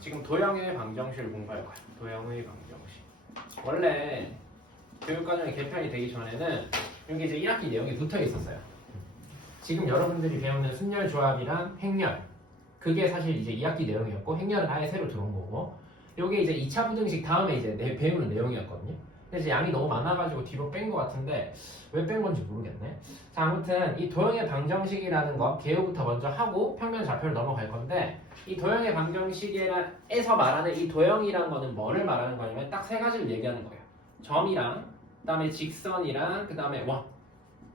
지금 도형의 방정식을 공부할 거야. 도형의 방정식. 원래 교육과정이 개편이 되기 전에는 여기 이제 1학기 내용이 붙어 있었어요. 지금 여러분들이 배우는 순열조합이랑 행렬, 그게 사실 이제 2학기 내용이었고 행렬은 아예 새로 들어온 거고, 요게 이제 2차 부등식 다음에 이제 배우는 내용이었거든요. 근데 이제 양이 너무 많아가지고 뒤로 뺀 것 같은데 왜 뺀 건지 모르겠네. 자, 아무튼 이 도형의 방정식이라는 거 개요부터 먼저 하고 평면 좌표를 넘어갈 건데, 이 도형의 방정식에서 말하는 이 도형이란 거는 뭐를 말하는 거냐면 딱 세 가지를 얘기하는 거예요. 점이랑 그다음에 직선이랑 그다음에 원,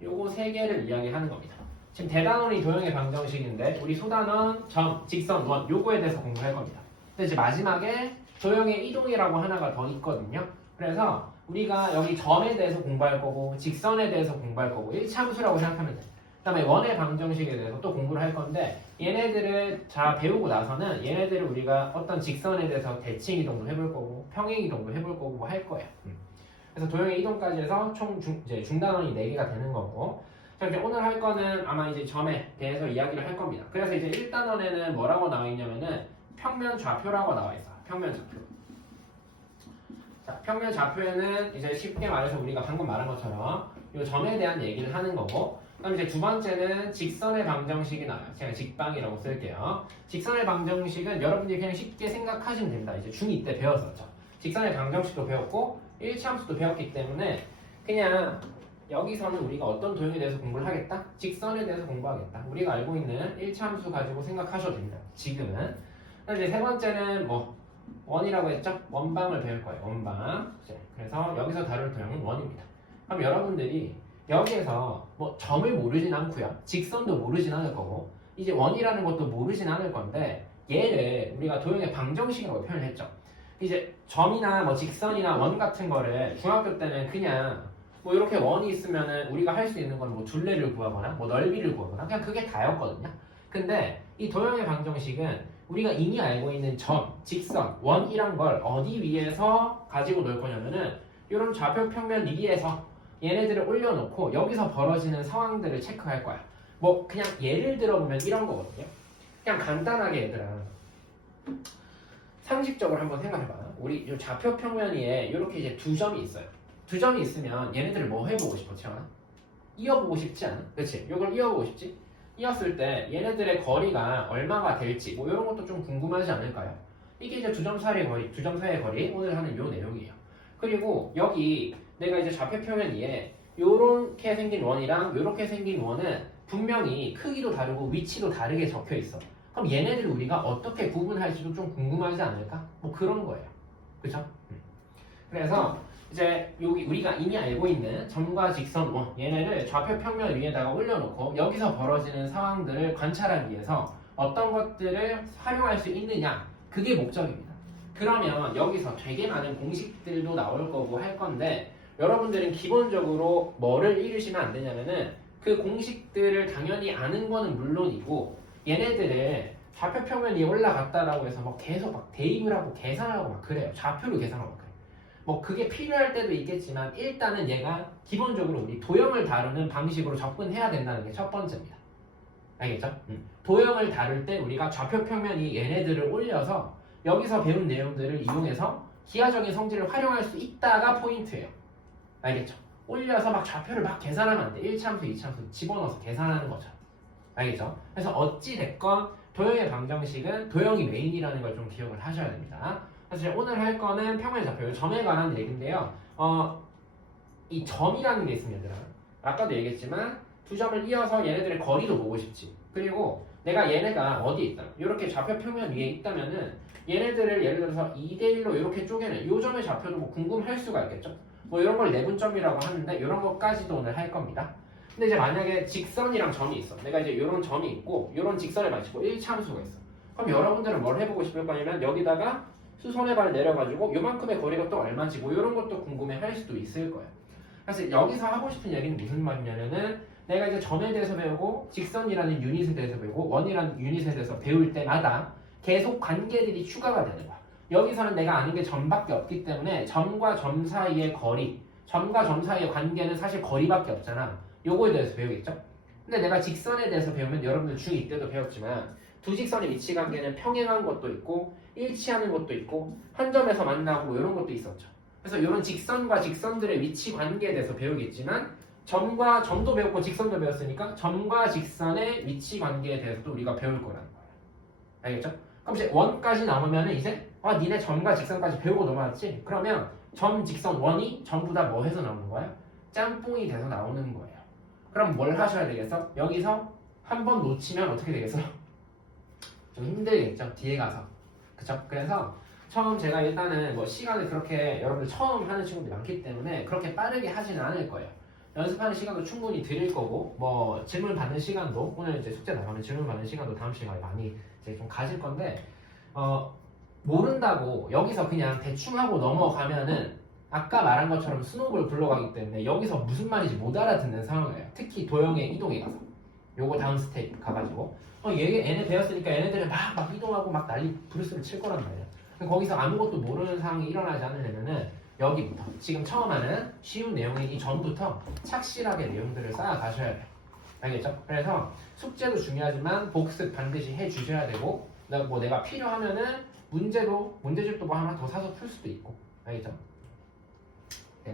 요거 세 개를 이야기하는 겁니다. 지금 대단원이 도형의 방정식인데 우리 소단원, 점, 직선, 원 요거에 대해서 공부할 겁니다. 근데 이제 마지막에 도형의 이동이라고 하나가 더 있거든요. 그래서 우리가 여기 점에 대해서 공부할 거고 직선에 대해서 공부할 거고 1차함수라고 생각하면 돼. 그 다음에 원의 방정식에 대해서 또 공부를 할 건데, 얘네들을 다 배우고 나서는 얘네들을 우리가 어떤 직선에 대해서 대칭 이동도 해볼 거고 평행 이동도 해볼 거고 뭐 할 거예요. 그래서 도형의 이동까지 해서 총 이제 중단원이 4개가 되는 거고, 자, 이제 오늘 할 거는 아마 이제 점에 대해서 이야기를 할 겁니다. 그래서 이제 1단원에는 뭐라고 나와 있냐면은 평면 좌표라고 나와 있어. 평면 좌표. 자, 평면 좌표에는 이제 쉽게 말해서 우리가 방금 말한 것처럼 이 점에 대한 얘기를 하는 거고, 그다음 이제 두 번째는 직선의 방정식이 나와요. 제가 직방이라고 쓸게요. 직선의 방정식은 여러분들이 그냥 쉽게 생각하시면 됩니다. 이제 중2 때 배웠었죠. 직선의 방정식도 배웠고 1차함수도 배웠기 때문에 그냥 여기서는 우리가 어떤 도형에 대해서 공부를 하겠다? 직선에 대해서 공부하겠다. 우리가 알고 있는 1차함수 가지고 생각하셔도 됩니다. 지금은. 이제 세 번째는 뭐 원이라고 했죠? 원방을 배울 거예요. 원방. 그래서 여기서 다룰 도형은 원입니다. 그럼 여러분들이 여기에서 뭐 점을 모르진 않고요. 직선도 모르진 않을 거고 이제 원이라는 것도 모르진 않을 건데, 얘를 우리가 도형의 방정식이라고 표현했죠. 이제 점이나 뭐 직선이나 원 같은 거를 중학교 때는 그냥 뭐 이렇게 원이 있으면은 우리가 할 수 있는 건 뭐 둘레를 구하거나 뭐 넓이를 구하거나 그냥 그게 다였거든요. 근데 이 도형의 방정식은 우리가 이미 알고 있는 점, 직선, 원이란 걸 어디 위에서 가지고 놀 거냐면은 이런 좌표 평면 위에서 얘네들을 올려놓고 여기서 벌어지는 상황들을 체크할 거야. 뭐 그냥 예를 들어보면 이런 거거든요. 그냥 간단하게 얘들아, 상식적으로 한번 생각해봐. 우리 이 좌표 평면 위에 이렇게 이제 두 점이 있어요. 두 점이 있으면 얘네들을 뭐 해보고 싶어, 채원아? 이어보고 싶지 않아? 그치? 이걸 이어보고 싶지? 이었을 때 얘네들의 거리가 얼마가 될지 뭐 이런 것도 좀 궁금하지 않을까요? 이게 이제 두 점 사이의 거리, 두 점 사이의 거리, 오늘 하는 요 내용이에요. 그리고 여기 내가 이제 좌표 평면 위에 요렇게 생긴 원이랑 요렇게 생긴 원은 분명히 크기도 다르고 위치도 다르게 적혀 있어. 그럼 얘네들 우리가 어떻게 구분할지도 좀 궁금하지 않을까? 뭐 그런 거예요. 그죠? 그래서 이제 여기 우리가 이미 알고 있는 점과 직선, 원, 얘네를 좌표 평면 위에다가 올려놓고 여기서 벌어지는 상황들을 관찰하기 위해서 어떤 것들을 활용할 수 있느냐, 그게 목적입니다. 그러면 여기서 되게 많은 공식들도 나올 거고 할 건데, 여러분들은 기본적으로 뭐를 잃으시면 안 되냐면은 그 공식들을 당연히 아는 거는 물론이고 얘네들을 좌표 평면 위에 올라갔다라고 해서 막 계속 막 대입을 하고 계산하고 막 그래요. 좌표로 계산하고 막 그래요. 뭐 그게 필요할 때도 있겠지만 일단은 얘가 기본적으로 우리 도형을 다루는 방식으로 접근해야 된다는 게 첫 번째입니다. 알겠죠? 도형을 다룰 때 우리가 좌표 평면이 얘네들을 올려서 여기서 배운 내용들을 이용해서 기하적인 성질을 활용할 수 있다가 포인트예요. 알겠죠? 올려서 막 좌표를 막 계산하면 안 돼. 1차함수, 2차함수 집어넣어서 계산하는 거죠. 알겠죠? 그래서 어찌 됐건 도형의 방정식은 도형이 메인이라는 걸 좀 기억을 하셔야 됩니다. 그래서 오늘 할 거는 평면 좌표, 점에 관한 얘기인데요. 이 점이라는 게 있으면 얘들아, 아까도 얘기했지만 두 점을 이어서 얘네들의 거리도 보고 싶지. 그리고 내가 얘네가 어디에 있다, 이렇게 좌표 평면 위에 있다면은 얘네들을 예를 들어서 2대1로 이렇게 쪼개는 이 점의 좌표도 뭐 궁금할 수가 있겠죠. 뭐 이런 걸 내분점이라고 하는데 이런 것까지도 오늘 할 겁니다. 근데 이제 만약에 직선이랑 점이 있어. 내가 이제 이런 점이 있고 이런 직선을 마치고 1차함수가 있어. 그럼 여러분들은 뭘 해보고 싶을 거냐면 여기다가 수선의 발 내려가지고 요만큼의 거리가 또 얼마지 뭐 이런 것도 궁금해 할 수도 있을 거예요. 그래서 여기서 하고 싶은 얘기는 무슨 말이냐면은 내가 이제 점에 대해서 배우고 직선이라는 유닛에 대해서 배우고 원이라는 유닛에 대해서 배울 때마다 계속 관계들이 추가가 되는 거야. 여기서는 내가 아는 게 점밖에 없기 때문에 점과 점 사이의 거리, 점과 점 사이의 관계는 사실 거리밖에 없잖아. 요거에 대해서 배우겠죠? 근데 내가 직선에 대해서 배우면 여러분들 중2 때도 배웠지만 두 직선의 위치 관계는 평행한 것도 있고 일치하는 것도 있고 한 점에서 만나고 이런 것도 있었죠. 그래서 이런 직선과 직선들의 위치 관계에 대해서 배우겠지만 점과 점도 배웠고 직선도 배웠으니까 점과 직선의 위치 관계에 대해서도 우리가 배울 거라는 거예요. 알겠죠? 그럼 이제 원까지 나오면 이제 니네 점과 직선까지 배우고 넘어왔지? 그러면 점, 직선, 원이 전부 다 뭐 해서 나오는 거야? 짬뽕이 돼서 나오는 거예요. 그럼 뭘 하셔야 되겠어? 여기서 한 번 놓치면 어떻게 되겠어? 좀 힘들겠죠? 뒤에 가서. 그쵸? 그래서 처음 제가 일단은 뭐 시간을 그렇게 여러분들 처음 하는 친구들이 많기 때문에 그렇게 빠르게 하지는 않을 거예요. 연습하는 시간도 충분히 드릴 거고 뭐 질문 받는 시간도 오늘 이제 숙제 나가면 질문 받는 시간도 다음 시간에 많이 이제 좀 가질 건데 모른다고 여기서 그냥 대충 하고 넘어가면은 아까 말한 것처럼 스노우볼 굴러가기 때문에 여기서 무슨 말인지 못 알아듣는 상황이에요. 특히 도형의 이동에 가서 요거 다음 스텝 가가지고 얘네 배웠으니까 얘네들은 막 이동하고 막 난리 브루스를 칠 거란 말이야. 거기서 아무것도 모르는 상황이 일어나지 않으려면은 여기부터 지금 처음 하는 쉬운 내용인 이 전부터 착실하게 내용들을 쌓아 가셔야 돼요. 알겠죠? 그래서 숙제도 중요하지만 복습 반드시 해 주셔야 되고 뭐 내가 필요하면은 문제집도 뭐 하나 더 사서 풀 수도 있고. 알겠죠? 네,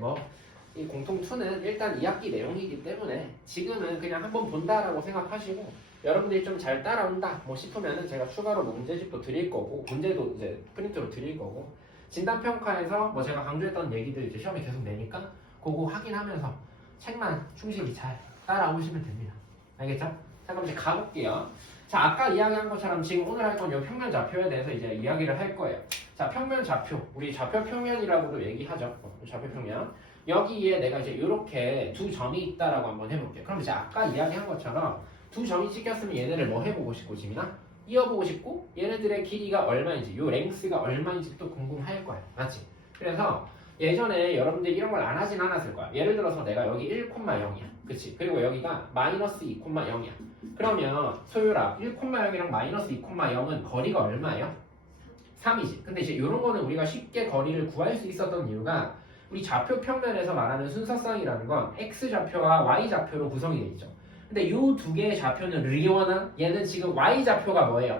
이 공통 2는 일단 2학기 내용이기 때문에 지금은 그냥 한번 본다라고 생각하시고 여러분들이 좀 잘 따라온다 뭐 싶으면은 제가 추가로 문제집도 드릴 거고 문제도 이제 프린트로 드릴 거고 진단평가에서 뭐 제가 강조했던 얘기들 이제 시험에 계속 내니까 그거 확인하면서 책만 충실히 잘 따라오시면 됩니다. 알겠죠? 자 그럼 이제 가볼게요. 자 아까 이야기한 것처럼 지금 오늘 할 건 이 평면 좌표에 대해서 이제 이야기를 할 거예요. 자 평면 좌표 우리 좌표 평면이라고도 얘기하죠. 좌표 평면 여기에 내가 이제 이렇게 두 점이 있다라고 한번 해볼게요. 그럼 이제 아까 이야기한 것처럼 두 점이 찍혔으면 얘네를 뭐 해보고 싶고 지민아? 이어보고 싶고 얘네들의 길이가 얼마인지 요 랭스가 얼마인지 또 궁금할 거야. 맞지? 그래서 예전에 여러분들이 이런 걸 안 하진 않았을 거야. 예를 들어서 내가 여기 1,0이야. 그치? 그리고 여기가 마이너스 2,0이야. 그러면 소율아 1,0이랑 마이너스 2,0은 거리가 얼마예요? 3이지. 근데 이제 이런 거는 우리가 쉽게 거리를 구할 수 있었던 이유가 우리 좌표 평면에서 말하는 순서쌍이라는 건 X좌표와 Y좌표로 구성이 되어 있죠. 근데 이 두 개의 좌표는 리원한 얘는 지금 Y좌표가 뭐예요?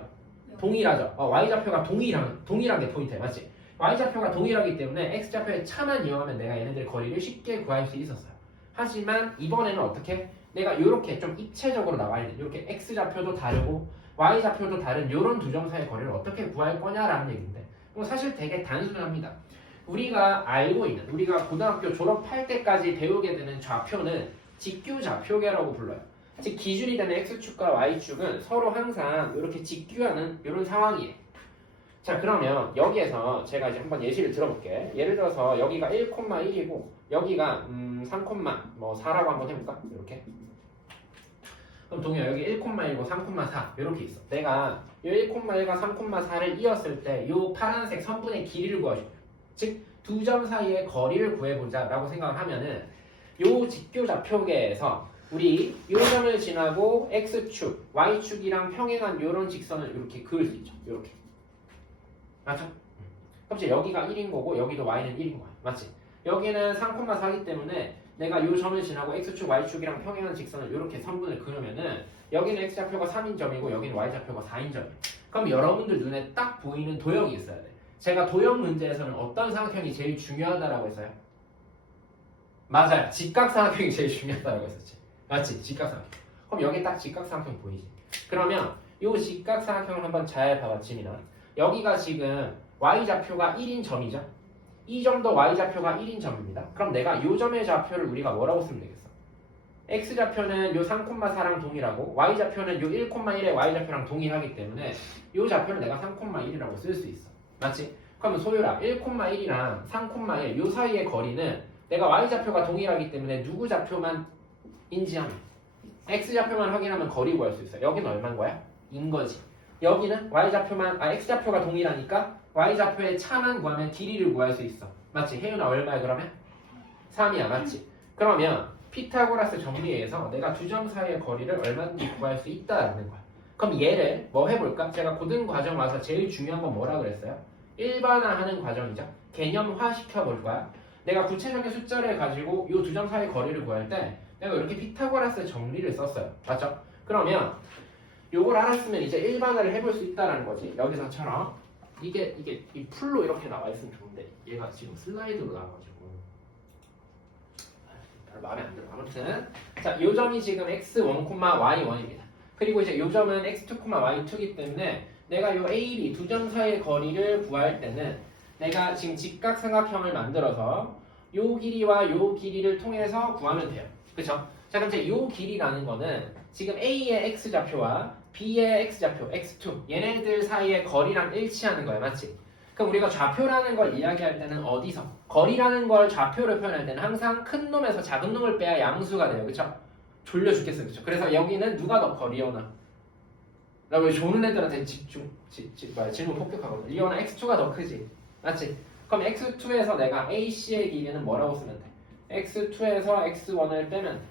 동일하죠. Y좌표가 동일한 게 포인트야. 맞지? Y좌표가 동일하기 때문에 X좌표의 차만 이용하면 내가 얘네들 거리를 쉽게 구할 수 있었어요. 하지만 이번에는 어떻게? 내가 이렇게 좀 입체적으로 나와야 돼. 이렇게 X좌표도 다르고 Y좌표도 다른 이런 두 점 사이의 거리를 어떻게 구할 거냐라는 얘기인데 사실 되게 단순합니다. 우리가 알고 있는 우리가 고등학교 졸업할 때까지 배우게 되는 좌표는 직규좌표계라고 불러요. 즉 기준이 되는 X축과 Y축은 서로 항상 이렇게 직규하는 이런 상황이에요. 자 그러면 여기에서 제가 이제 한번 예시를 들어볼게. 예를 들어서 여기가 1,1이고 여기가 3,4라고 한번 해볼까? 이렇게. 그럼 동현 여기 1,1고 3,4 이렇게 있어. 내가 이 1,1과 3,4를 이었을 때 이 파란색 선분의 길이를 구하죠. 즉 두 점 사이의 거리를 구해보자 라고 생각을 하면은 이 직교좌표계에서 우리 이 점을 지나고 X축, Y축이랑 평행한 이런 직선을 이렇게 그을 수 있죠. 이렇게. 맞죠? 그럼 이제 여기가 1인 거고 여기도 Y는 1인 거야. 맞지? 여기는 3,4이기 때문에 내가 이 점을 지나고 X축, Y축이랑 평행한 직선을 이렇게 선분을 그으면은 여기는 X좌표가 3인 점이고 여기는 Y좌표가 4인 점이에요. 그럼 여러분들 눈에 딱 보이는 도형이 있어야 돼. 제가 도형 문제에서는 어떤 삼각형이 제일 중요하다라고 했어요? 맞아요. 직각삼각형이 제일 중요하다고 했었지. 맞지? 직각삼각형. 그럼 여기 딱 직각삼각형 보이지? 그러면 이 직각삼각형을 한번 잘 봐봐, 지민아. 여기가 지금 Y좌표가 1인 점이죠? 이 점도 Y좌표가 1인 점입니다. 그럼 내가 이 점의 좌표를 우리가 뭐라고 쓰면 되겠어? X좌표는 이 3,4랑 동일하고 Y좌표는 이 1,1의 Y좌표랑 동일하기 때문에 이 좌표를 내가 3,1이라고 쓸 수 있어. 맞지? 그러면 소율아 1,1이랑 3,1 이 사이의 거리는 내가 Y좌표가 동일하기 때문에 누구 좌표만 인지하면 X좌표만 확인하면 거리 구할 수 있어요. 여기는 얼마인 거야? 인 거지. 여기는 X좌표가 동일하니까 Y좌표의 차만 구하면 길이를 구할 수 있어. 맞지? 혜윤아 얼마야 그러면? 3이야. 맞지? 그러면 피타고라스 정리에서 내가 두 점 사이의 거리를 얼마든지 구할 수 있다라는 거야. 그럼 얘를 뭐 해볼까? 제가 고등 과정 와서 제일 중요한 건 뭐라 그랬어요? 일반화하는 과정이죠. 개념화 시켜볼 거야. 내가 구체적인 숫자를 가지고 이 두 점 사이의 거리를 구할 때 내가 이렇게 피타고라스 정리를 썼어요. 맞죠? 그러면 요걸 알았으면 이제 일반화를 해볼 수 있다는 거지. 여기서처럼 이게 이 풀로 이렇게 나와 있으면 좋은데 얘가 지금 슬라이드로 나와가지고 별로 마음에 안 들어. 아무튼 자, 요 점이 지금 x1, y1입니다. 그리고 이제 요 점은 x2, y2이기 때문에 내가 요 A, B 두 점 사이의 거리를 구할 때는 내가 지금 직각삼각형을 만들어서 요 길이와 요 길이를 통해서 구하면 돼요. 그쵸? 자, 그럼 이제 요 길이라는 거는 지금 A의 x좌표와 B의 x좌표, x2 얘네들 사이의 거리랑 일치하는 거야. 맞지? 그럼 우리가 좌표라는 걸 이야기할 때는 어디서? 거리라는 걸 좌표로 표현할 때는 항상 큰 놈에서 작은 놈을 빼야 양수가 돼요. 그쵸? 졸려 죽겠어요. 그쵸? 그래서 여기는 누가 더 커? 리오나. 나 왜 조는 애들한테 질문 폭격하거든. 리오나 x2가 더 크지. 맞지? 그럼 x2에서 내가 AC의 길이는 뭐라고 쓰면 돼? x2에서 x1을 빼면 돼.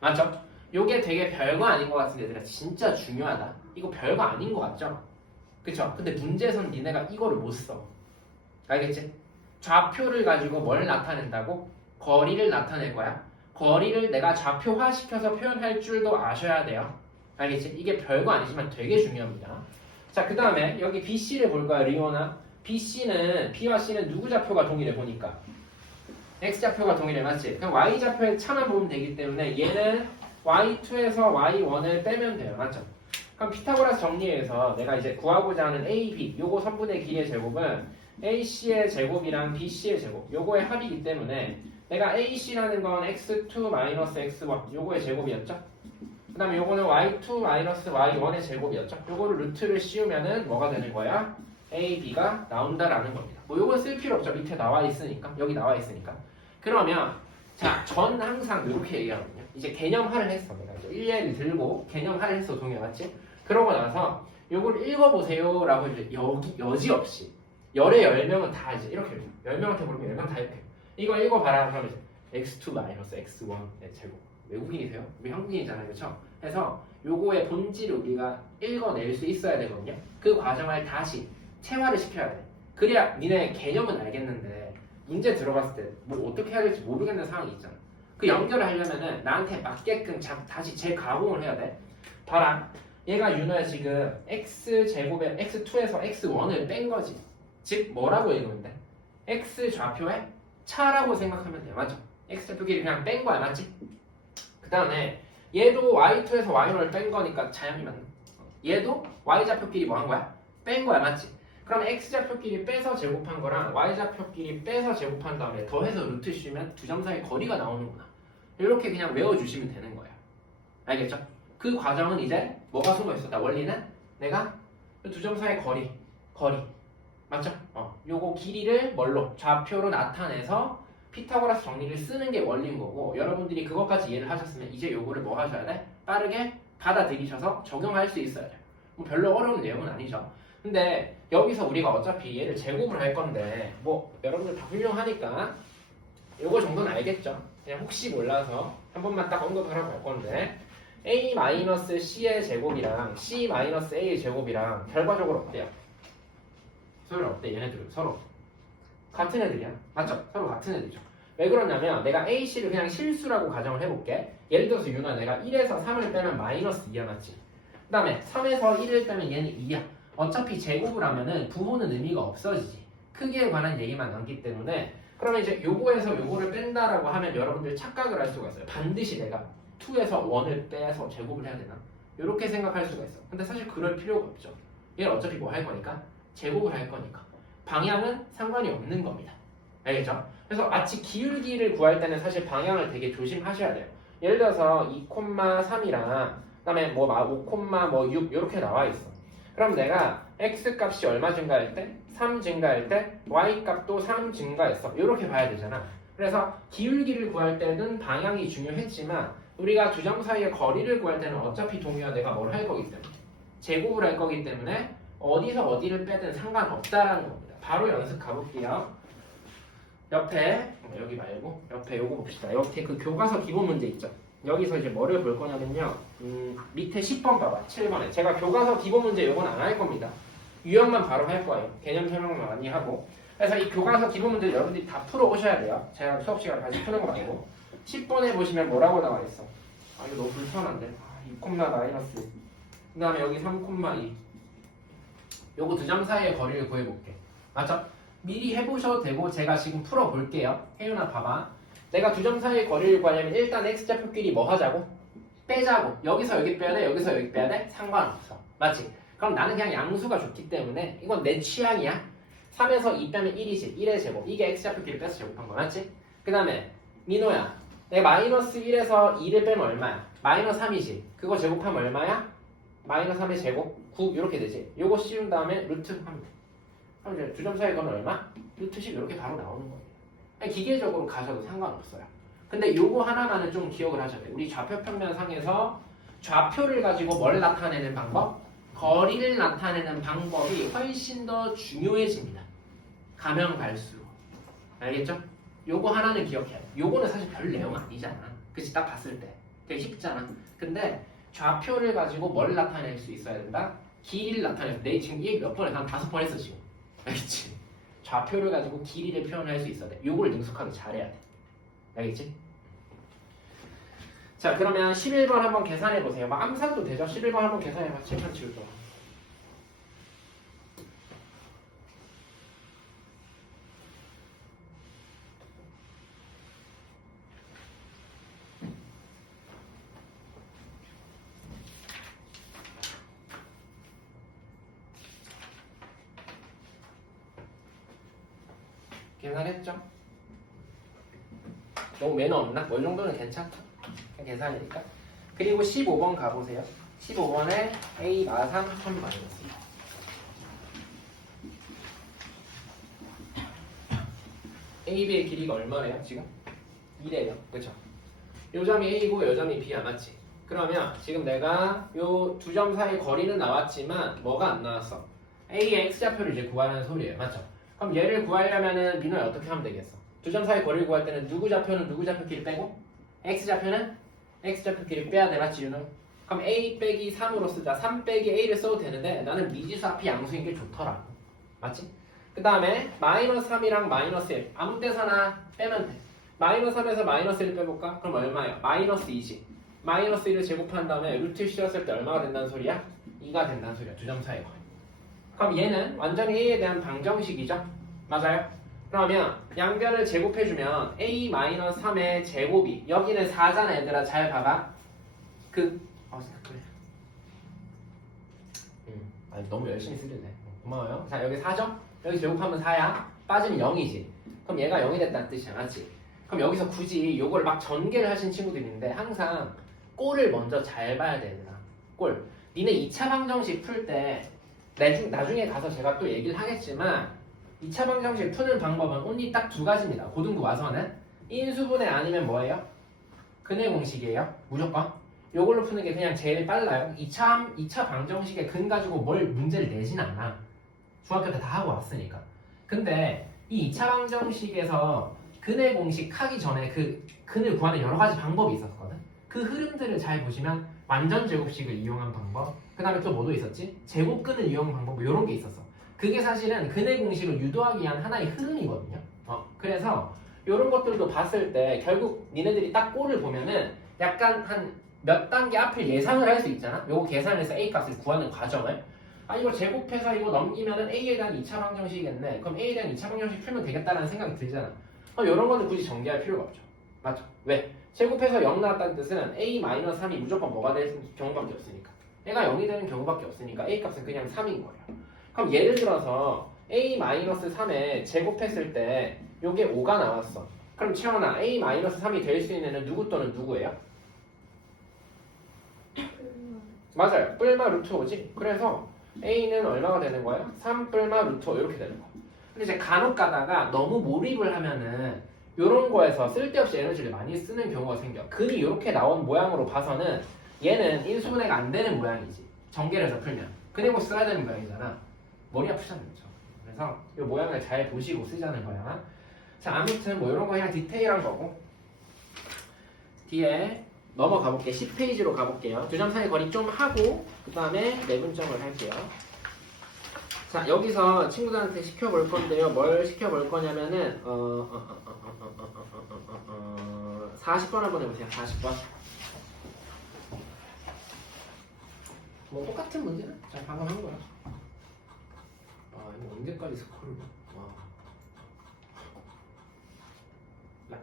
맞죠? 요게 되게 별거 아닌 것 같은데 얘들아 진짜 중요하다. 이거 별거 아닌 것 같죠? 그쵸? 근데 문제에서는 니네가 이거를 못 써. 알겠지? 좌표를 가지고 뭘 나타낸다고? 거리를 나타낼 거야. 거리를 내가 좌표화시켜서 표현할 줄도 아셔야 돼요. 알겠지? 이게 별거 아니지만 되게 중요합니다. 자, 그 다음에 여기 BC를 볼까요? 리오나? B와 C는 누구 좌표가 동일해 보니까? X좌표가 동일해. 맞지? 그럼 Y좌표에 차만 보면 되기 때문에 얘는 Y2에서 Y1을 빼면 돼요. 맞죠? 그럼 피타고라스 정리해서 내가 이제 구하고자 하는 AB 요거 선분의 길이의 제곱은 AC의 제곱이랑 BC의 제곱 요거의 합이기 때문에 내가 AC라는 건 x2 마이너스 x1 요거의 제곱이었죠? 그 다음에 요거는 y2 마이너스 y1의 제곱이었죠? 요거를 루트를 씌우면은 뭐가 되는 거야? AB가 나온다라는 겁니다. 뭐 요건 쓸 필요 없죠. 밑에 나와 있으니까. 여기 나와 있으니까. 그러면 자, 전 항상 이렇게 얘기하거든요. 이제 개념화를 했어. 내가 이제 일례를 들고 개념화를 했어. 동의 맞지? 그러고 나서 요걸 읽어보세요 라고 이제 여지없이 열의 10명은 다 이제 이렇게 해요. 10명한테 물으면 10명 다 이렇게 해요. 이거 읽어봐라 그러면 이제 x2 마이너스 x1의 제곱. 외국인이세요? 우리 한국인이잖아요. 그렇죠? 그래서 요거의 본질을 우리가 읽어낼 수 있어야 되거든요. 그 과정을 다시 체화를 시켜야 돼. 그래야 니네 개념은 알겠는데 문제 들어갔을 때 뭘 어떻게 해야 될지 모르겠는 상황이 있잖아. 그 연결을 하려면은 나한테 맞게끔 다시 재가공을 해야 돼. 봐라. 얘가 윤호야 지금 x제곱에 x2에서 x1을 뺀 거지. 즉 뭐라고 읽으면 돼? x좌표에 차라고 생각하면 돼. 맞죠? x좌표 길이 그냥 뺀 거야. 맞지? 그 다음에 얘도 y2에서 y1을 뺀 거니까 자연히 맞네. 얘도 y좌표 길이 뭐 한 거야? 뺀 거야. 맞지? 그럼 x좌표끼리 빼서 제곱한 거랑 y좌표끼리 빼서 제곱한 다음에 더해서 루트 씌우면 두 점 사이 거리가 나오는구나. 이렇게 그냥 외워주시면 되는 거예요. 알겠죠? 그 과정은 이제 뭐가 숨어있었다? 원리는 내가 두 점 사이 거리 맞죠? 요거 길이를 뭘로? 좌표로 나타내서 피타고라스 정리를 쓰는 게 원리인 거고 여러분들이 그것까지 이해를 하셨으면 이제 요거를 뭐 하셔야 돼? 빠르게 받아들이셔서 적용할 수 있어야 돼요. 뭐 별로 어려운 내용은 아니죠. 근데 여기서 우리가 어차피 얘를 제곱을 할 건데 뭐 여러분들 다 훌륭하니까 요거 정도는 알겠죠? 그냥 혹시 몰라서 한 번만 딱 언급을 하고 갈 건데 A-C의 제곱이랑 C-A의 제곱이랑 결과적으로 어때요? 서로 어때? 얘네들은 서로 같은 애들이야. 맞죠? 서로 같은 애들이죠. 왜 그러냐면 내가 AC를 그냥 실수라고 가정을 해볼게. 예를 들어서 윤아 내가 1에서 3을 빼면 마이너스 2야. 맞지? 그 다음에 3에서 1을 빼면 얘는 2야. 어차피 제곱을 하면은 부호는 의미가 없어지지. 크기에 관한 얘기만 남기 때문에 그러면 이제 요거에서 요거를 뺀다라고 하면 여러분들 착각을 할 수가 있어요. 반드시 내가 2에서 1을 빼서 제곱을 해야 되나? 이렇게 생각할 수가 있어. 근데 사실 그럴 필요가 없죠. 얘는 어차피 뭐 할 거니까? 제곱을 할 거니까. 방향은 상관이 없는 겁니다. 알겠죠? 그래서 마치 기울기를 구할 때는 사실 방향을 되게 조심하셔야 돼요. 예를 들어서 2,3이랑 그다음에 뭐 5,6 이렇게 나와 있어. 그럼 내가 x 값이 얼마 증가할 때? 3 증가할 때 y 값도 3 증가했어. 이렇게 봐야 되잖아. 그래서 기울기를 구할 때는 방향이 중요했지만 우리가 두 점 사이의 거리를 구할 때는 어차피 동의와 내가 뭘 할 거기 때문에 제곱을 할 거기 때문에 어디서 어디를 빼든 상관없다라는 겁니다. 바로 연습 가볼게요. 옆에 여기 말고 옆에 요거 봅시다. 옆에 그 교과서 기본 문제 있죠. 여기서 이제 뭐를 볼 거냐면요. 밑에 10번 봐봐. 7번에. 제가 교과서 기본 문제 요건 안 할 겁니다. 유형만 바로 할 거예요. 개념 설명만 많이 하고. 그래서 이 교과서 기본 문제 여러분들이 다 풀어 오셔야 돼요. 제가 수업 시간 다시 푸는 거 말고. 10번에 보시면 뭐라고 나와 있어? 아 이거 너무 불편한데. 2, 마이너스 그 다음에 여기 3,2 요거 두 점 사이의 거리를 구해볼게. 맞죠? 미리 해보셔도 되고 제가 지금 풀어볼게요. 혜윤아 봐봐. 내가 두 점 사이의 거리를 구하려면 일단 x좌표끼리 뭐 하자고? 빼자고. 여기서 여기 빼야 돼? 여기서 여기 빼야 돼? 상관없어. 맞지? 그럼 나는 그냥 양수가 좋기 때문에 이건 내 취향이야. 3에서 2 빼면 1이지. 1의 제곱. 이게 x좌표끼리 빼서 제곱한 거 맞지? 그 다음에 민호야. 내가 마이너스 1에서 2를 빼면 얼마야? 마이너스 3이지. 그거 제곱하면 얼마야? 마이너스 3의 제곱 9 이렇게 되지. 요거 씌운 다음에 루트 하면 돼. 그럼 이제 두 점 사이 거는 얼마? 루트 10 이렇게 바로 나오는 거예요. 아니, 기계적으로 가셔도 상관없어요. 근데 요거 하나만은 좀 기억을 하셔야 돼요. 우리 좌표 평면상에서 좌표를 가지고 뭘 나타내는 방법? 거리를 나타내는 방법이 훨씬 더 중요해집니다. 가면 갈수록. 알겠죠? 요거 하나는 기억해야 돼. 요거는 사실 별 내용 아니잖아. 그치? 딱 봤을 때. 되게 쉽잖아. 근데 좌표를 가지고 뭘 나타낼 수 있어야 된다? 길이를 나타낼 수. 내 지금 이 얘기 몇 번 했어? 한 5번 했어 지금. 알겠지? 좌표를 가지고 길이를 표현할 수 있어야 돼. 요걸 능숙하게 잘해야 돼. 알겠지? 자 그러면 11번 한번 계산해 보세요. 막 암산도 되죠? 11번 한번 계산해 봐. 칠판 치울 동안. 계산했죠? 너무 매너 없나? 뭐 이 정도는 괜찮다. 계산이니까. 그리고 15번 가보세요. 15번에 A 마상 1000 마이너스. AB의 길이가 얼마래요? 지금? 2래요. 그쵸? 요 점이 A고 요 점이 B야. 맞지? 그러면 지금 내가 요 두 점 사이 거리는 나왔지만 뭐가 안 나왔어? A의 X좌표를 이제 구하는 소리예요. 맞죠? 그럼 얘를 구하려면은 민호야 어떻게 하면 되겠어? 두 점 사이 거리를 구할 때는 누구 좌표는 누구 좌표끼리 빼고 X좌표는 X좌표끼리 빼야 돼. 맞지 윤호? 그럼 A 빼기 3으로 쓰자. 3 빼기 A를 써도 되는데 나는 미지수 앞이 양수인 게 좋더라고. 맞지? 그 다음에 마이너스 3이랑 마이너스 1 아무 데서나 빼면 돼. 마이너스 3에서 마이너스 1을 빼볼까? 그럼 얼마예요? 마이너스 2지. 마이너스 1을 제곱한 다음에 루트 씌웠을 때 얼마가 된다는 소리야? 2가 된다는 소리야. 두 점 사이 거리. 그럼 얘는 완전히 A에 대한 방정식이죠? 맞아요? 그러면 양변을 제곱해주면 A-3의 제곱이 여기는 4잖아 얘들아. 잘 봐봐. 그래. 아니, 너무 열심히 쓰길래 고마워요. 자 여기 4죠? 여기 제곱하면 4야. 빠지면 0이지. 그럼 얘가 0이 됐다는 뜻이야. 맞지? 그럼 여기서 굳이 요걸 막 전개를 하신 친구들이 있는데 항상 꼴을 먼저 잘 봐야 돼 얘들아. 꼴. 니네 2차 방정식 풀 때 나중에 가서 제가 또 얘기를 하겠지만 2차 방정식 푸는 방법은 only 딱 두 가지입니다. 고등부 와서는 인수분해 아니면 뭐예요? 근해 공식이에요. 무조건. 요걸로 푸는 게 그냥 제일 빨라요. 2차 방정식의 근 가지고 뭘 문제를 내진 않아. 중학교 때 다 하고 왔으니까. 근데 이 2차 방정식에서 근해 공식 하기 전에 그 근을 구하는 여러 가지 방법이 있었거든. 그 흐름들을 잘 보시면 완전 제곱식을 이용한 방법, 그 다음에 또 뭐도 있었지? 제곱근을 이용한 방법, 뭐 이런 게 있었어. 그게 사실은 근해 공식을 유도하기 위한 하나의 흐름이거든요. 그래서 이런 것들도 봤을 때 결국 니네들이 딱 꼴을 보면은 약간 한 몇 단계 앞을 예상을 할 수 있잖아. 요거 계산해서 A 값을 구하는 과정을. 아 이거 제곱해서 이거 넘기면은 A에 대한 2차 방정식이겠네. 그럼 A에 대한 2차 방정식 풀면 되겠다라는 생각이 들잖아. 이런 거는 굳이 전개할 필요가 없죠. 맞죠? 왜? 제곱해서 0 나왔다는 뜻은 A-3이 무조건 뭐가 될 경우밖에 없으니까. 얘가 0이 되는 경우밖에 없으니까 A 값은 그냥 3인 거예요. 그럼 예를 들어서 A-3에 제곱했을 때 요게 5가 나왔어. 그럼 채원아 A-3이 될 수 있는 애는 누구 또는 누구예요? 맞아요. 뿔마 루트 5지. 그래서 A는 얼마가 되는 거예요? 3 뿔마 루트 5 이렇게 되는 거야. 근데 이제 간혹 가다가 너무 몰입을 하면은 요런 거에서 쓸데없이 에너지를 많이 쓰는 경우가 생겨. 근이 이렇게 나온 모양으로 봐서는 얘는 인수분해가 안 되는 모양이지. 전개를 해서 풀면. 근해고 써야 되는 모양이잖아. 머리 아프잖아요. 그렇죠? 그래서 이 모양을 잘 보시고 쓰자는 거야. 자 아무튼 뭐 이런 거 그냥 디테일한 거고. 뒤에 넘어가 볼게요. 10페이지로 가볼게요. 두 점 사이 거리 좀 하고 그 다음에 내분점을 할게요. 자 여기서 친구들한테 시켜볼 건데요. 뭘 시켜볼 거냐면은 40번 한번 해보세요. 40번. 뭐 똑같은 문제는 자 방금 한 거야. 아 이거 언제까지 스크롤? 와. 라.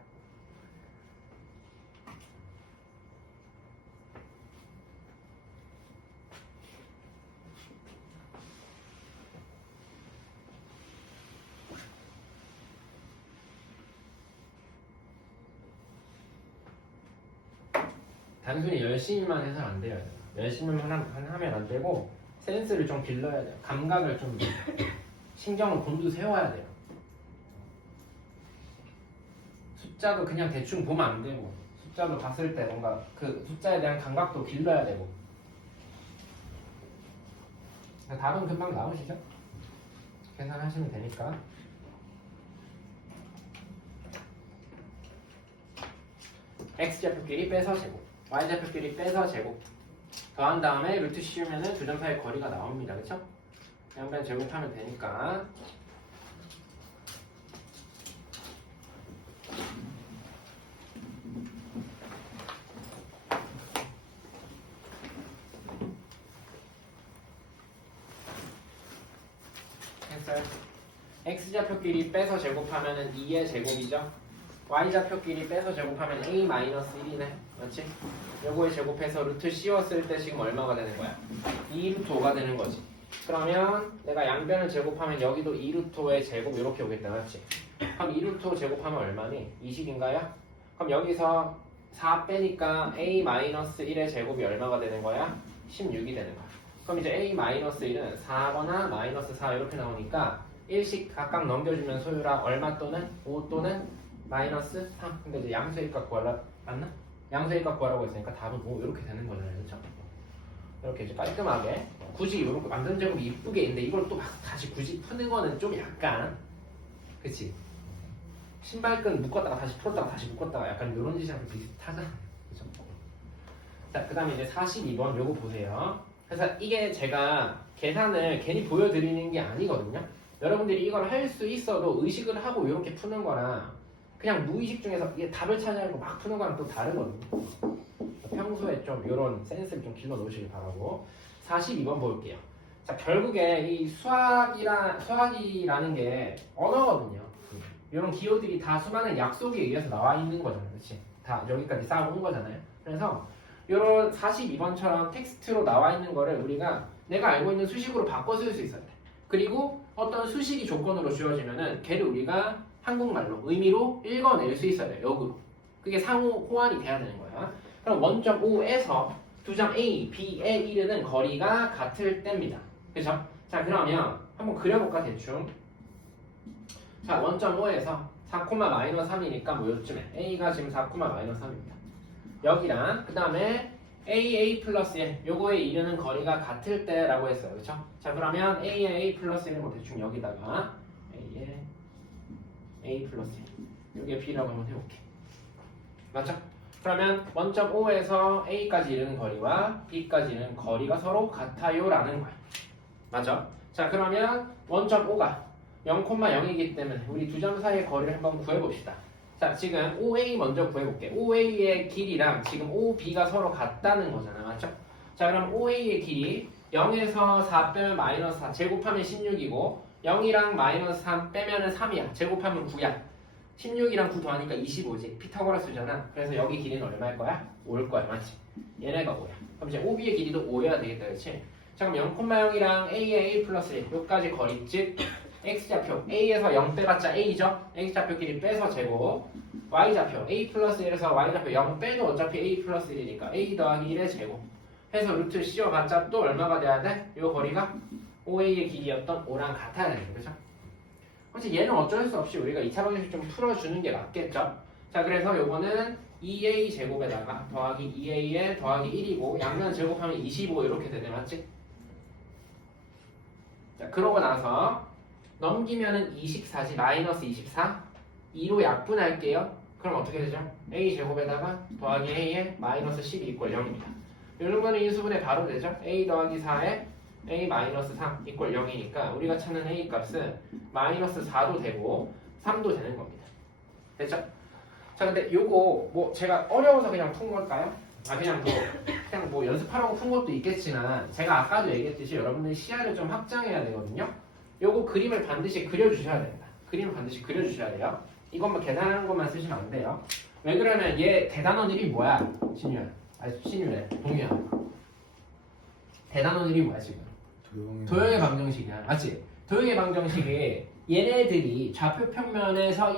단순히 열심히만 해서 안 돼요. 열심히만 하면 안 되고 센스를 좀 길러야 돼요. 감각을 좀 신경을 곤두세워야 돼요. 숫자도 그냥 대충 보면 안 되고 숫자도 봤을 때 뭔가 그 숫자에 대한 감각도 길러야 되고. 답은 금방 나오시죠? 계산하시면 되니까. x좌표끼리 빼서 제곱, y좌표끼리 빼서 제곱 더한 다음에 루트 씌우면은 두 점 사이의 거리가 나옵니다. 그쵸? 양변 제곱하면 되니까. 했어요. x좌표끼리 빼서 제곱하면은 2의 제곱이죠. y좌표끼리 빼서 제곱하면 a-1이네. 맞지? 요거에 제곱해서 루트 씌웠을 때 지금 얼마가 되는 거야? 2 루트 5가 되는 거지. 그러면 내가 양변을 제곱하면 여기도 2 루트 5의 제곱 이렇게 오겠다. 맞지? 그럼 2 루트 5 제곱하면 얼마니? 20인가요? 그럼 여기서 4 빼니까 a-1의 제곱이 얼마가 되는 거야? 16이 되는 거야. 그럼 이제 a-1은 4거나 마이너스 4 이렇게 나오니까 1씩 각각 넘겨주면 소유라 얼마 또는 5 또는 마이너스 3. 근데 이제 양수의 값 구하라 맞나? 양수의 값 구하라고 했으니까 답은 5 이렇게 되는 거잖아요. 그렇죠? 이렇게 이제 깔끔하게 굳이 이렇게 완전 제곱이 이쁘게 있는데 이걸 또 막 다시 굳이 푸는 거는 좀 약간 그치? 신발끈 묶었다가 다시 풀었다가 다시 묶었다가 약간 이런 짓이랑 비슷하잖아. 그죠? 자, 그 다음에 이제 42번 요거 보세요. 그래서 이게 제가 계산을 괜히 보여드리는 게 아니거든요. 여러분들이 이걸 할 수 있어도 의식을 하고 이렇게 푸는 거랑 그냥 무의식 중에서 이게 답을 찾아내고 막 푸는 거랑 또 다르거든요. 평소에 좀 이런 센스를 좀 길러 놓으시길 바라고. 42번 볼게요. 자, 결국에 이 수학이라는 게 언어거든요. 이런 기호들이 다 수많은 약속에 의해서 나와 있는 거잖아요. 그렇지? 다 여기까지 쌓아온 거잖아요. 그래서 이런 42번처럼 텍스트로 나와 있는 거를 우리가 내가 알고 있는 수식으로 바꿔 쓸 수 있어야 돼. 그리고 어떤 수식이 조건으로 주어지면은 걔를 우리가 한국말로 의미로 읽어낼 수 있어야 돼요. 역으로. 그게 상호 호환이 돼야 되는 거야. 그럼 원점 O에서 두 점 A, B에 이르는 거리가 같을 때입니다. 그죠? 자, 그러면 한번 그려볼까 대충. 자, 원점 O에서 4,-3이니까 뭐 요쯤에 A가 지금 4,-3입니다. 여기랑 그 다음에 AA 플러스 1 요거에 이르는 거리가 같을 때라고 했어요. 그쵸? 자, 그러면 A에 A 플러스 1은 뭐 대충 여기다가 A에 A 플러스 1 요게 B라고 한번 해볼게. 맞죠? 그러면 원점 O에서 A까지 이르는 거리와 B까지 이르는 거리가 서로 같아요 라는 거야. 맞죠? 자, 그러면 원점 O가 0,0이기 때문에 우리 두 점 사이의 거리를 한번 구해봅시다. 자, 지금 OA 먼저 구해볼게. OA의 길이랑 지금 OB가 서로 같다는 거잖아. 맞죠? 자, 그럼 OA의 길이 0에서 4 빼면 마이너스 4 제곱하면 16이고 0이랑 마이너스 3 빼면 3이야. 제곱하면 9야. 16이랑 9 더하니까 25지. 피타고라스잖아. 그래서 여기 길이는 얼마일 거야? 5일 거야. 맞지? 얘네가 5야. 그럼 이제 OB의 길이도 5여야 되겠다. 그렇지? 자, 그럼 0,0이랑 A에 A 플러스 1 여기까지 거리 즉 x좌표 a에서 0 빼봤자 a죠? x좌표끼리 빼서 제곱 y좌표 a 플러스 1에서 y좌표 0 빼도 어차피 a 플러스 1이니까 a 더하기 1의 제곱 해서 루트 씌워봤자 또 얼마가 돼야 돼? 요 거리가 OA의 길이였던 5랑 같아야 되는 거죠? 그렇지 얘는 어쩔 수 없이 우리가 2차 방정식 좀 풀어주는 게 맞겠죠? 자, 그래서 요거는 2a 제곱에다가 더하기 2a에 더하기 1이고 양면 제곱하면 25 이렇게 되네. 맞지? 자, 그러고 나서 넘기면은 24지 마이너스 24 2로 약분할게요. 그럼 어떻게 되죠? a 제곱에다가 더하기 a에 마이너스 12 이퀄 0입니다. 이런 거는 인수분해 바로 되죠? a 더하기 4에 a 마이너스 3 이퀄 0이니까 우리가 찾는 a 값은 마이너스 4도 되고 3도 되는 겁니다. 됐죠? 자, 근데 요거 뭐 제가 어려워서 그냥 푼 걸까요? 그냥 뭐 연습하라고 푼 것도 있겠지만 제가 아까도 얘기했듯이 여러분들이 시야를 좀 확장해야 되거든요. 요거 그림을 반드시 그려주셔야 됩니다. 그림을 반드시 그려주셔야 돼요. 이것만 계산하는 것만 쓰시면 안 돼요. 왜 그러면 얘 대단원 1이 뭐야? 신유야 동유야. 대단원 1이 뭐야 지금? 도형의 방정식이야. 맞지? 도형의 방정식이 얘네들이 좌표 평면에서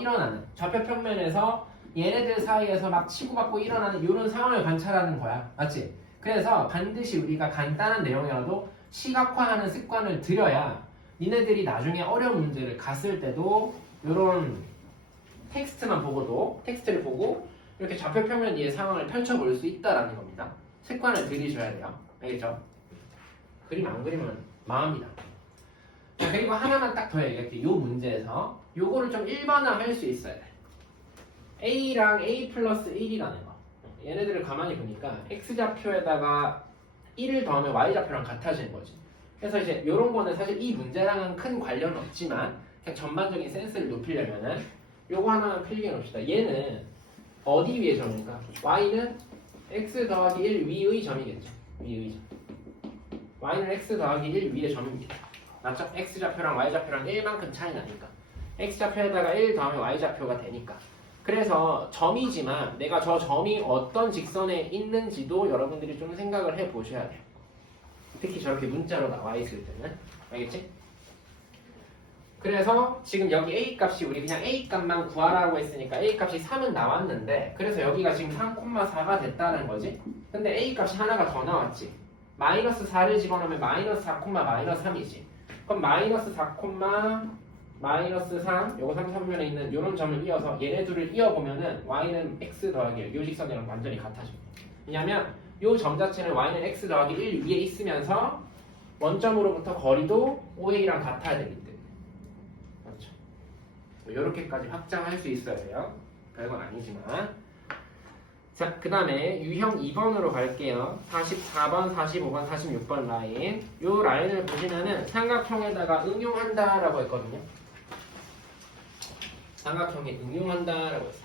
얘네들 사이에서 막 치고받고 일어나는 이런 상황을 관찰하는 거야. 맞지? 그래서 반드시 우리가 간단한 내용이라도 시각화하는 습관을 들여야 니네들이 나중에 어려운 문제를 갔을 때도 이런 텍스트를 보고 이렇게 좌표 평면 위의 상황을 펼쳐볼 수 있다라는 겁니다. 습관을 들이셔야 돼요. 알겠죠? 그림 안 그리면 망합니다. 자, 그리고 하나만 딱 더 얘기할게요. 이 문제에서 요거를 좀 일반화할 수 있어야 돼. A랑 A 플러스 1이라는 거. 얘네들을 가만히 보니까 X좌표에다가 1을 더하면 Y좌표랑 같아지는 거지. 그래서 이제 이런 거는 사실 이 문제랑은 큰 관련은 없지만 그냥 전반적인 센스를 높이려면은 요거 하나만 필기해 놓읍시다. 얘는 어디 위의 점입니까? Y는 X 더하기 1 위의 점이겠죠. 위의 점. Y는 X 더하기 1 위의 점입니다. 맞죠? X좌표랑 Y좌표랑 1만큼 차이 나니까. X좌표에다가 1 더하면 Y좌표가 되니까. 그래서 점이지만 내가 저 점이 어떤 직선에 있는지도 여러분들이 좀 생각을 해 보셔야 돼요. 특히 저렇게 문자로 나와 있을 때는. 알겠지? 그래서 지금 여기 A 값이 우리 그냥 A 값만 구하라고 했으니까 A 값이 3은 나왔는데 그래서 여기가 지금 3,4가 됐다는 거지. 근데 A 값이 하나가 더 나왔지. 마이너스 4를 집어넣으면 마이너스 4, 마이너스 3이지. 그럼 마이너스 4, 마이너스 3, 요거 3,3면에 있는 요런 점을 이어서 얘네 둘을 이어보면은 y는 x 더하기 1, 요 직선이랑 완전히 같아집니다. 왜냐면 요 점 자체는 y는 x 더하기 1 위에 있으면서 원점으로부터 거리도 OA랑 같아야 되기 때문에. 그렇죠. 요렇게까지 확장할 수 있어야 돼요. 별건 아니지만. 자, 그 다음에 유형 2번으로 갈게요. 44번, 45번, 46번 라인. 요 라인을 보시면은 삼각형에다가 응용한다라고 했거든요. 삼각형에 응용한다라고 했어요.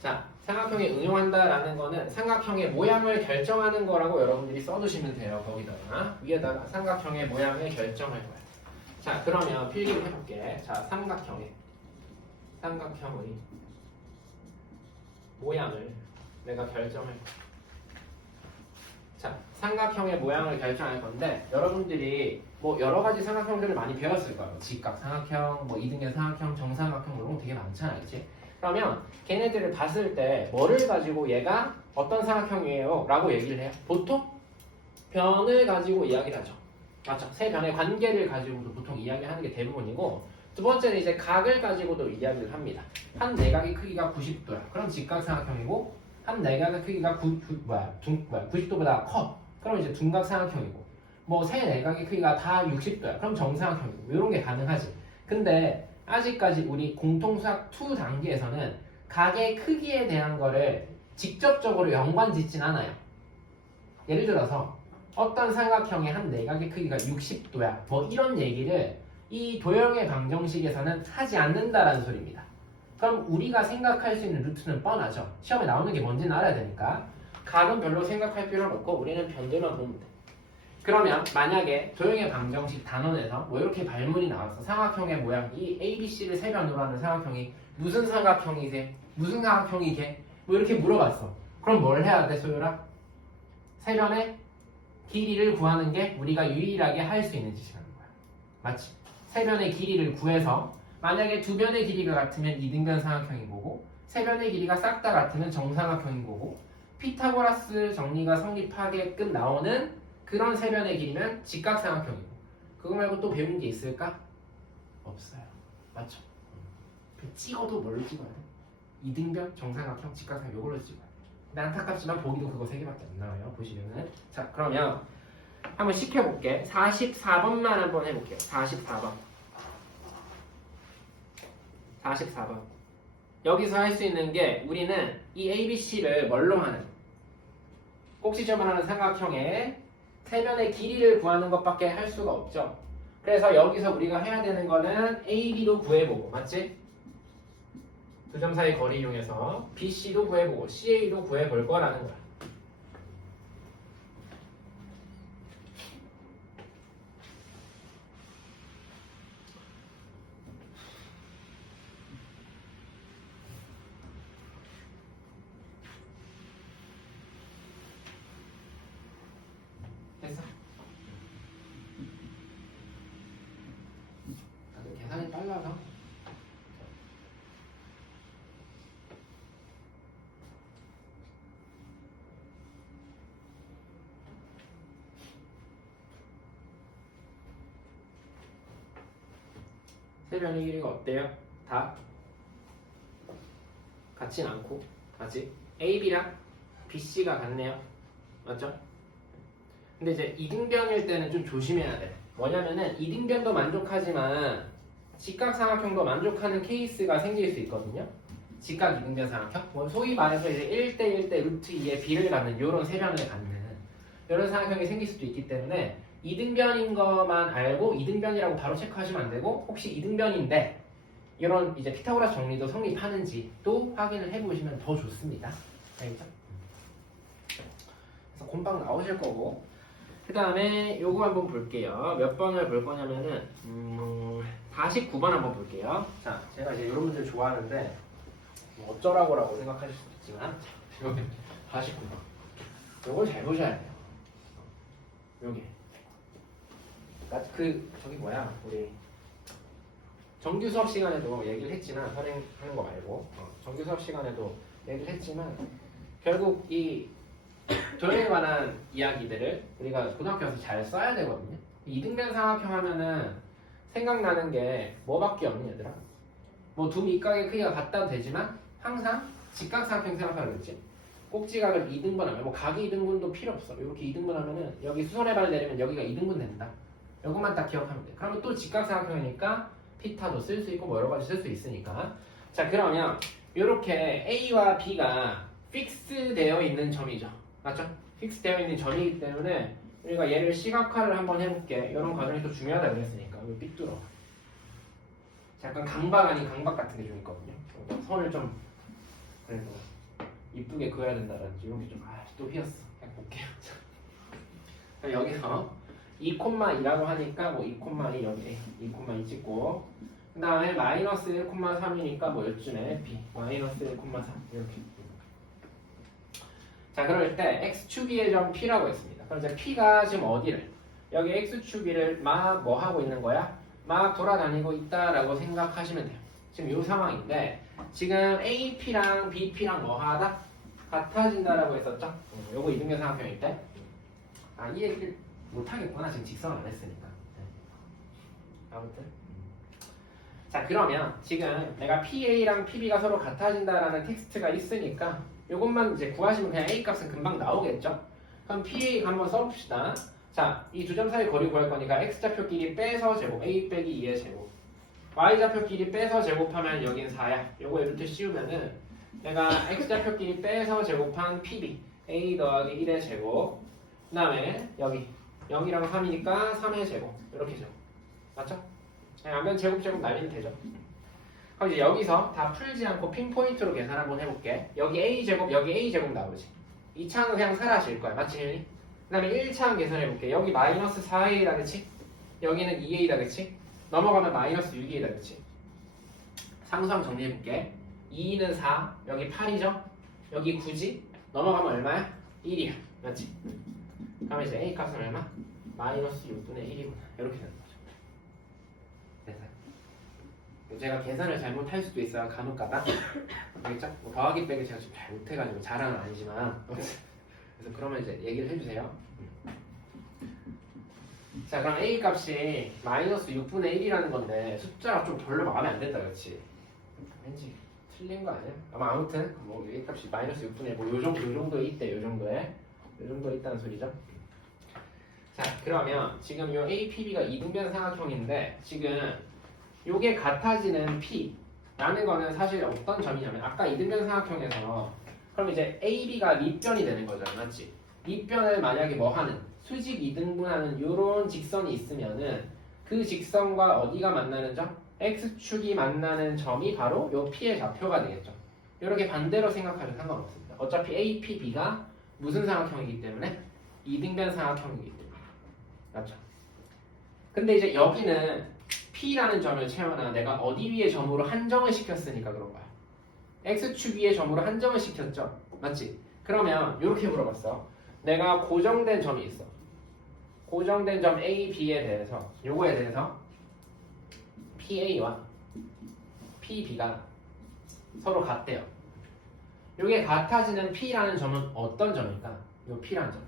자, 삼각형에 응용한다라는 거는 삼각형의 모양을 결정하는 거라고 여러분들이 써두시면 돼요. 거기다가 위에다가 삼각형의 모양을 결정할 거야. 자, 그러면 필기를 해볼게. 자, 삼각형의 모양을 내가 결정할 거야. 자, 삼각형의 모양을 결정할 건데 여러분들이 뭐 여러 가지 삼각형들을 많이 배웠을 거예요. 직각 삼각형, 뭐 이등변 삼각형, 정삼각형 이런 거 되게 많잖아, 그치? 그러면 걔네들을 봤을 때 뭐를 가지고 얘가 어떤 삼각형이에요? 라고 얘기를 해요. 보통 변을 가지고 이야기를 하죠. 맞죠? 세 변의 관계를 가지고도 보통 이야기하는 게 대부분이고 두 번째는 이제 각을 가지고도 이야기를 합니다. 한 내각의 크기가 90도야. 그럼 직각 삼각형이고 한 내각의 크기가 90도보다 커. 그럼 이제 둔각 삼각형이고 뭐 세 내각의 크기가 다 60도야. 그럼 정삼각형이고 이런 게 가능하지. 근데 아직까지 우리 공통수학 2 단계에서는 각의 크기에 대한 거를 직접적으로 연관 짓진 않아요. 예를 들어서 어떤 삼각형의 한 내각의 크기가 60도야. 뭐 이런 얘기를 이 도형의 방정식에서는 하지 않는다라는 소리입니다. 그럼 우리가 생각할 수 있는 루트는 뻔하죠. 시험에 나오는 게 뭔지는 알아야 되니까 각은 별로 생각할 필요는 없고 우리는 변들만 보면 돼. 그러면 만약에 도형의 방정식 단원에서 뭐 이렇게 발문이 나왔어. 삼각형의 모양, 이 ABC를 세 변으로 하는 삼각형이 무슨 삼각형이게? 무슨 삼각형이게? 뭐 이렇게 물어봤어. 그럼 뭘 해야 돼, 소율아? 세 변의 길이를 구하는 게 우리가 유일하게 할 수 있는 짓이라는 거야. 맞지? 세 변의 길이를 구해서 만약에 두 변의 길이가 같으면 이등변 삼각형이 보고 세 변의 길이가 싹 다 같으면 정삼각형이 보고 피타고라스 정리가 성립하게끔 나오는 그런 세 변의 길이면 직각삼각형이고 그거 말고 또 배운 게 있을까? 없어요. 맞죠? 찍어도 뭘 찍어야 돼? 이등변, 정삼각형, 직각삼각형 이걸로 찍어야 돼. 근데 안타깝지만 보기도 그거 3개밖에 안 나와요. 보시면은 자 그러면 한번 시켜볼게. 44번만 한번 해볼게요. 44번 여기서 할 수 있는 게 우리는 이 ABC를 뭘로 하는 꼭지점을 하는 삼각형의 세 변의 길이를 구하는 것밖에 할 수가 없죠. 그래서 여기서 우리가 해야 되는 거는 AB도 구해보고 맞지? 두 점 사이 거리 이용해서 BC도 구해보고 CA도 구해볼 거라는 거야. 세 변의 길이가 어때요? 다 같진 않고 맞지? AB랑 BC가 같네요. 맞죠? 근데 이제 이등변일 때는 좀 조심해야 돼. 뭐냐면은 이등변도 만족하지만 직각삼각형도 만족하는 케이스가 생길 수 있거든요. 직각 이등변 삼각형? 뭐 소위 말해서 이제 1대1 대 루트 2의 B를 갖는 이런 세 변을 갖는 이런 삼각형이 생길 수도 있기 때문에 이등변인 것만 알고 이등변이라고 바로 체크하시면 안 되고 혹시 이등변인데 이런 이제 피타고라스 정리도 성립하는지 또 확인을 해보시면 더 좋습니다. 알겠죠? 그래서 곰방 나오실 거고 그 다음에 요거 한번 볼게요. 몇 번을 볼 거냐면은 49번 한번 볼게요. 자, 제가 이제 이런 분들 좋아하는데 뭐 어쩌라고라고 생각하실 수도 있지만 여기 49번 요걸 잘 보셔야 돼요. 여기 저기 뭐야 우리 정규 수업 시간에도 얘기를 했지만 선행하는 거 말고 정규 수업 시간에도 얘기를 했지만 결국 이 도형에 관한 이야기들을 우리가 고등학교 에서 잘 써야 되거든요. 이등변 삼각형 하면은 생각나는 게 뭐밖에 없니 얘들아? 뭐 두 밑각의 크기가 같다도 되지만 항상 직각삼각형 생각하는 거지. 꼭지각을 2등분하면 뭐 각이 2등분도 필요 없어. 이렇게 2등분하면은 여기 수선의 발을 내리면 여기가 2등분 된다. 이것만 딱 기억하면 돼. 그러면 또 직각삼각형이니까 피타도 쓸 수 있고 뭐 여러 가지 쓸 수 있으니까. 자 그러면 이렇게 A와 B가 픽스 되어 있는 점이죠. 맞죠? 픽스 되어 있는 점이기 때문에 우리가 얘를 시각화를 한번 해볼게. 이런 과정이 또 중요하다 그랬으니까 이거 삐뚤어. 약간 강박 아닌 강박 같은 게 좀 있거든요. 선을 좀 그래도 이쁘게 그어야 된다든지 이런 게 좀 또 휘었어. 그냥 볼게요. 여기서 2,2라고 하니까 뭐 2,2 여기 2,2 찍고 그 다음에 마이너스 1,3이니까 뭐 요쯤에 B 마이너스 1,3 이렇게. 자 그럴 때 x축의 점 P라고 했습니다. 그럼 이제 P가 지금 어디를 여기 x축위를 막 뭐 하고 있는 거야? 막 돌아다니고 있다라고 생각하시면 돼요. 지금 이 상황인데 지금 AP랑 BP랑 뭐 하다? 같아진다라고 했었죠? 요거 이등변 삼각형일 때. 이 얘기를 못하겠구나. 지금 직선을 안 했으니까. 아무튼. 자 그러면 지금 내가 PA랑 PB가 서로 같아진다라는 텍스트가 있으니까 요것만 이제 구하시면 그냥 A 값은 금방 나오겠죠? 그럼 PA 한번 써봅시다. 자, 이 두 점 사이 거리 구할 거니까 X좌표 길이 빼서 제곱, A 빼기 2의 제곱. Y좌표 길이 빼서 제곱하면 여긴 4야. 요거 이렇게 씌우면은 내가 X좌표 길이 빼서 제곱한 PB, A 더하기 1의 제곱. 그 다음에 여기 0이랑 3이니까 3의 제곱. 이렇게 제곱. 맞죠? 안면 제곱 날리면 되죠. 그럼 이제 여기서 다 풀지 않고 핀포인트로 계산 한번 해볼게. 여기 A제곱, 여기 A제곱 나오지. 2차는 그냥 사라질 거야. 맞지, 혜윤이? 그 다음에 1차는 계산해볼게. 여기 마이너스 4A다, 그치? 여기는 2A다, 그치? 넘어가면 마이너스 6A다, 그치? 상수항 정리해볼게. 2는 4, 여기 8이죠? 여기 9지? 넘어가면 얼마야? 1이야. 맞지? 그러면 이제 A 값은 얼마? 마이너스 6분의 1이구나. 이렇게 되는 거죠. 계산. 제가 계산을 잘못할 수도 있어요. 간혹가다. 알겠죠? 뭐 더하기 빼기 제가 좀 잘 못해가지고 자랑은 아니지만 그래서 그러면 이제 얘기를 해주세요. 자 그럼 A 값이 마이너스 6분의 1이라는 건데 숫자가 좀 별로 마음에 안 든다 그렇지? 왠지 틀린 거 아니야? 아무튼 뭐 A 값이 마이너스 6분의 1 뭐 요 정도에 있대. 요 정도에 있다는 소리죠. 자 그러면 지금 요 APB가 이등변 삼각형인데 지금 요게 같아지는 P라는 거는 사실 어떤 점이냐면 아까 이등변 삼각형에서 그럼 이제 AB가 밑변이 되는 거잖아. 맞지? 밑변을 만약에 뭐 하는 수직 이등분하는 요런 직선이 있으면은 그 직선과 어디가 만나는 점? X축이 만나는 점이 바로 요 P의 좌표가 되겠죠. 이렇게 반대로 생각하셔도 상관없습니다. 어차피 APB가 무슨 삼각형이기 때문에? 이등변 삼각형이기 때문에. 맞죠? 근데 이제 여기는 P라는 점을 채워놔. 내가 어디 위에 점으로 한정을 시켰으니까 그런 거야. X축 위에 점으로 한정을 시켰죠. 맞지? 그러면 이렇게 물어봤어. 내가 고정된 점이 있어. 고정된 점 A, B에 대해서 요거에 대해서 PA와 PB가 서로 같대요. 요게 같아지는 P라는 점은 어떤 점일까? 요 P라는 점.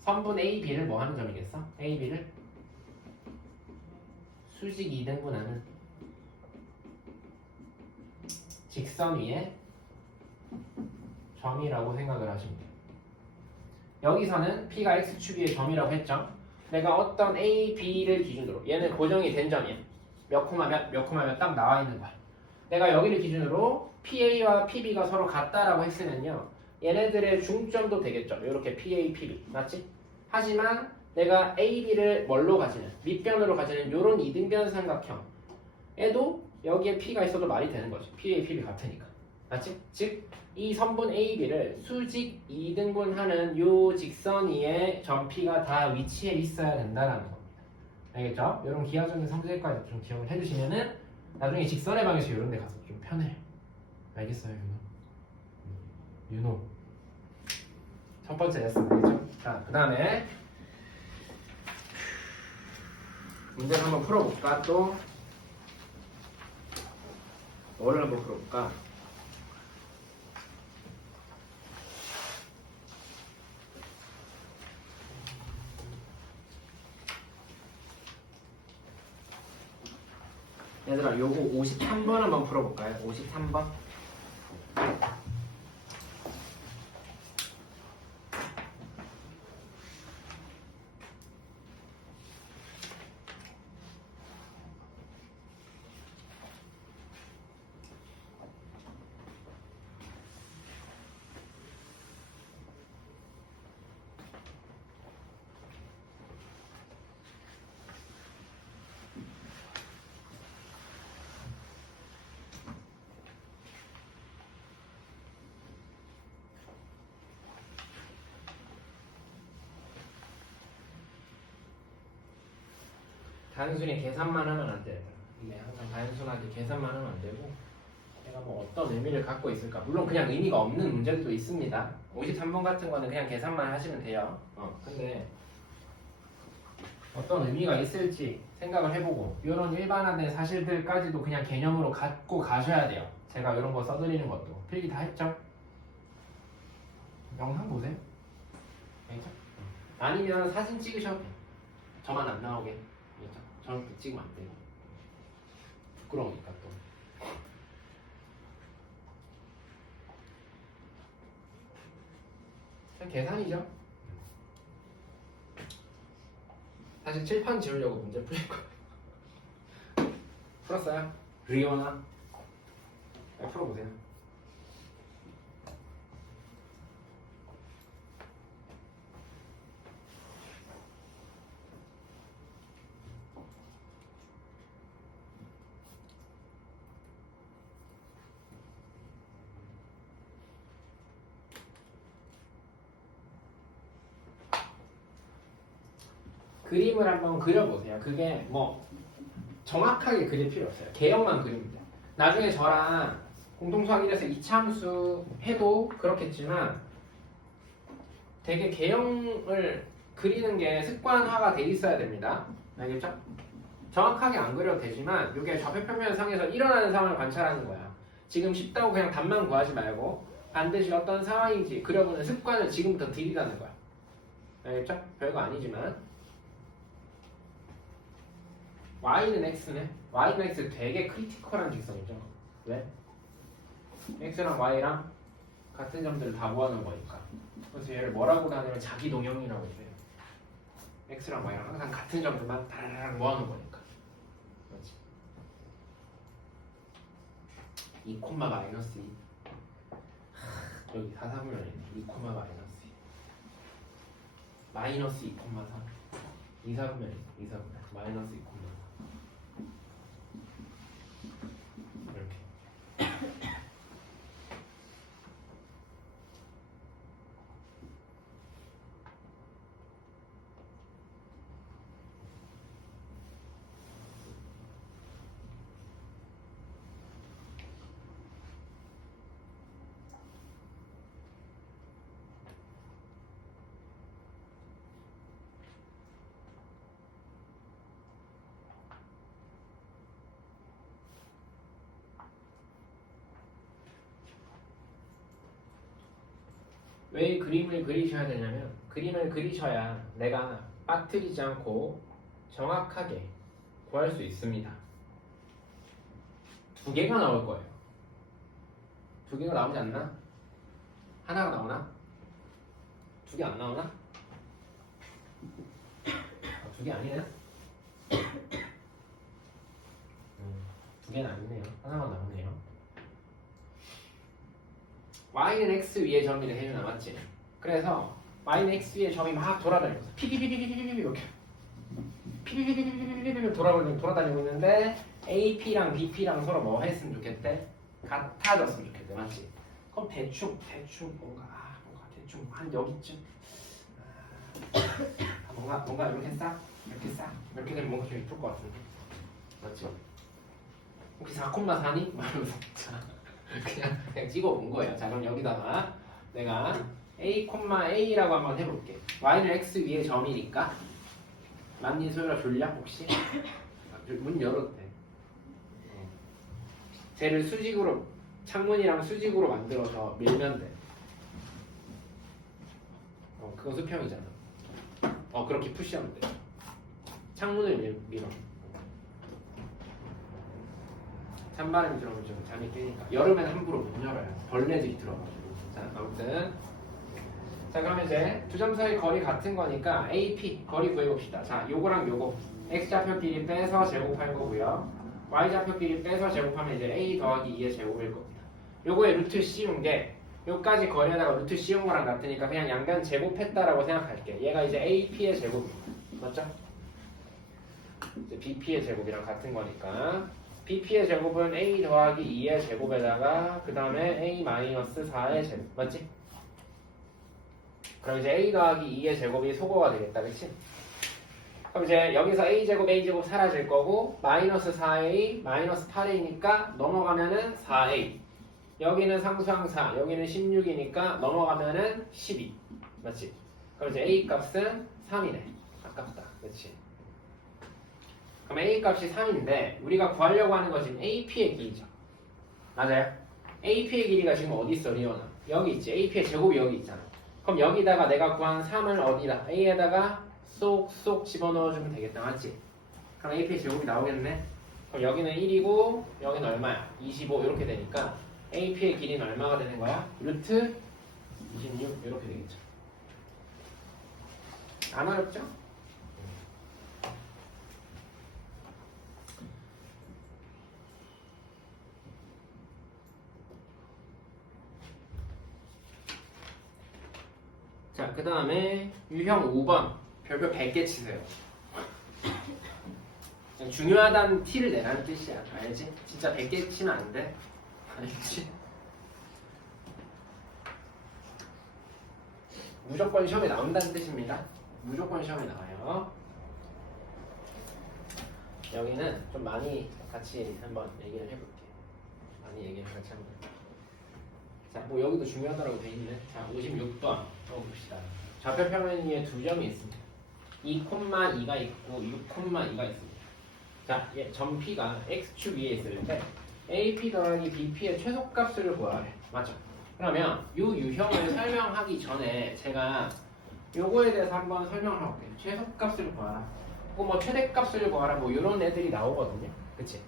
선분 A, B를 뭐 하는 점이겠어? A, B를 수직 2등분하는 직선 위에 점이라고 생각을 하시면 돼요. 여기서는 P가 X축 위의 점이라고 했죠. 내가 어떤 A, B를 기준으로 얘는 고정이 된 점이야. 몇 코마 몇 딱 나와 있는 거야. 내가 여기를 기준으로 PA와 PB가 서로 같다라고 했으면요. 얘네들의 중점도 되겠죠. 이렇게 PA, PB. 맞지? 하지만 내가 AB를 뭘로 가지는 밑변으로 가지는 이런 이등변 삼각형에도 여기에 P가 있어도 말이 되는 거지. PA, PB 같으니까. 맞지? 즉, 이 선분 AB를 수직 2등분하는 요 직선 위에 점 P가 다 위치해 있어야 된다라는 겁니다. 알겠죠? 이런 기하적인 성질까지 좀 기억을 해주시면은 나중에 직선의 방에서 이런 데 가서 좀 편해요. 알겠어요, 윤호? 첫 번째 레슨 알겠죠? 자, 그 다음에 문제를 한번 풀어볼까? 또 뭐를 한번 풀어볼까? 얘들아, 요거 53번 한번 풀어볼까요? 53번. 단순히 계산만 하면 안 돼요. 이게 항상 단순하게 계산만 하면 안 되고 내가 뭐 어떤 의미를 갖고 있을까. 물론 그냥 의미가 없는 문제도 있습니다. 53번 같은 거는 그냥 계산만 하시면 돼요. 근데 어떤 의미가 있을지 생각을 해보고 이런 일반화된 사실들까지도 그냥 개념으로 갖고 가셔야 돼요. 제가 이런 거 써드리는 것도 필기 다 했죠? 영상 보세요. 알겠죠? 아니면 사진 찍으셔도 돼요. 저만 안 나오게. 알겠죠? 저는 찍으면 안 되고 부끄러우니까 또. 그냥 계산이죠. 사실 칠판 지우려고 문제 풀릴 거예요. 풀었어요? 리오나? 풀어보세요. 그림을 한번 그려보세요. 그게 뭐 정확하게 그릴 필요 없어요. 개형만 그리면 돼요. 나중에 저랑 공통수학 1에서 이차함수 해도 그렇겠지만 되게 개형을 그리는 게 습관화가 돼 있어야 됩니다. 알겠죠? 정확하게 안 그려도 되지만 이게 좌표평면상에서 일어나는 상황을 관찰하는 거야. 지금 쉽다고 그냥 답만 구하지 말고 반드시 어떤 상황인지 그려보는 습관을 지금부터 들이라는 거야. 알겠죠? 별거 아니지만 y는 x네. y는 x 되게 크리티컬한 직선이죠. 왜? x랑 y랑 같은 점들을 다 모아놓은 거니까. 그래서 얘를 뭐라고 하냐면 자기 동형이라고 해요. x랑 y랑 항상 같은 점들만 다라락 모아놓은 거니까. 그렇지. 2, 마이너스 2. 여기 4, 3을 2, 마이너스 2. 마이너스 2, 3. 2, 4분면 2, 4분면 마이너스 2, 3. 왜 그림을 그리셔야 되냐면 그림을 그리셔야 내가 빠뜨리지 않고 정확하게 구할 수 있습니다. 두 개가 나올 거예요. 두 개가 나오지 않나? 하나가 나오나? 두 개 안 나오나? 두 개 아니네? 두 개는 아니네요. 하나가 나오네요. y는 x 위에 점이래 해주나 맞지? 그래서 y는 x 위에 점이 막 돌아다니면서 피피피피피피피 이렇게 피피피피피피피 돌아다니고 있는데 AP랑 BP랑 서로 뭐 했으면 좋겠대? 같아졌으면 좋겠대 맞지? 그럼 대충 뭔가 대충 한 여기쯤 뭔가 이렇게 되면 뭔가 좀 이쁠 것 같은데 맞지? 혹시 4,4니? 말하면서 그냥 찍어본 거예요. 자 그럼 여기다가 내가 A,A라고 한번 해볼게. Y는 X 위에 점이니까 맞니 소율아 졸려 혹시? 문 열어도 돼. 쟤를 수직으로 창문이랑 수직으로 만들어서 밀면 돼. 그건 수평이잖아. 그렇게 푸시하면 돼. 창문을 밀어. 찬바람이 들어오면 좀 잠이 깨니까. 여름엔 함부로 못 열어요. 벌레들이 들어가지고. 자, 아무튼. 자, 그러면 이제 두 점 사이 거리 같은 거니까 AP 거리 구해봅시다. 자, 요거랑 요거. X좌표 길이 빼서 제곱할 거고요. Y좌표 길이 빼서 제곱하면 이제 A 더하기 2의 제곱일 겁니다. 요거에 루트 씌운 게 요까지 거리에다가 루트 씌운 거랑 같으니까 그냥 양변 제곱했다라고 생각할게. 얘가 이제 AP의 제곱입니다. 맞죠? 이제 BP의 제곱이랑 같은 거니까 BP의 제곱은 A 더하기 2의 제곱에다가 그 다음에 A 마이너스 4의 제곱 맞지? 그럼 이제 A 더하기 2의 제곱이 소거가 되겠다 그치? 그럼 이제 여기서 A제곱 사라질 거고 마이너스 4A 마이너스 8A니까 넘어가면은 4A 여기는 상수항 4 여기는 16이니까 넘어가면은 12 맞지? 그럼 이제 A 값은 3이네 아깝다 그치? 그럼 A 값이 3인데 우리가 구하려고 하는 것은 AP의 길이죠. 맞아요? AP의 길이가 지금 어디 있어 리오나? 여기 있지. AP의 제곱이 여기 있잖아. 그럼 여기다가 내가 구한 3을 어디다? A에다가 쏙쏙 집어넣어주면 되겠다. 맞지? 그럼 AP의 제곱이 나오겠네? 그럼 여기는 1이고 여기는 얼마야? 25 이렇게 되니까 AP의 길이는 얼마가 되는 거야? 루트 26 이렇게 되겠죠. 안 어렵죠? 자, 그 다음에 유형 5번 별표 100개 치세요. 중요하다는 티를 내라는 뜻이야. 알지? 진짜 100개 치면 안 돼. 알지? 무조건 시험에 나온다는 뜻입니다. 무조건 시험에 나와요. 여기는 좀 많이 같이 한번 얘기를 해볼게. 많이 얘기를 같이 한번 해볼게. 자, 뭐 여기도 중요하다고 돼 있네. 자, 56번 봅시다. 좌표 평면 위에 두 점이 있습니다. 2,2가 있고 6,2가 있습니다. 자, 점 P가 X축 위에 있을 때 AP 더하기 BP의 최소값을 구하래. 맞죠? 그러면 이 유형을 설명하기 전에 제가 요거에 대해서 한번 설명을 해볼게요. 최소값을 구하라. 뭐 최대값을 구하라. 뭐 이런 애들이 나오거든요. 그치?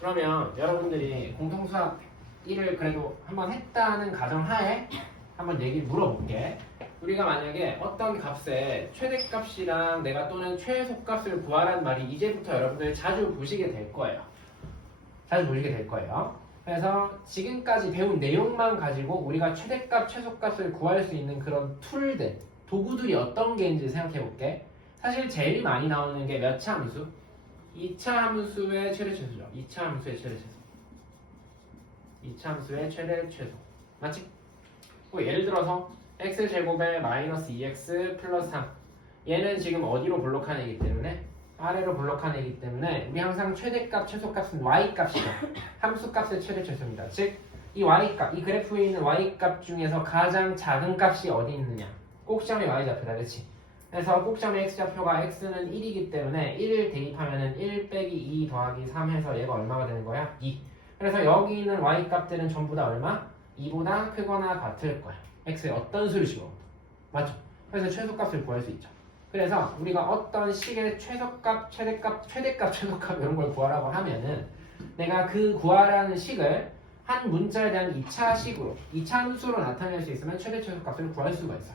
그러면 여러분들이 공통수학 1을 그래도 한번 했다는 가정하에 한번 얘기를 물어볼게. 우리가 만약에 어떤 값의 최대값이랑 내가 또는 최소값을 구하라는 말이 이제부터 여러분들 자주 보시게 될 거예요. 자주 보시게 될 거예요. 그래서 지금까지 배운 내용만 가지고 우리가 최대값, 최소값을 구할 수 있는 그런 툴들, 도구들이 어떤 게 있는지 생각해 볼게. 사실 제일 많이 나오는 게 몇 차 함수? 2차 함수의 최대 최소죠. 2차 함수의 최대 최소. 2차 함수의 최대 최소. 맞지? 예를 들어서 x제곱에 마이너스 2x 플러스 3 얘는 지금 어디로 블록한 애이기 때문에 아래로 블록한 애이기 때문에 우리 항상 최대값, 최소값은 y값이죠. 함수값의 최대 최소입니다. 즉 이 y값, 이 그래프에 있는 y값 중에서 가장 작은 값이 어디 있느냐? 꼭지점이 y좌표다. 그렇지? 그래서 꼭지점의 x좌표가 x는 1이기 때문에 1을 대입하면 1 빼기 2 더하기 3 해서 얘가 얼마가 되는 거야? 2. 그래서 여기 있는 y값들은 전부 다 얼마? 2보다 크거나 같을 거야. x의 어떤 수를 집어넣어도. 맞죠? 그래서 최소값을 구할 수 있죠. 그래서 우리가 어떤 식의 최소값, 최대값, 최대값, 최소값 이런 걸 구하라고 하면은 내가 그 구하라는 식을 한 문자에 대한 2차식으로, 2차 함수로 나타낼 수 있으면 최대 최소값을 구할 수가 있어요.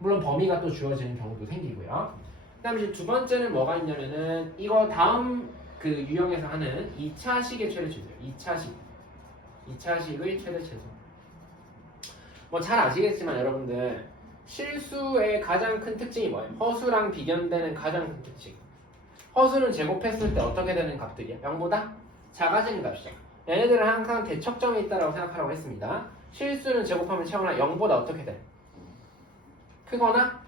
물론 범위가 또 주어지는 경우도 생기고요. 그 다음에 이제 두 번째는 뭐가 있냐면은 이거 다음 그 유형에서 하는 2차식의 최대 최소예요. 2차식의 최대 최소. 뭐 잘 아시겠지만 여러분들 실수의 가장 큰 특징이 뭐예요? 허수랑 비견되는 가장 큰 특징. 허수는 제곱했을 때 어떻게 되는 값들이야? 0보다 작아지는 값이죠. 얘네들은 항상 대척점에 있다고 생각하라고 했습니다. 실수는 제곱하면 채우나 0보다 어떻게 돼? 크거나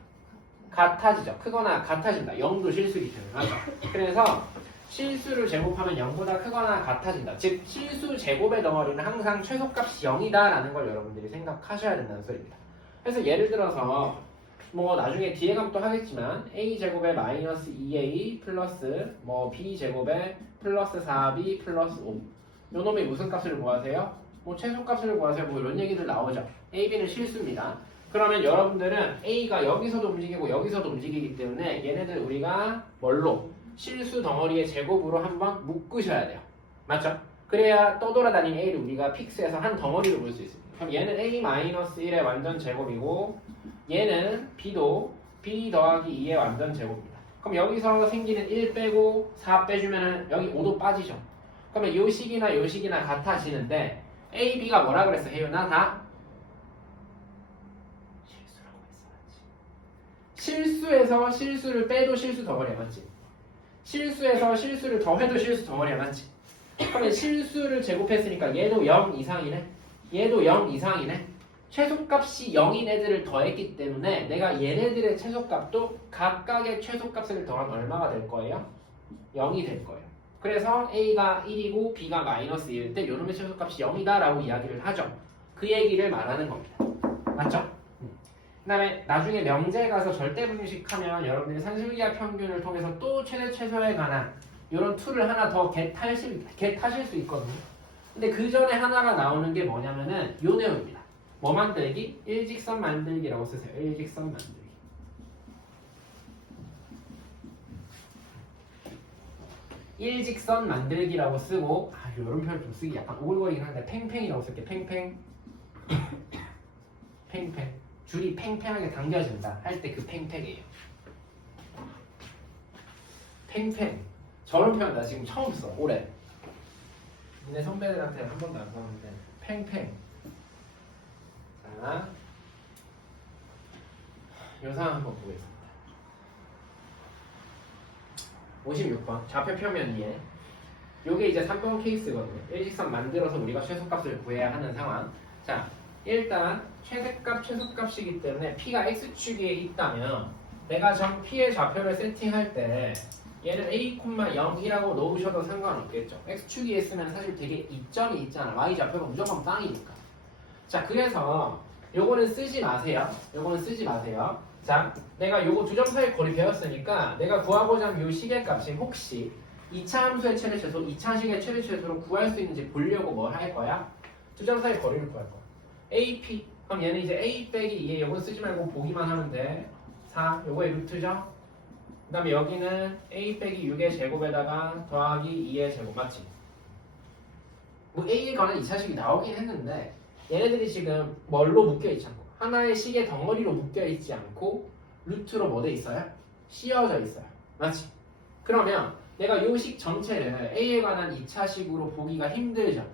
같아지죠. 크거나 같아진다. 0도 실수이기 때문에. 맞죠? 그래서 실수를 제곱하면 0보다 크거나 같아진다. 즉 실수 제곱의 덩어리는 항상 최소값이 0이다라는 걸 여러분들이 생각하셔야 된다는 소리입니다. 그래서 예를 들어서 뭐 나중에 뒤에 가면 또 하겠지만 a제곱에 마이너스 2a 플러스 뭐 b제곱에 플러스 4b 플러스 5 요놈의 무슨 값을 구하세요? 뭐 최소값을 구하세요. 뭐 이런 얘기들 나오죠. a, b는 실수입니다. 그러면 여러분들은 a가 여기서도 움직이고 여기서도 움직이기 때문에 얘네들 우리가 뭘로? 실수 덩어리의 제곱으로 한번 묶으셔야 돼요. 맞죠? 그래야 떠돌아다니는 a를 우리가 픽스해서 한 덩어리로 볼 수 있습니다. 그럼 얘는 a-1의 완전 제곱이고 얘는 b도 b 더하기 2의 완전 제곱입니다. 그럼 여기서 생기는 1 빼고 4 빼주면 여기 5도 빠지죠. 그러면 요 식이나 요 식이나 같아지는데 a, b가 뭐라 그랬어? 혜윤아 다 실수라고 했어야지. 실수에서 실수를 빼도 실수 덩어리야 맞지? 실수에서 실수를 더해도 실수 덩어리야 맞지? 그러면 실수를 제곱했으니까 얘도 0 이상이네. 얘도 0 이상이네. 최소값이 0인 애들을 더했기 때문에 내가 얘네들의 최소값도 각각의 최소값을 더하면 얼마가 될 거예요? 0이 될 거예요. 그래서 A가 1이고 B가 마이너스 1일 때 요놈의 최소값이 0이다 라고 이야기를 하죠. 그 얘기를 말하는 겁니다. 맞죠? 그 다음에 나중에 명제에 가서 절대분식하면 여러분들이 산술기하 평균을 통해서 또 최대 최소에 관한 이런 툴을 하나 더 겟하실 수 있거든요. 근데 그 전에 하나가 나오는 게 뭐냐면은 요 내용입니다. 뭐 만들기? 일직선 만들기라고 쓰세요. 일직선 만들기. 일직선 만들기라고 쓰고 요런 표현 좀 쓰기 약간 오글거리긴 한데 팽팽이라고 쓸게. 팽팽 팽팽 줄이 팽팽하게 당겨진다 할 때 그 팽팽이에요. 팽팽 저런 표현 나 지금 처음 써 올해. 니네 선배들한테 한 번도 안 썼는데 팽팽. 자 요상 한번 보겠습니다. 56번 좌표 표면 위에 요게 이제 3번 케이스거든요. 일직선 만들어서 우리가 최소값을 구해야 하는 상황. 자 일단 최대값 최소값이기 때문에 p가 x축에 있다면 내가 정 p의 좌표를 세팅할 때 얘는 a,0이라고 놓으셔도 상관없겠죠. x축이 있으면 사실 되게 이점이 있잖아. y좌표가 무조건 빵이니까. 자 그래서 요거는 쓰지 마세요. 요거는 쓰지 마세요. 자 내가 요거 두 점 사이 거리 배웠으니까 내가 구하고자 하는 요 식의 값이 혹시 2차 함수의 최대 최소, 2차식의 최대 최소로 구할 수 있는지 보려고 뭘 할 거야? 두 점 사이 거리를 구할 거야. AP 그럼 얘는 이제 A 빼기 2에 요건 쓰지 말고 보기만 하면 돼. 4 요거의 루트죠? 그 다음에 여기는 A 빼기 6의 제곱에다가 더하기 2의 제곱 맞지? 뭐 A에 관한 2차식이 나오긴 했는데 얘네들이 지금 뭘로 묶여있지 않고 하나의 식의 덩어리로 묶여있지 않고 루트로 뭐 돼 있어요? 씌어져 있어요. 맞지? 그러면 내가 요 식 전체를 A에 관한 2차식으로 보기가 힘들죠?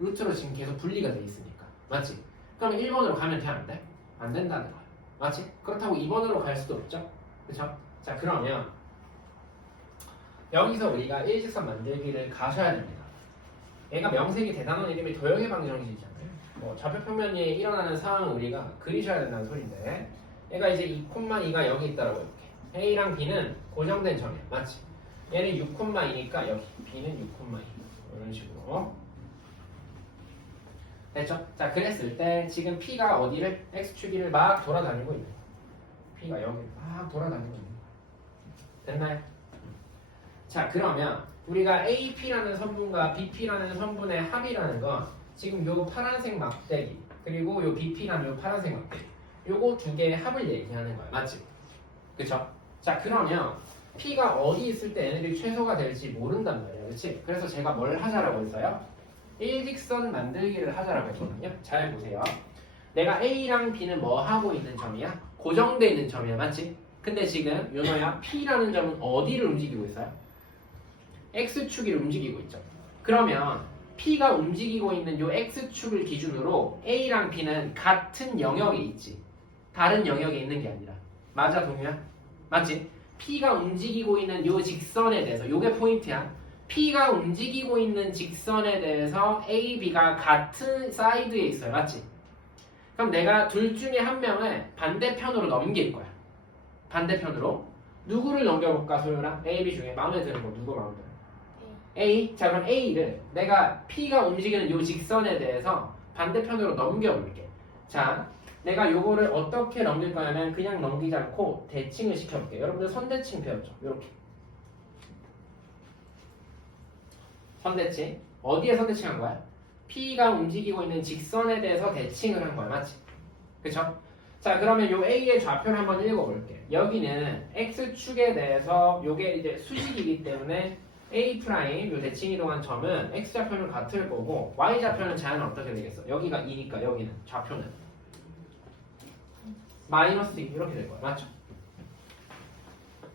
루트로 지금 계속 분리가 돼 있으니까. 맞지? 그럼 1번으로 가면 돼? 안 돼? 안 된다는 거야. 맞지? 그렇다고 2번으로 갈 수도 없죠? 그쵸? 자 그러면 여기서 우리가 일직선 만들기를 가셔야 됩니다. 얘가 명색이 대단한 이름이 도형의 방정식이잖아요. 뭐 좌표 표면 위에 일어나는 상황을 우리가 그리셔야 된다는 소리인데 얘가 이제 2,2가 여기 있다라고 이렇게 A랑 B는 고정된 점이야. 맞지? 얘는 6,2니까 여기 B는 6,2 이런 식으로 됐죠? 자 그랬을 때 지금 P가 어디를? X축위를 막 돌아다니고 있는 거야. P가 여기 막 돌아다니고 있는 거야. 됐나요? 자 그러면 우리가 AP라는 선분과 BP라는 선분의 합이라는 건 지금 요 파란색 막대기 그리고 요 BP라는 요 파란색 막대기 요거 두 개의 합을 얘기하는 거야. 맞지? 그쵸? 자 그러면 P가 어디 있을 때 얘네들이 최소가 될지 모른단 말이에요. 그렇지? 그래서 제가 뭘 하자라고 했어요? 일직선 만들기를 하자라고 했거든요. 잘 보세요. 내가 A랑 B는 뭐 하고 있는 점이야? 고정되어 있는 점이야. 맞지? 근데 지금 윤호야 P라는 점은 어디를 움직이고 있어요? X축을 움직이고 있죠. 그러면 P가 움직이고 있는 요 X축을 기준으로 A랑 B는 같은 영역에 있지. 다른 영역에 있는 게 아니라. 맞아 동유야? 맞지? P가 움직이고 있는 요 직선에 대해서 요게 포인트야. P가 움직이고 있는 직선에 대해서 A, B가 같은 사이드에 있어요. 맞지? 그럼 내가 둘 중에 한 명을 반대편으로 넘길 거야. 반대편으로. 누구를 넘겨볼까 소연아? A, B 중에 마음에 드는 거 누구 마음에 들어? A. 자 그럼 A를 내가 P가 움직이는 요 직선에 대해서 반대편으로 넘겨볼게. 자 내가 요거를 어떻게 넘길 거냐면 그냥 넘기지 않고 대칭을 시켜볼게요. 여러분들 선대칭 배웠죠? 요렇게 선대칭. 어디에 선대칭한 거야? P가 움직이고 있는 직선에 대해서 대칭을 한 거야. 맞지? 그쵸? 자 그러면 요 A의 좌표를 한번 읽어볼게. 여기는 X축에 대해서 요게 이제 수직이기 때문에 A' 요 대칭 이동한 점은 X좌표는 같을 거고 Y좌표는 자연은 어떻게 되겠어? 여기가 2니까 여기는 좌표는 마이너스 2 이렇게 될 거야. 맞죠?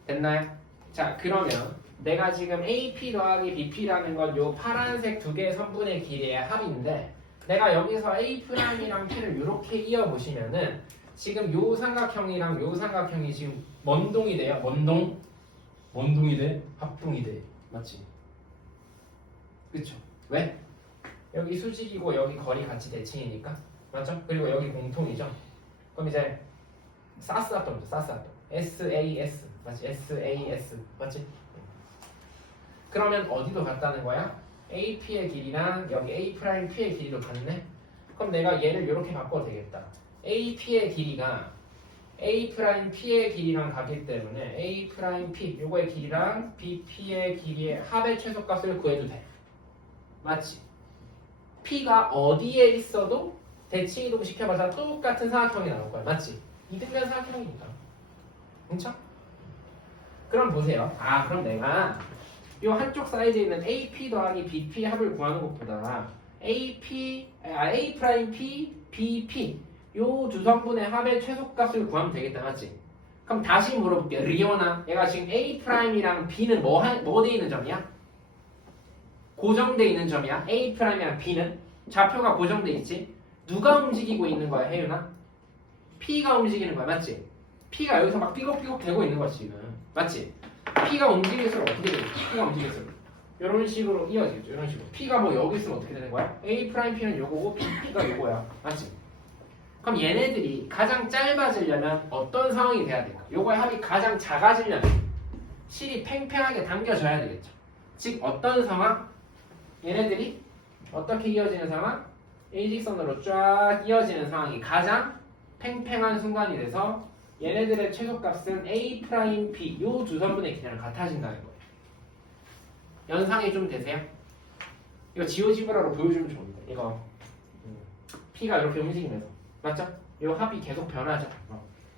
됐나요? 자 그러면 내가 지금 AP 더하기 BP라는 건 요 파란색 두 개의 선분의 길이의 합인데 내가 여기서 A'이랑 P를 이렇게 이어보시면은 지금 요 삼각형이랑 요 삼각형이 지금 먼동이 돼요. 먼동이 돼? 합동이 돼. 맞지? 그쵸? 왜? 여기 수직이고 여기 거리 같이 대칭이니까 맞죠? 그리고 여기 공통이죠? 그럼 이제 사스합동이죠. 사스합동 SAS 맞지? SAS 맞지? 그러면 어디도 같다는 거야? AP의 길이랑 여기 A'P의 길이도 같네? 그럼 내가 얘를 이렇게 바꿔도 되겠다. AP의 길이가 A'P의 길이랑 같기 때문에 A'P 요거의 길이랑 BP의 길이의 합의 최소값을 구해도 돼. 맞지? P가 어디에 있어도 대칭 이동 시켜봐서 똑같은 삼각형이 나올 거야. 맞지? 이등변 삼각형이니까. 그쵸? 그럼 보세요. 그럼 내가 요 한쪽 사이드에 있는 AP 더하기 BP 합을 구하는 것보다 A'P, BP 요 두 성분의 합의 최소값을 구하면 되겠다. 맞지? 그럼 다시 물어볼게. 리오나 얘가 지금 A'이랑 B는 뭐 돼 있는 점이야? 고정돼 있는 점이야. A'이랑 B는 좌표가 고정돼 있지. 누가 움직이고 있는 거야, 혜윤아? P가 움직이는 거야. 맞지? P가 여기서 막 삐걱삐걱 대고 있는 거야 지금. 맞지? P가 움직일수록 어떻게 되겠지? P가 움직일수록 이런 식으로 이어지겠죠. 이런 식으로 P가 뭐 여기 있으면 어떻게 되는 거야? A'P는 요거고 P가 요거야. 맞지? 그럼 얘네들이 가장 짧아지려면 어떤 상황이 돼야 될까? 요거의 합이 가장 작아지려면 실이 팽팽하게 당겨져야 되겠죠. 즉 어떤 상황? 얘네들이 어떻게 이어지는 상황? 일직선으로 쫙 이어지는 상황이 가장 팽팽한 순간이 돼서 얘네들의 최소값은 A'P 요 두 선분의 길이랑 같아진다는 거예요. 연상이 좀 되세요? 이거 지오지브라로 보여주면 좋은데 이거 P가 이렇게 움직이면서 맞죠? 이 합이 계속 변하죠.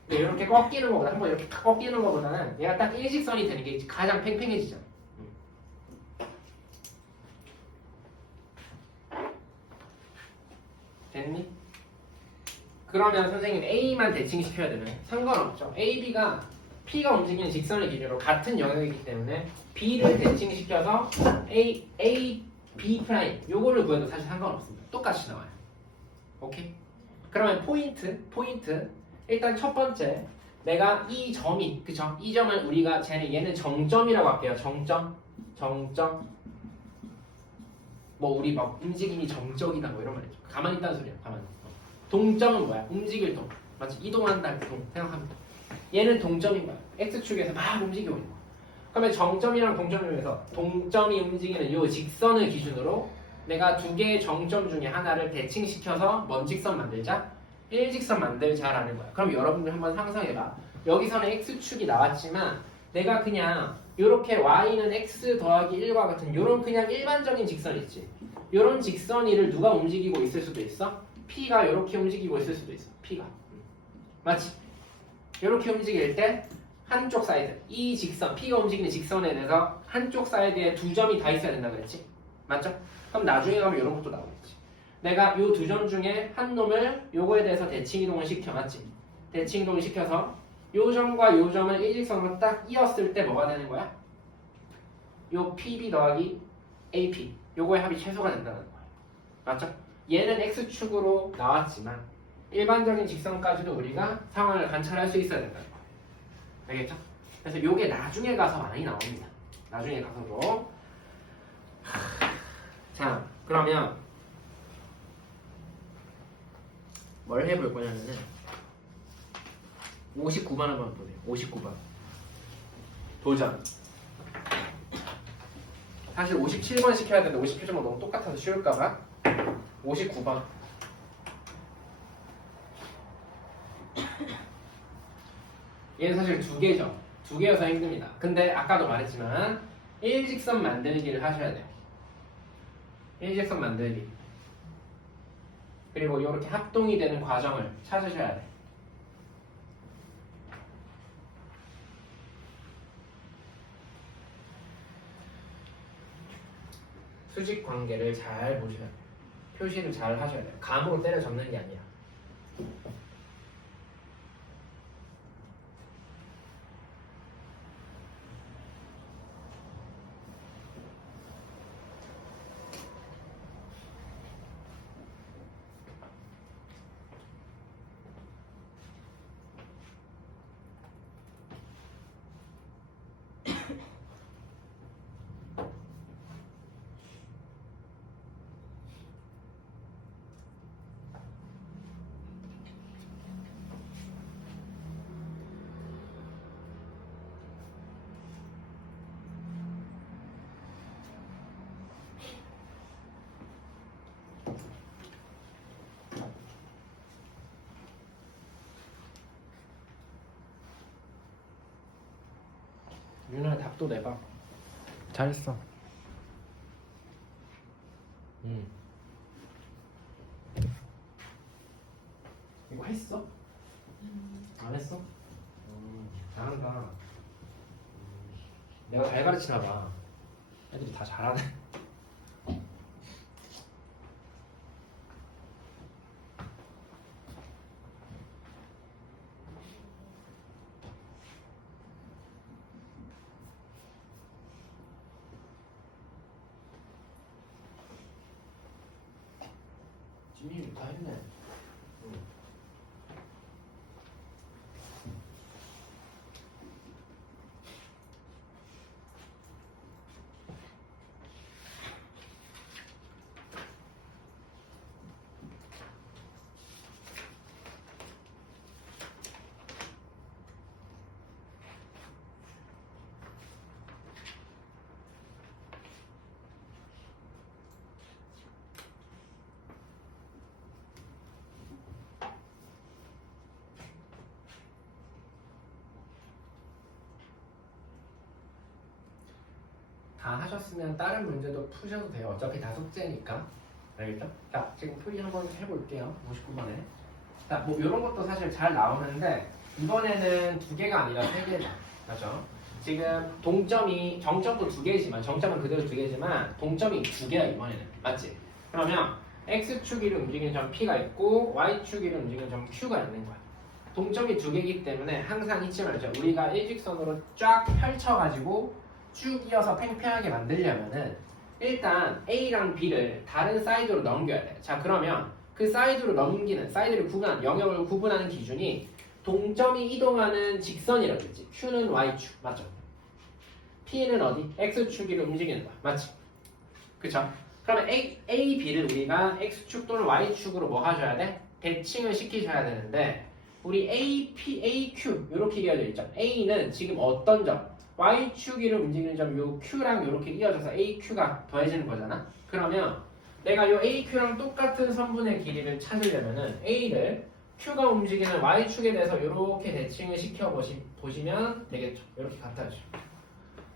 근데 이렇게 꺾이는 거보다 한번 이렇게 꺾이는 거보다는 얘가 딱 일직선이 되는 게 가장 팽팽해지죠. 됐니? 그러면 선생님 A만 대칭시켜야 되면 상관없죠. A, B가 P가 움직이는 직선의 기준으로 같은 영역이기 때문에 B를 대칭시켜서 A, B 프라임 요거를 구해도 사실 상관없습니다. 똑같이 나와요. 오케이? 그러면 포인트 일단 첫 번째 내가 이 점이 그쵸? 이 점을 우리가 얘는 정점이라고 할게요. 정점 뭐 우리 막 움직임이 정적이다 뭐 이런 말 있죠. 가만히 있다는 소리야. 가만히. 동점은 뭐야? 움직일 동. 맞지? 이동한다는 동 생각합니다. 얘는 동점인 거야. X축에서 막 움직이고 있는 거야. 그러면 정점이랑 동점 중에서 동점이 움직이는 이 직선을 기준으로 내가 두 개의 정점 중에 하나를 대칭시켜서 먼 직선 만들자. 일직선 만들자라는 거야. 그럼 여러분들 한번 상상해봐. 여기서는 X축이 나왔지만 내가 그냥 요렇게 Y는 X 더하기 1과 같은 요런 그냥 일반적인 직선 있지. 요런 직선 위를 누가 움직이고 있을 수도 있어? P가 요렇게 움직이고 있을 수도 있어. P가. 맞지? 요렇게 움직일 때 한쪽 사이드 이 직선 P가 움직이는 직선에 대해서 한쪽 사이드에 두 점이 다 있어야 된다 그랬지? 맞죠? 그럼 나중에 가면 이런 것도 나오겠지. 내가 요 두 점 중에 한 놈을 요거에 대해서 대칭 이동을 시켜 맞지? 대칭 이동을 시켜서 요 점과 요 점을 일직선으로 딱 이었을 때 뭐가 되는 거야? 요 PB 더하기 AP 요거의 합이 최소가 된다는 거야. 맞죠? 얘는 X축으로 나왔지만 일반적인 직선까지도 우리가 상황을 관찰할 수 있어야 된다는 거야. 알겠죠? 그래서 요게 나중에 가서 많이 나옵니다. 나중에 가서도. 자, 그러면 뭘 해볼 거냐면은 59번 한번 보세요. 59번 도전. 사실 57번 시켜야 되는데 57번은 너무 똑같아서 쉬울까봐 59번. 얘는 사실 두 개죠. 두 개여서 힘듭니다. 근데 아까도 말했지만 일직선 만들기를 하셔야 돼요. 일직선 만들기. 그리고 이렇게 합동이 되는 과정을 찾으셔야 돼. 수직 관계를 잘 보셔야 돼요. 표시를 잘 하셔야 돼요. 감으로 때려 적는 게 아니라. 윤아 답도 내봐. 잘했어. 이거 했어? 안 했어? 잘한다. 내가 잘 가르치나 봐. 애들이 다 잘하네. 진민이 다 했네. 다 하셨으면 다른 문제도 푸셔도 돼요. 어차피 다 숙제니까. 알겠죠? 자, 지금 풀이 한번 해볼게요. 59번에. 자, 뭐 이런 것도 사실 잘 나오는데 이번에는 두 개가 아니라 세 개다. 맞죠? 지금 동점이 정점도 두 개지만 정점은 그대로 두 개지만 동점이 두 개야 이번에는. 맞지? 그러면 X축 위로 움직이는 점 P가 있고 Y축 위로 움직이는 점 Q가 있는 거야. 동점이 두 개이기 때문에 항상 잊지 말죠. 우리가 일직선으로 쫙 펼쳐가지고 쭉 이어서 팽팽하게 만들려면은 일단 A랑 B를 다른 사이드로 넘겨야 돼. 자, 그러면 그 사이드로 넘기는 사이드를 구분한 영역을 구분하는 기준이 동점이 이동하는 직선이라고 했지. Q는 Y축 맞죠? P는 어디? X축으로 움직이는 거야. 맞지? 그쵸? 그러면 A, B를 우리가 X축 또는 Y축으로 뭐 하셔야 돼? 대칭을 시키셔야 되는데 우리 A, P, A, Q 이렇게 이어져 있죠. A는 지금 어떤 점? Y축 위로 움직이는 점 요 Q랑 이렇게 이어져서 AQ가 더해지는 거잖아. 그러면 내가 요 AQ랑 똑같은 선분의 길이를 찾으려면은 A를 Q가 움직이는 Y축에 대해서 이렇게 대칭을 시켜 보시면 되겠죠. 이렇게 갖다줘.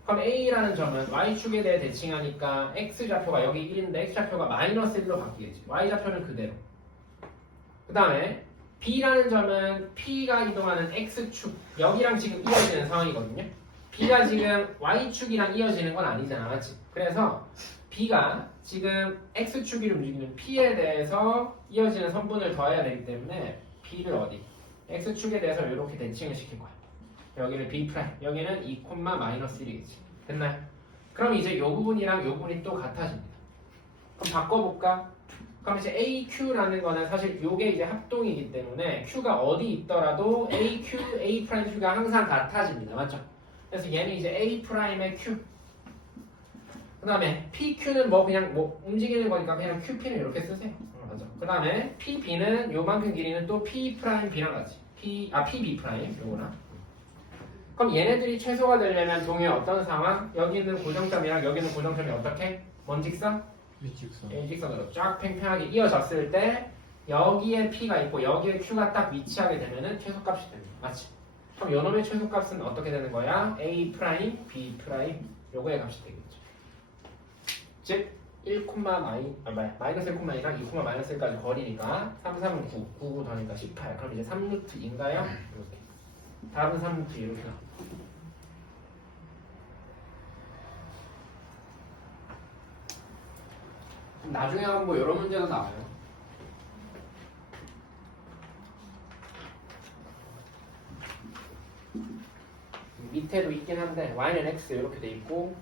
그럼 A라는 점은 Y축에 대해 대칭하니까 X좌표가 여기 1인데 X좌표가 마이너스 1로 바뀌겠지. Y좌표는 그대로. 그 다음에 B라는 점은 P가 이동하는 X축 여기랑 지금 이어지는 상황이거든요. B가 지금 Y축이랑 이어지는 건 아니잖아, 맞지? 그래서 B가 지금 X축이 움직이는 P에 대해서 이어지는 선분을 더해야 되기 때문에 B를 어디? X축에 대해서 이렇게 대칭을 시킨 거야. 여기는 B', 여기는 2, 마이너스 1이겠지. 됐나요? 그럼 이제 이 부분이랑 이 부분이 또 같아집니다. 그럼 바꿔볼까? 그럼 이제 AQ라는 거는 사실 이게 이제 합동이기 때문에 Q가 어디 있더라도 AQ, A'Q가 항상 같아집니다. 맞죠? 그래서 얘는 이제 A'의 Q. 그 다음에 PQ는 뭐 그냥 뭐 움직이는 거니까 그냥 QP는 이렇게 쓰세요. 맞죠? 그 다음에 PB는 요만큼 길이는 또 P'B랑 같이. PB' 요거랑. 그럼 얘네들이 최소가 되려면 동의 어떤 상황? 여기 있는 고정점이랑 여기 있는 고정점이 어떻게? 뭔 직선? 일직선으로 쫙 팽팽하게 이어졌을 때 여기에 P가 있고 여기에 Q가 딱 위치하게 되면은 최소값이 됩니다. 맞지? 그럼 요놈의 최소값은 어떻게 되는 거야? A', B' 요거의 값이 되겠죠. 즉 1, 마이너스 1,1이랑 2, 마이너스 1까지 거리니까 3, 3은 9, 9 더니까 18. 그럼 이제 3루트인가요? 이렇게. 답은 3루트 이렇게 나옵니다. 나중에 한번 뭐 이런 문제가 나와요. 밑에도 있긴 한데 y는 x 이렇게 돼 있고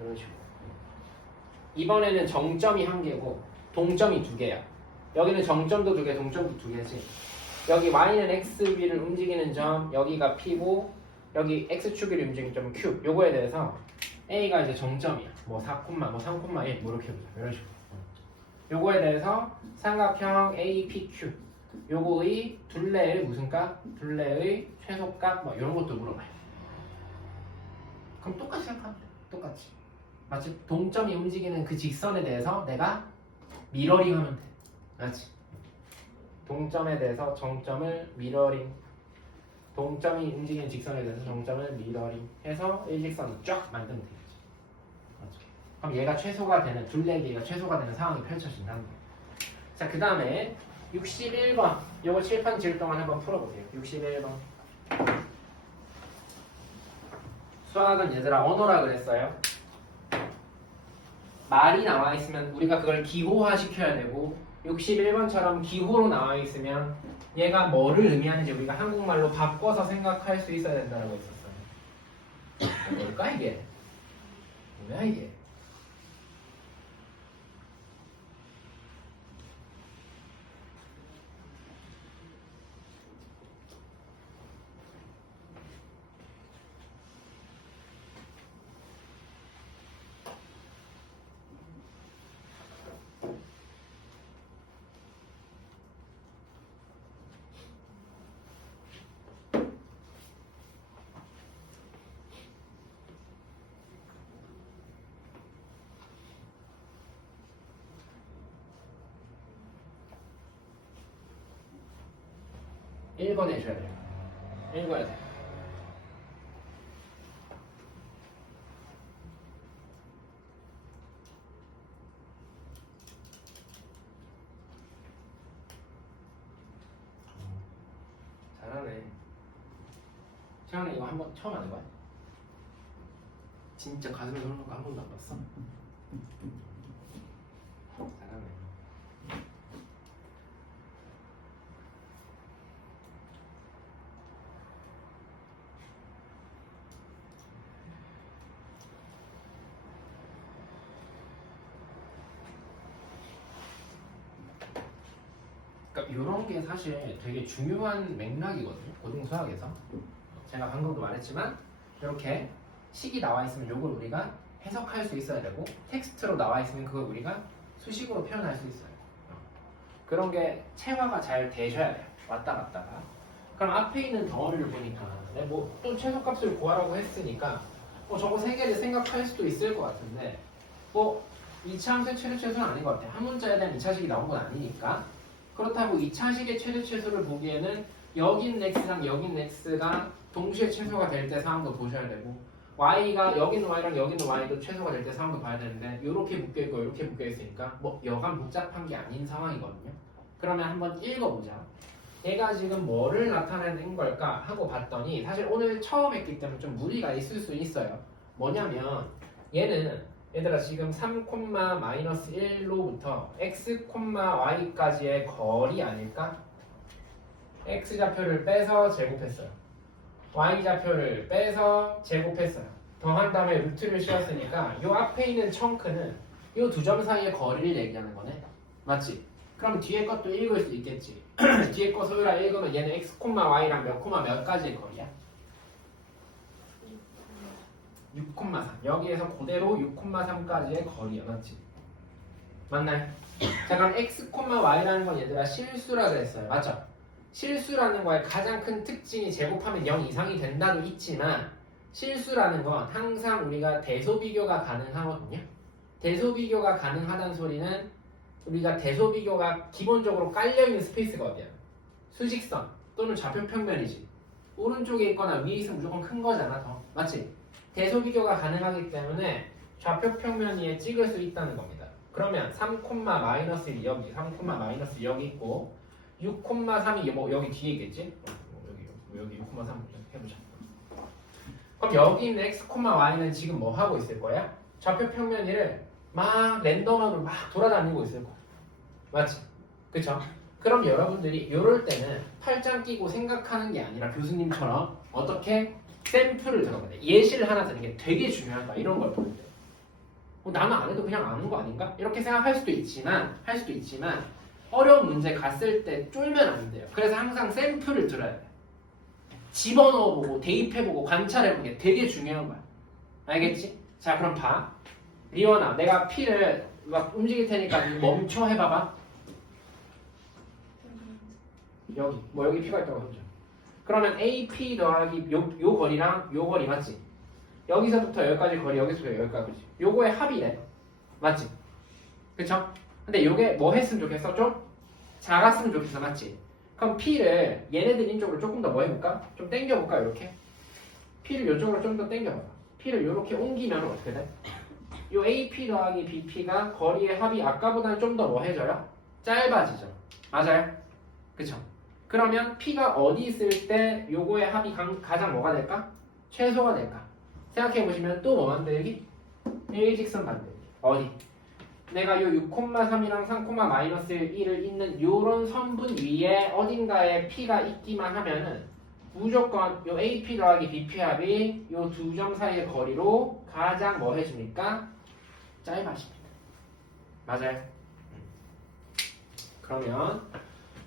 이런 식으로. 이번에는 정점이 한 개고 동점이 두 개야. 여기는 정점도 두 개, 동점도 두 개지. 여기 y는 x 위를 움직이는 점, 여기가 p고 여기 x축을 움직이는 점 q. 요거에 대해서 a가 이제 정점이야. 뭐 4, 뭐 3,1 뭐 이렇게 보자. 이런 식으로. 요거에 대해서 삼각형 APQ 요거의 둘레의 무슨 값? 둘레의 최소값 뭐 이런 것도 물어봐요. 그럼 똑같이 생각하면 돼. 똑같이. 마치 동점이 움직이는 그 직선에 대해서 내가 미러링 하면 돼. 맞지? 동점에 대해서 정점을 미러링. 동점이 움직이는 직선에 대해서 정점을 미러링 해서 일직선을 쫙 만들면 되겠지. 맞죠? 그럼 얘가 최소가 되는, 둘레의 길이가 최소가 되는 상황이 펼쳐진다는 거예요. 자, 그 다음에 61번. 요거 칠판 지을 동안 한번 풀어보세요. 61번. 수학은 얘들아 언어라 그랬어요. 말이 나와 있으면 우리가 그걸 기호화 시켜야 되고 61번처럼 기호로 나와 있으면 얘가 뭐를 의미하는지 우리가 한국말로 바꿔서 생각할 수 있어야 된다고 했었어요. 뭘까 이게? 뭐야 이게? 읽어내셔야 돼요. 읽어야 돼요. 잘하네. 태연아 이거 한번 처음 하는 거야? 진짜 가슴에 손을 거 한 번도 안 봤어? 잘하네. 그러니까 이런 게 사실 되게 중요한 맥락이거든요. 고등수학에서. 제가 방금도 말했지만 이렇게 식이 나와 있으면 이걸 우리가 해석할 수 있어야 되고 텍스트로 나와 있으면 그걸 우리가 수식으로 표현할 수 있어요. 그런 게 체화가 잘 되셔야 돼요. 왔다 갔다가. 그럼 앞에 있는 덩어리를 보니까 뭐 또 최소값을 구하라고 했으니까 저거 세 개를 생각할 수도 있을 것 같은데 뭐 2차 함수의 최대 최소는 아닌 것 같아요. 한 문자에 대한 2차식이 나온 건 아니니까 그렇다고 2차식의 최대 최소를 보기에는 여기 있는 x랑 여기 있는 x가 동시에 최소가 될 때 상황도 보셔야 되고 y가 여기 있는 y랑 여기 있는 y도 최소가 될 때 상황도 봐야 되는데 이렇게 묶여있고 이렇게 묶여있으니까 뭐 여간 복잡한 게 아닌 상황이거든요. 그러면 한번 읽어보자. 얘가 지금 뭐를 나타내는 걸까 하고 봤더니 사실 오늘 처음 했기 때문에 좀 무리가 있을 수 있어요. 뭐냐면 얘는 얘들아 지금 3,-1로부터 x, y까지의 거리 아닐까? x좌표를 빼서 제곱했어요. y좌표를 빼서 제곱했어요. 더한 다음에 루트를 씌웠으니까 이 앞에 있는 청크는 이 두 점 사이의 거리를 얘기하는 거네. 맞지? 그럼 뒤에 것도 읽을 수 있겠지. 뒤에 거 소유라 읽으면 얘는 x, y랑 몇 가지의 거리야? 6,3. 여기에서 그대로 6,3까지의 거리야. 맞지? 맞나요? 자 그럼 x, y라는 건 얘들아 실수라 그랬어요. 맞죠? 실수라는 거의 가장 큰 특징이 제곱하면 0 이상이 된다도 있지만 실수라는 건 항상 우리가 대소비교가 가능하거든요. 대소비교가 가능하다는 소리는 우리가 대소비교가 기본적으로 깔려있는 스페이스가 어디야? 수직선 또는 좌표평면이지. 오른쪽에 있거나 위에 있으면 무조건 큰 거잖아. 더 맞지? 대소비교가 가능하기 때문에 좌표평면 위에 찍을 수 있다는 겁니다. 그러면 3,-1 여기 3,-1 여기 있고 6,3이 뭐 여기 뒤에 있겠지? 여기 6,3 해보자. 그럼 여기 있는 x, y는 지금 뭐 하고 있을 거야? 좌표평면 위를 막 랜덤으로 막 돌아다니고 있을 거야. 맞지? 그쵸? 그럼 여러분들이 이럴 때는 팔짱 끼고 생각하는 게 아니라 교수님처럼 어떻게 샘플을 들어가야 돼. 예시를 하나 드는 게 되게 중요하다. 이런 걸 보는데 나는 안 해도 그냥 아는 거 아닌가? 이렇게 생각할 수도 있지만 어려운 문제 갔을 때 쫄면 안 돼요. 그래서 항상 샘플을 들어야 돼. 집어넣어보고 대입해보고 관찰해보는 게 되게 중요한 거야. 알겠지? 자 그럼 봐. 리원아 내가 P를 막 움직일 테니까 멈춰 해봐봐. 여기 뭐 여기 P가 있다고 하죠. 그러면 AP 더하기 요 거리랑 요 거리 맞지? 여기서부터 여기까지 거리 여기서부터 여기까지 요거의 합이래. 맞지? 그쵸? 근데 요게 뭐 했으면 좋겠어? 좀 작았으면 좋겠어. 맞지? 그럼 P를 얘네들 인쪽으로 조금 더 뭐 해볼까? 좀 당겨볼까? 이렇게 P를 요쪽으로 좀 더 당겨봐. P를 요렇게 옮기면 어떻게 돼? 요 AP 더하기 BP가 거리의 합이 아까보다는 좀 더 뭐 해져요? 짧아지죠. 맞아요? 그쵸? 그러면 P가 어디 있을 때 요거의 합이 가장 뭐가 될까? 최소가 될까? 생각해보시면 또 뭐 만들기? 일직선 만들기. 어디? 내가 요 6,3이랑 3,-1을 잇는 요런 선분 위에 어딘가에 P가 있기만 하면은 무조건 요 AP 더하기 BP 합이 요 두 점 사이의 거리로 가장 뭐 해줍니까? 짧아집니다. 맞아요? 그러면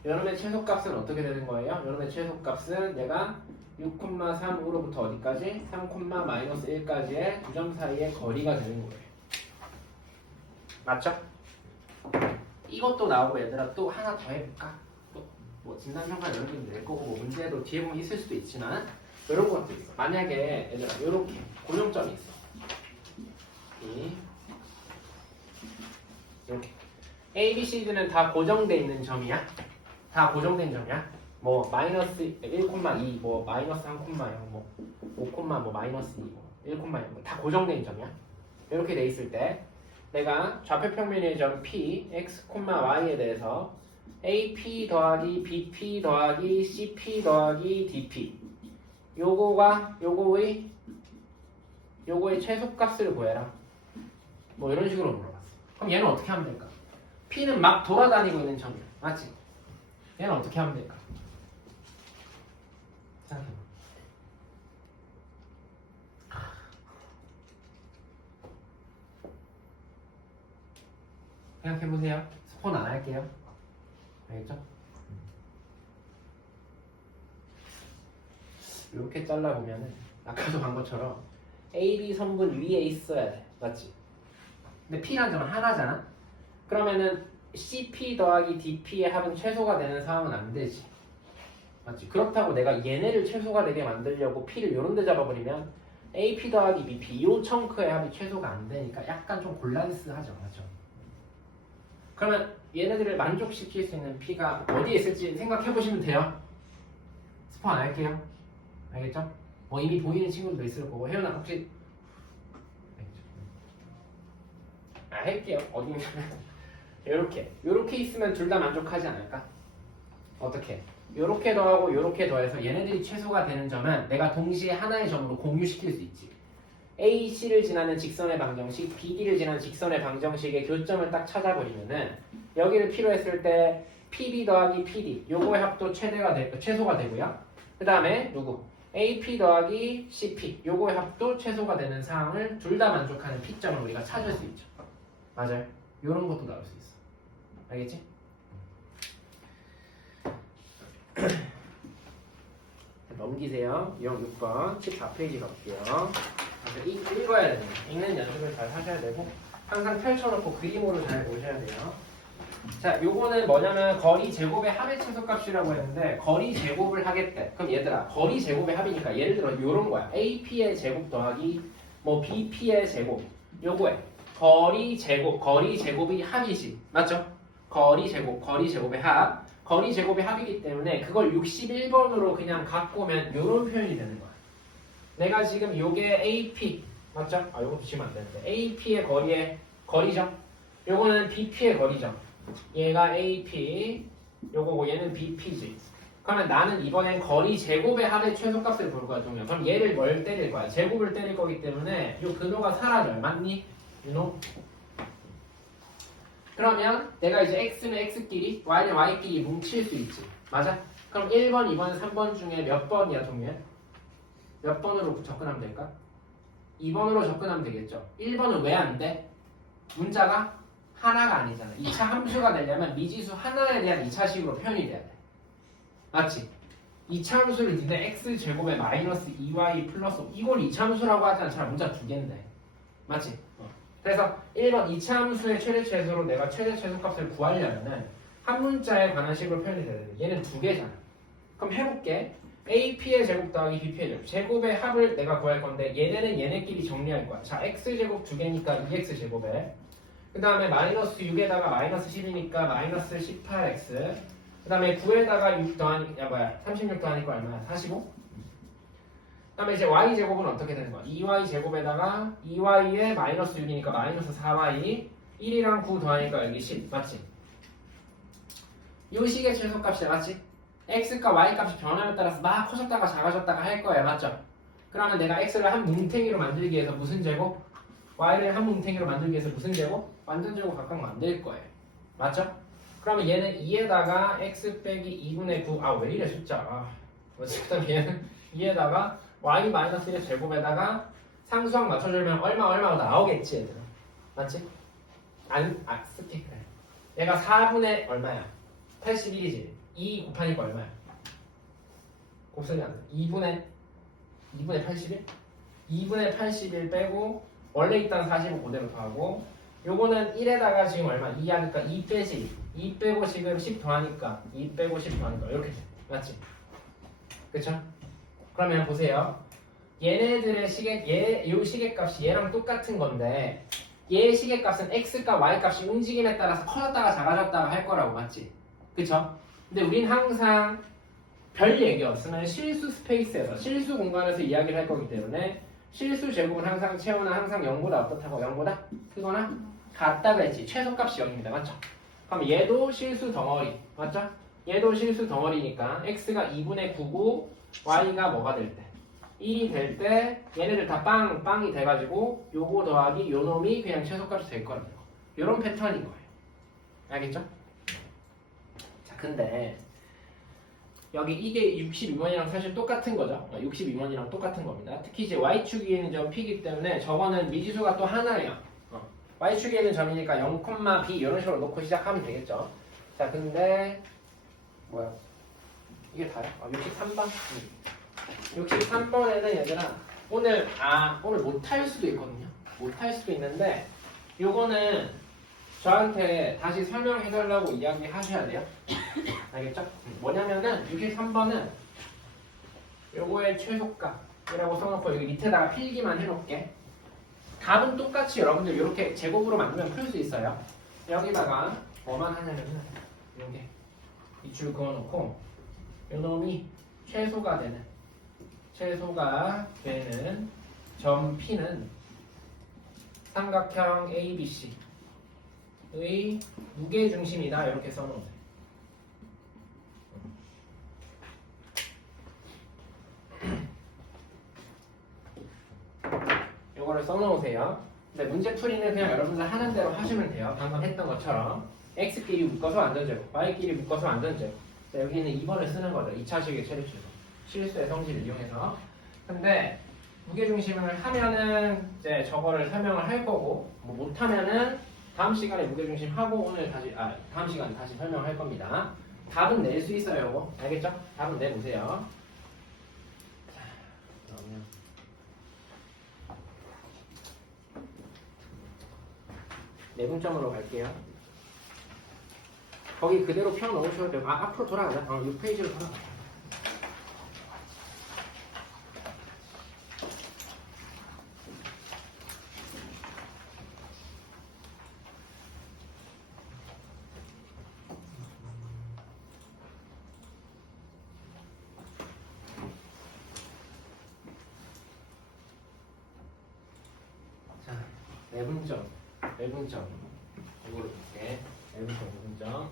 여러분의 최소값은 어떻게 되는 거예요? 여러분의 최소값은 내가 6,3으로부터 어디까지? 3,-1까지의 두 점 사이의 거리가 되는 거예요. 맞죠? 이것도 나오고 얘들아 또 하나 더 해볼까? 또 뭐 진단평가 여러분들 낼 거고 뭐 문제도 뒤에 보면 있을 수도 있지만 이런 것도 있어. 만약에 얘들아 이렇게 고정점이 있어. 이렇게 A, B, C, D는 다 고정돼 있는 점이야? 다 고정된 점이야? 뭐 마이너스 1,2, 뭐 마이너스 3,0, 뭐 5, 뭐 마이너스 2, 뭐 1,1, 다 고정된 점이야? 이렇게 돼 있을 때 내가 좌표평면의 점 P, X, Y에 대해서 AP 더하기 BP 더하기 CP 더하기 DP 요거의 최소값을 구해라. 뭐 이런 식으로 물어봤어. 그럼 얘는 어떻게 하면 될까? P는 막 돌아다니고 있는 점이야. 맞지? 얘는 어떻게 하면 될까? 생각해봐. 생각해보세요. 스폰 안 할게요. 알겠죠? 이렇게 잘라보면은 아까도 간 것처럼 AB 선분 위에 있어야 돼. 맞지? 근데 P란 점은 하나잖아? 그러면은 CP 더하기 DP의 합은 최소가 되는 상황은 안 되지. 맞지? 그렇다고 내가 얘네를 최소가 되게 만들려고 P를 요런 데 잡아버리면 AP 더하기 BP 요 청크의 합이 최소가 안 되니까 약간 좀 곤란스하죠. 맞죠? 그러면 얘네들을 만족시킬 수 있는 P가 어디에 있을지 생각해보시면 돼요. 스포 안 할게요. 알겠죠? 뭐 이미 보이는 친구들도 있을 거고 혜연아 혹시 알겠죠? 할게요. 어딘가 요렇게 있으면 둘 다 만족하지 않을까? 어떻게? 요렇게 더하고 요렇게 더해서 얘네들이 최소가 되는 점은 내가 동시에 하나의 점으로 공유시킬 수 있지. AC를 지나는 직선의 방정식, BD를 지나는 직선의 방정식의 교점을 딱 찾아버리면은 여기를 필요했을 때 PB 더하기 PD 요거의 합도 최소가 되고요. 그 다음에 누구? AP 더하기 CP 요거의 합도 최소가 되는 사항을 둘 다 만족하는 P점을 우리가 찾을 수 있죠. 맞아요. 요런 것도 나올 수 있어. 알겠지? 넘기세요. 유형 6번 14페이지 갈게요. 읽어야 돼요. 읽는 연습을 잘 하셔야 되고 항상 펼쳐놓고 그림으로 잘 보셔야 돼요. 자, 요거는 뭐냐면 거리 제곱의 합의 최소값이라고 했는데 거리 제곱을 하겠대. 그럼 얘들아 거리 제곱의 합이니까 예를 들어 요런 거야. AP의 제곱 더하기 뭐 BP의 제곱 요거에 거리 제곱이 합이지. 맞죠? 거리 제곱의 합. 거리 제곱의 합이기 때문에 그걸 61번으로 그냥 갖고 오면 요런 표현이 되는 거야. 내가 지금 요게 AP 맞죠? 요거 붙이면 안 되는데 AP의 거리죠. 요거는 BP의 거리죠. 얘가 AP 요거고 얘는 BP지. 그러면 나는 이번엔 거리 제곱의 합의 최소값을 볼 거야. 동요. 그럼 얘를 뭘 때릴 거야? 제곱을 때릴 거기 때문에 요 근호가 사라져요. 맞니? 유노? 그러면 내가 이제 x는 x끼리 y는 y끼리 뭉칠 수 있지. 맞아? 그럼 1번, 2번, 3번 중에 몇 번이야 동요야? 몇 번으로 접근하면 될까? 2번으로 접근하면 되겠죠. 1번은 왜 안 돼? 문자가 하나가 아니잖아. 2차 함수가 되려면 미지수 하나에 대한 2차식으로 표현이 돼야 돼. 맞지? 2차 함수를 니네 x제곱에 마이너스 2y 플러스 이걸 2차 함수라고 하지 않잖아. 문자 두 개인데. 맞지? 그래서 1번 2차 함수의 최대 최소로 내가 최대 최소값을 구하려면은 한 문자에 관한 식으로 표현이 돼야 돼. 얘는 두 개잖아. 그럼 해볼게. AP의 제곱 더하기 BP의 제곱. 제곱의 합을 내가 구할 건데 얘네는 얘네끼리 정리할 거야. 자, x제곱 두 개니까 2x제곱에 그 다음에 마이너스 6에다가 마이너스 10이니까 마이너스 18x 그 다음에 9에다가 6 더하니까 36 더하니까 얼마야? 45? 그 다음에 이제 y제곱은 어떻게 되는 거야? 2y제곱에다가 2y에 마이너스 6이니까 마이너스 4y 1이랑 9 더하니까 여기 10 맞지? 요 식의 최소값이야 맞지? x과 y 값이 변함에 따라서 막 커졌다가 작아졌다가 할 거야 맞죠? 그러면 내가 x를 한 뭉탱이로 만들기 위해서 무슨 제곱? y를 한 뭉탱이로 만들기 위해서 무슨 제곱? 완전 제곱 각각 만들 거예요 맞죠? 그러면 얘는 2에다가 x 빼기 2분의 9 왜 이래 숫자 어쨌든 얘는 2에다가 y-1의 제곱에다가 상수항 맞춰주면 얼마가 나오겠지 얘들아 맞지? 쓸게 그래 얘가 4분의 얼마야? 81이지 2 곱하니까 얼마야? 곱셈이 안 돼 2분의 81? 2분의 81 빼고 원래 있던 40을 그대로 더하고 요거는 1에다가 지금 얼마? 2 하니까 2 빼지 2 빼고 지금 10 더하니까 2 빼고 10 더하니까 이렇게 돼 맞지? 그쵸? 그러면 보세요. 얘네들의 요 시계값이 얘랑 똑같은 건데 얘 시계값은 x과 y 값이 움직임에 따라서 커졌다가 작아졌다가 할 거라고 맞지? 그쵸? 근데 우린 항상 별 얘기 없으면 실수 스페이스에서 실수 공간에서 이야기를 할 거기 때문에 실수 제곱은 항상 채우나 항상 0보다 어떻다고? 0보다 크거나 같다고 했지. 최소값이 0입니다. 맞죠? 그럼 얘도 실수 덩어리 맞죠? 얘도 실수 덩어리니까 x가 2분의 9고 y가 뭐가 될 때? 1이 될 때 얘네들 다 빵이 돼가지고 요거 더하기 요 놈이 그냥 최소값이 될 거라는 거. 요런 패턴인 거예요. 알겠죠? 자 근데 여기 이게 62번이랑 사실 똑같은 거죠. 62번이랑 똑같은 겁니다. 특히 이제 y축 위에 있는 점 p이기 때문에 저거는 미지수가 또 하나예요. y축에 있는 점이니까 0, b 이런 식으로 놓고 시작하면 되겠죠. 자 근데 뭐야? 이게 다야? 63번? 63번에는 얘들아 오늘 못할 수도 있거든요. 못할 수도 있는데 요거는 저한테 다시 설명해달라고 이야기하셔야 돼요. 알겠죠? 뭐냐면은 63번은 요거의 최소값이라고 써놓고 여기 밑에다가 필기만 해놓을게. 답은 똑같이 여러분들 이렇게 제곱으로 만들면 풀 수 있어요. 여기다가 뭐만 하냐면은 요게 이 줄 그어놓고 요 놈이 최소가 되는 점 P는 삼각형 ABC 무게중심이다 이렇게 써놓으세요. 이거를 써놓으세요. 근데 문제풀이는 그냥 여러분들 하는 대로 하시면 돼요. 방금 했던 것처럼 x끼리 묶어서 완전제곱, y끼리 묶어서 완전제곱. 자, 여기는 2번을 쓰는 거죠. 2차식의 최대치수, 실수의 성질을 이용해서. 근데 무게중심을 하면은 이제 저거를 설명을 할 거고, 뭐 못하면은 다음 시간에 무게중심 하고 오늘 다시 다음 시간에 다시 설명을 할 겁니다. 답은 낼 수 있어요, 이거. 알겠죠? 답은 내보세요. 자, 그러면 내분점으로 갈게요. 거기 그대로 펴 넣으셔도 되고, 앞으로 돌아가자. 6페이지로 돌아가자. 자, 내분점. 이걸로 볼게. 내분점.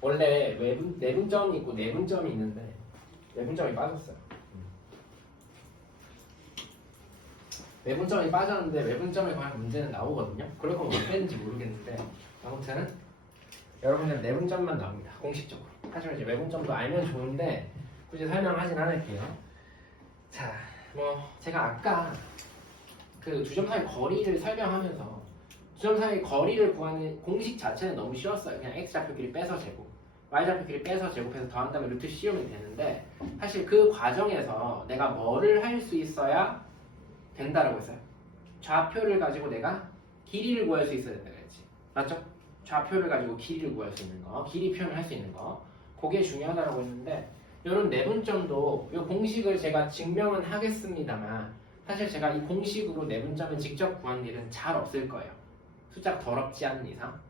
원래 내분점이 있고 내분점이 있는데 내분점이 빠졌어요. 외분점이 빠졌는데 외분점에 관한 문제는 나오거든요. 그럴 거면 왜 빼는지 모르겠는데 아무튼 여러분들 내분점만 나옵니다. 공식적으로. 하지만 이제 외분점도 알면 좋은데 굳이 설명하진 않을게요. 자, 뭐 제가 아까 그 두 점 사이 거리를 설명하면서 두 점 사이 거리를 구하는 공식 자체는 너무 쉬웠어요. 그냥 x좌표끼리 빼서 제곱, y좌표끼리 빼서 제곱해서 더한 다음에 루트 씌우면 되는데 사실 그 과정에서 내가 뭐를 할 수 있어야 된다라고 했어요. 좌표를 가지고 내가 길이를 구할 수 있어야 된다 그랬지. 맞죠? 좌표를 가지고 길이를 구할 수 있는 거, 길이 표현을 할 수 있는 거, 그게 중요하다고 했는데 이런 내분점도 이 공식을 제가 증명은 하겠습니다만 사실 제가 이 공식으로 내분점을 직접 구하는 일은 잘 없을 거예요. 숫자가 더럽지 않은 이상.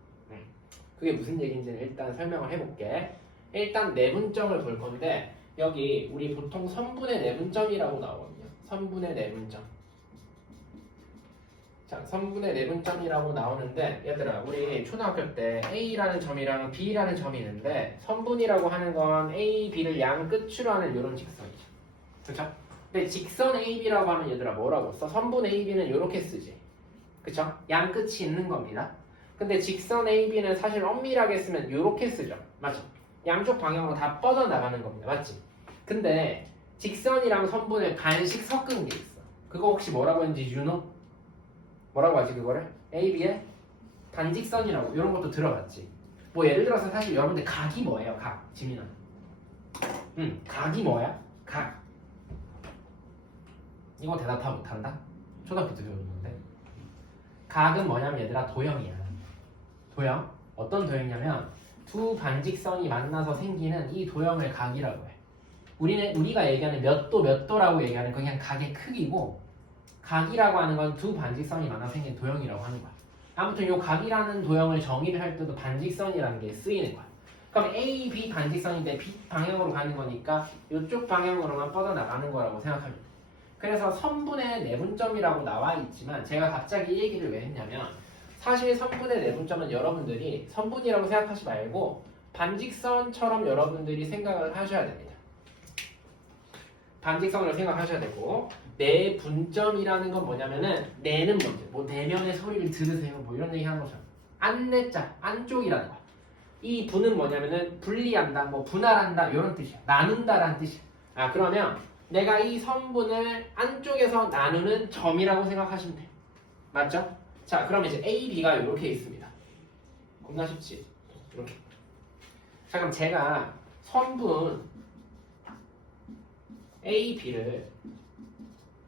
그게 무슨 얘기인지는 일단 설명을 해볼게. 일단 내분점을 볼 건데 여기 우리 보통 선분의 내분점이라고 나오거든요. 선분의 내분점. 자, 선분의 내분점이라고 나오는데 얘들아 우리 초등학교 때 A라는 점이랑 B라는 점이 있는데 선분이라고 하는 건 A, B를 양 끝으로 하는 이런 직선이죠. 그렇죠? 근데 직선 AB라고 하면 얘들아 뭐라고 써? 선분 AB는 이렇게 쓰지. 그쵸? 양 끝이 있는 겁니다. 근데 직선 AB는 사실 엄밀하게 쓰면 이렇게 쓰죠. 맞죠? 양쪽 방향으로 다 뻗어나가는 겁니다. 맞지? 근데 직선이랑 선분을 간식 섞은 게 있어. 그거 혹시 뭐라고 했는지 유노? 뭐라고 하지 그거를? AB의 단직선이라고 이런 것도 들어봤지. 뭐 예를 들어서 사실 여러분들 각이 뭐예요? 각. 지민아. 각이 뭐야? 각. 이거 대답 다 못한다? 초등학교 때 배웠는데. 각은 뭐냐면 얘들아 도형이야. 도형. 어떤 도형이냐면 두 반직선이 만나서 생기는 이 도형을 각이라고 해. 우리가 얘기하는 몇 도라고 얘기하는 건 그냥 각의 크기고 각이라고 하는 건 두 반직선이 만나서 생긴 도형이라고 하는 거야. 아무튼 이 각이라는 도형을 정의를 할 때도 반직선이라는 게 쓰이는 거야. 그럼 A, B 반직선인데 B 방향으로 가는 거니까 이쪽 방향으로만 뻗어나가는 거라고 생각하면 돼. 그래서 선분의 내분점이라고 나와 있지만 제가 갑자기 이 얘기를 왜 했냐면 사실 선분의 내분점은 여러분들이 선분이라고 생각하지 말고 반직선처럼 여러분들이 생각을 하셔야 됩니다. 반직선으로 생각하셔야 되고 내분점이라는 건 뭐냐면은 내는 문제 뭐 내면의 소리를 들으세요 뭐 이런 얘기 하는 거죠. 안내자 안쪽이라는 거. 이 분은 뭐냐면은 분리한다 뭐 분할한다 이런 뜻이야. 나눈다라는 뜻이야. 그러면 내가 이 선분을 안쪽에서 나누는 점이라고 생각하시면 돼요. 맞죠? 자, 그럼 이제 A, B가 이렇게 있습니다. 겁나 쉽지? 이렇게. 자, 그럼 제가 선분 A, B를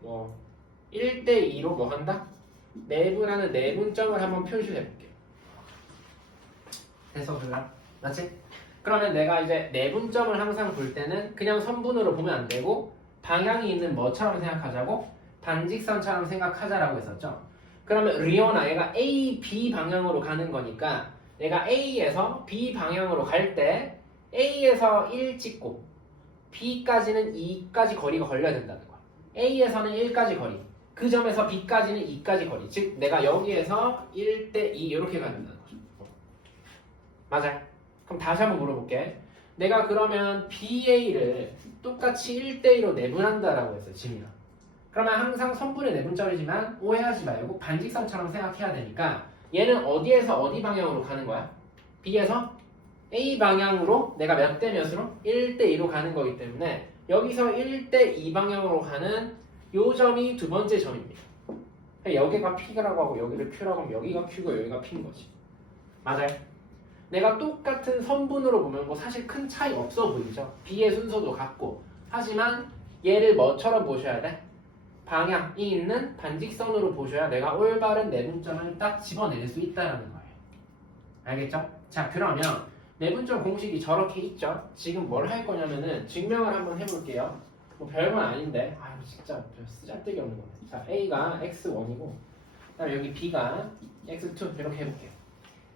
뭐 1대2로 뭐 한다? 내분하는 내분점을 한번 표시해 볼게요. 됐어, 그럼? 맞지? 그러면 내가 이제 내분점을 항상 볼 때는 그냥 선분으로 보면 안 되고 방향이 있는 뭐처럼 생각하자고? 반직선처럼 생각하자라고 했었죠. 그러면 리오나 얘가 A, B 방향으로 가는 거니까 내가 A에서 B 방향으로 갈 때 A에서 1 찍고 B까지는 2까지 거리가 걸려야 된다는 거야. A에서는 1까지 거리, 그 점에서 B까지는 2까지 거리. 즉 내가 여기에서 1대 2 이렇게 가는다는 거죠. 맞아요. 그럼 다시 한번 물어볼게. 내가 그러면 BA를 똑같이 1대 2로 내분한다라고 했어요. 지민아. 그러면 항상 선분의 내분절이지만 오해하지 말고 반직선처럼 생각해야 되니까 얘는 어디에서 어디 방향으로 가는 거야? B에서 A 방향으로 내가 몇 대 몇으로? 1대 2로 가는 거기 때문에 여기서 1대 2 방향으로 가는 요 점이 두 번째 점입니다. 여기가 P라고 하고 여기를 Q라고 하면 여기가 Q고 여기가 P인 거지. 맞아요. 내가 똑같은 선분으로 보면 뭐 사실 큰 차이 없어 보이죠. B의 순서도 같고. 하지만 얘를 뭐처럼 보셔야 돼? 방향이 있는 반직선으로 보셔야 내가 올바른 내분점을 딱 집어낼 수 있다는 거예요. 알겠죠? 자, 그러면 내분점 공식이 저렇게 있죠? 지금 뭘 할 거냐면은 증명을 한번 해볼게요. 뭐 별건 아닌데 아유 진짜 쓰잘데기 없는 거네. 자, A가 x1이고 그다음에 여기 B가 x2 이렇게 해볼게요.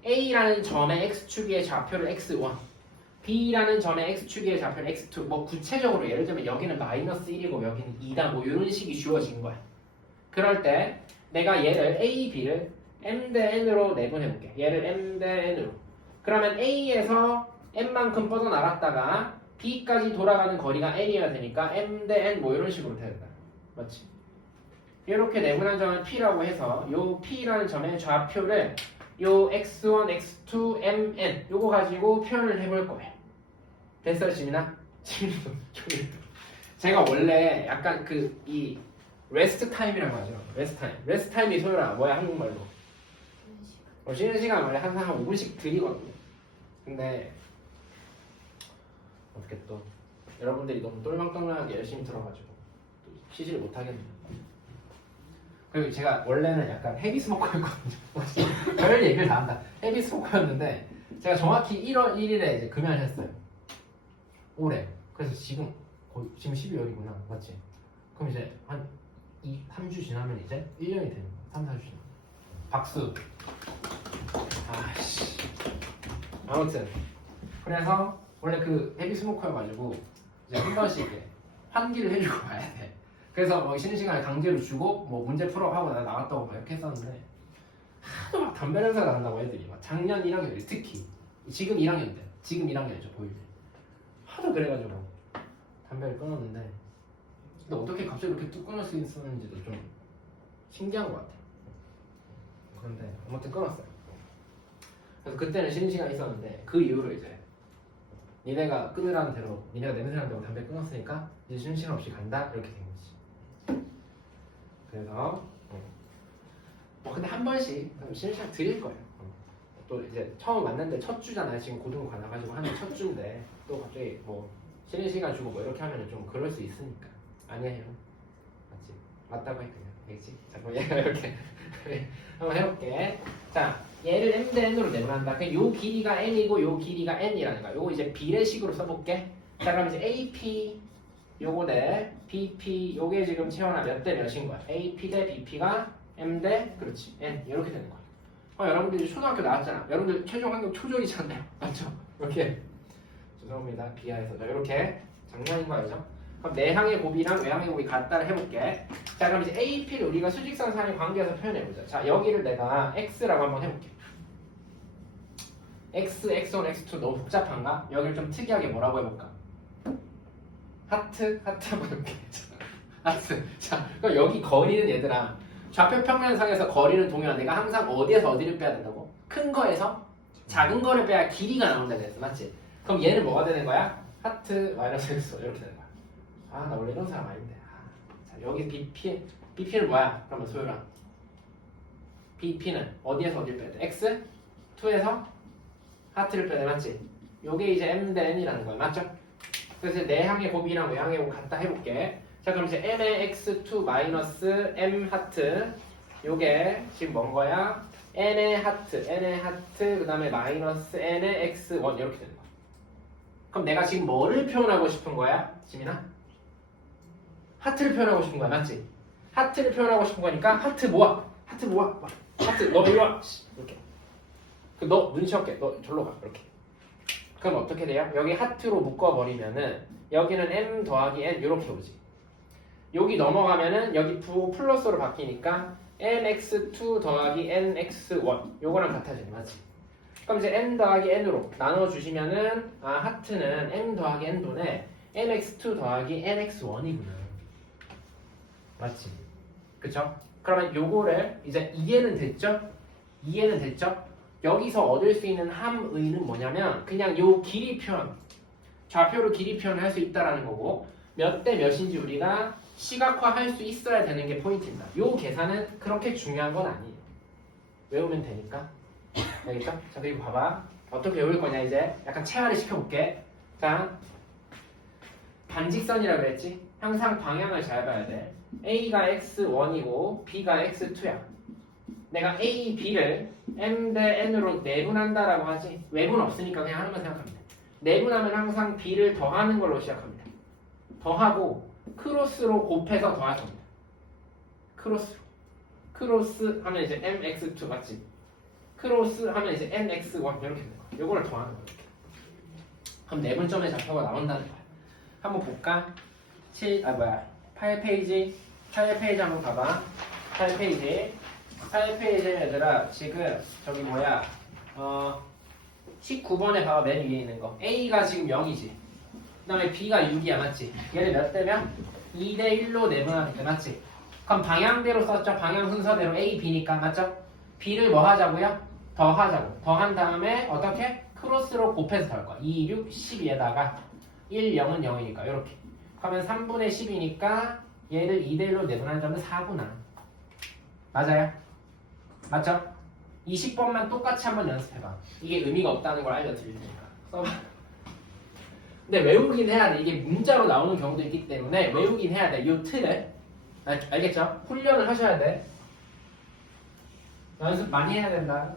A라는 점의 x축의 좌표를 x1 B라는 점의 x축의 좌표를 x2 뭐 구체적으로 예를 들면 여기는 마이너스 1이고 여기는 2다 뭐 이런 식이 주어진 거야. 그럴 때 내가 얘를 A, B를 m 대 n으로 내분해볼게. 얘를 m 대 n으로. 그러면 A에서 n만큼 뻗어나갔다가 B까지 돌아가는 거리가 n이어야 되니까 m 대 n 뭐 이런 식으로 돼야 된다. 맞지? 이렇게 내분한 점을 P라고 해서 요 P라는 점의 좌표를 요 x1, x2, mn 요거 가지고 표현을 해볼 거예요. 됐어요, 지민아? 지민도 제가 원래 약간 이 레스트 타임이라고 하죠. 레스트 타임. 레스트 타임이 소율아 뭐야 한국말로? 쉬는 시간 원래 항상 한 5분씩 드리거든요. 근데 어떻게 또 여러분들이 너무 똘망똘망하게 열심히 들어가지고 또 쉬지를 못하겠네요. 그리고 제가 원래는 약간 헤비 스모커였거든요. 별 얘기를 다 한다. 헤비 스모커였는데 제가 정확히 1월 1일에 이제 금연을 했어요. 올해. 그래서 지금 지금 12월이구나. 맞지? 그럼 이제 한 3주 지나면 이제 1년이 되는 거야. 3, 4주 지나면. 박수. 아씨. 아무튼 그래서 원래 그 헤비 스모커여가지고 이제 한 번씩 환기를 해주고 가야 돼. 그래서 뭐 쉬는 시간에 강제로 주고 뭐 문제 풀어 하고 나 나갔다고 막 이렇게 했었는데 하도 막 담배 냄새가 난다고 애들이 막 작년 1학년들이 특히 지금 1학년 때 지금 1학년이죠 보일 때 하도 그래가지고 담배를 끊었는데 근데 어떻게 갑자기 이렇게 뚝 끊을 수 있었는지도 좀 신기한 것 같아요. 그런데 아무튼 끊었어요. 그래서 그때는 쉬는 시간이 있었는데 그 이후로 이제 니네가 끊으라는 대로 니네가 냄새 나는 대로 담배 끊었으니까 이제 쉬는 시간 없이 간다 이렇게 된 거지. 그래서 뭐 근데 한 번씩 쉬는 시간 드릴 거예요. 또 이제 처음 만났는데 첫 주잖아요. 지금 고등부 가나가지고 하는 첫 주인데 또 갑자기 뭐 쉬는 시간 주고 뭐 이렇게 하면 좀 그럴 수 있으니까 아니에요. 맞지? 맞다고 해 그냥. 알겠지? 자 그럼 얘가 이렇게 한번 해볼게. 자 얘를 m 대 n으로 내분한다. 그럼 요 길이가 n이고 요 길이가 n이라는 거야. 요거 이제 비례식으로 써볼게. 자 그럼 이제 AP 요거 대 BP 요게 지금 채워나 몇 대 몇인 거야? AP 대 BP가 m 대 그렇지 n 이렇게 되는 거야. 여러분들 이제 초등학교 나왔잖아. 여러분들 최종 학력 초졸이잖아요. 맞죠? 이렇게 죄송합니다. 비하해서 이렇게 장난인 거 알죠? 그럼 내항의 곱이랑 외항의 곱이 같다를 해볼게. 자 그럼 이제 AP를 우리가 수직선상의 관계에서 표현해보자. 자 여기를 내가 X라고 한번 해볼게. X, X1, X2 너무 복잡한가? 여기를 좀 특이하게 뭐라고 해볼까? 하트 한번 해볼게. 하트. 자 그럼 여기 거리는 얘들아 좌표 평면상에서 거리는 동일한 내가 항상 어디에서 어디를 빼야 된다고? 큰 거에서 작은 거를 빼야 길이가 나온다 그랬어. 맞지? 그럼 얘는 뭐가 되는 거야? 하트 마이너스 X 이렇게 되는 거야. 아 나 원래 이런 사람 아닌데. 자 여기 BP는 뭐야? 그러면 소율아 BP는 어디에서 어디를 빼야 돼? X? 2에서 하트를 빼야 돼. 맞지? 요게 이제 M 대 N이라는 거야. 맞죠? 그래서 내항의 곱이랑 외항의 곱 같다 해볼게. 자 그럼 이제 M의 X2 마이너스 M 하트 요게 지금 뭔 거야? N의 하트 그 다음에 마이너스 N의 X1 이렇게 되는 거야. 그럼 내가 지금 뭐를 표현하고 싶은 거야? 지민아? 하트를 표현하고 싶은 거야. 맞지? 하트를 표현하고 싶은 거니까 하트 모아 하트 너 이리 와 이렇게 너 눈치 없게 너 절로 가 이렇게. 그럼 어떻게 돼요? 여기 하트로 묶어버리면은 여기는 M 더하기 N 이렇게 오지. 여기 넘어가면은 여기 부호 플러스로 바뀌니까 nx2 더하기 nx1 요거랑 같아지네. 맞지? 그럼 이제 n 더하기 n으로 나눠주시면은 하트는 m 더하기 n분의 nx2 더하기 nx1이구나. 맞지? 그쵸? 그러면 요거를 이제 이해는 됐죠? 이해는 됐죠? 여기서 얻을 수 있는 함의는 뭐냐면 그냥 요 길이 표현 좌표로 길이 표현을 할 수 있다라는 거고 몇 대 몇인지 우리가 시각화할 수 있어야 되는 게 포인트입니다. 요 계산은 그렇게 중요한 건 아니에요. 외우면 되니까. 알겠죠? 자, 그리고 봐봐. 어떻게 외울 거냐 이제 약간 체화를 시켜볼게. 자, 반직선이라고 그랬지? 항상 방향을 잘 봐야 돼. A가 x1이고 B가 x2야. 내가 A, B를 M 대 N으로 내분한다라고 하지. 외분 없으니까 그냥 하나만 생각하면 돼. 내분하면 항상 B를 더하는 걸로 시작합니다. 더하고 크로스로 곱해서 더할 겁니다. 크로스 하면 이제 MX2 맞지? 크로스 하면 이제 NX1 이렇게 되는 거야. 요거를 더하는 거야. 그럼 내분점의 좌표가 나온다는 거야. 한번 볼까? 8페이지 한번 봐봐. 8페이지 얘들아 지금 저기 뭐야 19번에 봐봐. 맨 위에 있는 거 A가 지금 0이지 그 다음에 B가 6이야 맞지? 얘를 몇 대면? 2대 1로 내분하니까 맞지? 그럼 방향대로 썼죠? 방향 순서대로 A, B니까 맞죠? B를 뭐 하자고요? 더하자고 더한 다음에 어떻게? 크로스로 곱해서 더할 거야 2, 6, 12에다가 1, 0은 0이니까 이렇게 그러면 3분의 10이니까 얘를 2대 1로 내분하는 점은 4구나 맞아요? 맞죠? 20번만 똑같이 한번 연습해봐. 이게 의미가 없다는 걸 알려드릴 테니까. 써봐. 근데 외우긴 해야 돼. 이게 문자로 나오는 경우도 있기 때문에 외우긴 해야 돼. 이 틀을. 알겠죠? 훈련을 하셔야 돼. 연습 많이 해야 된다.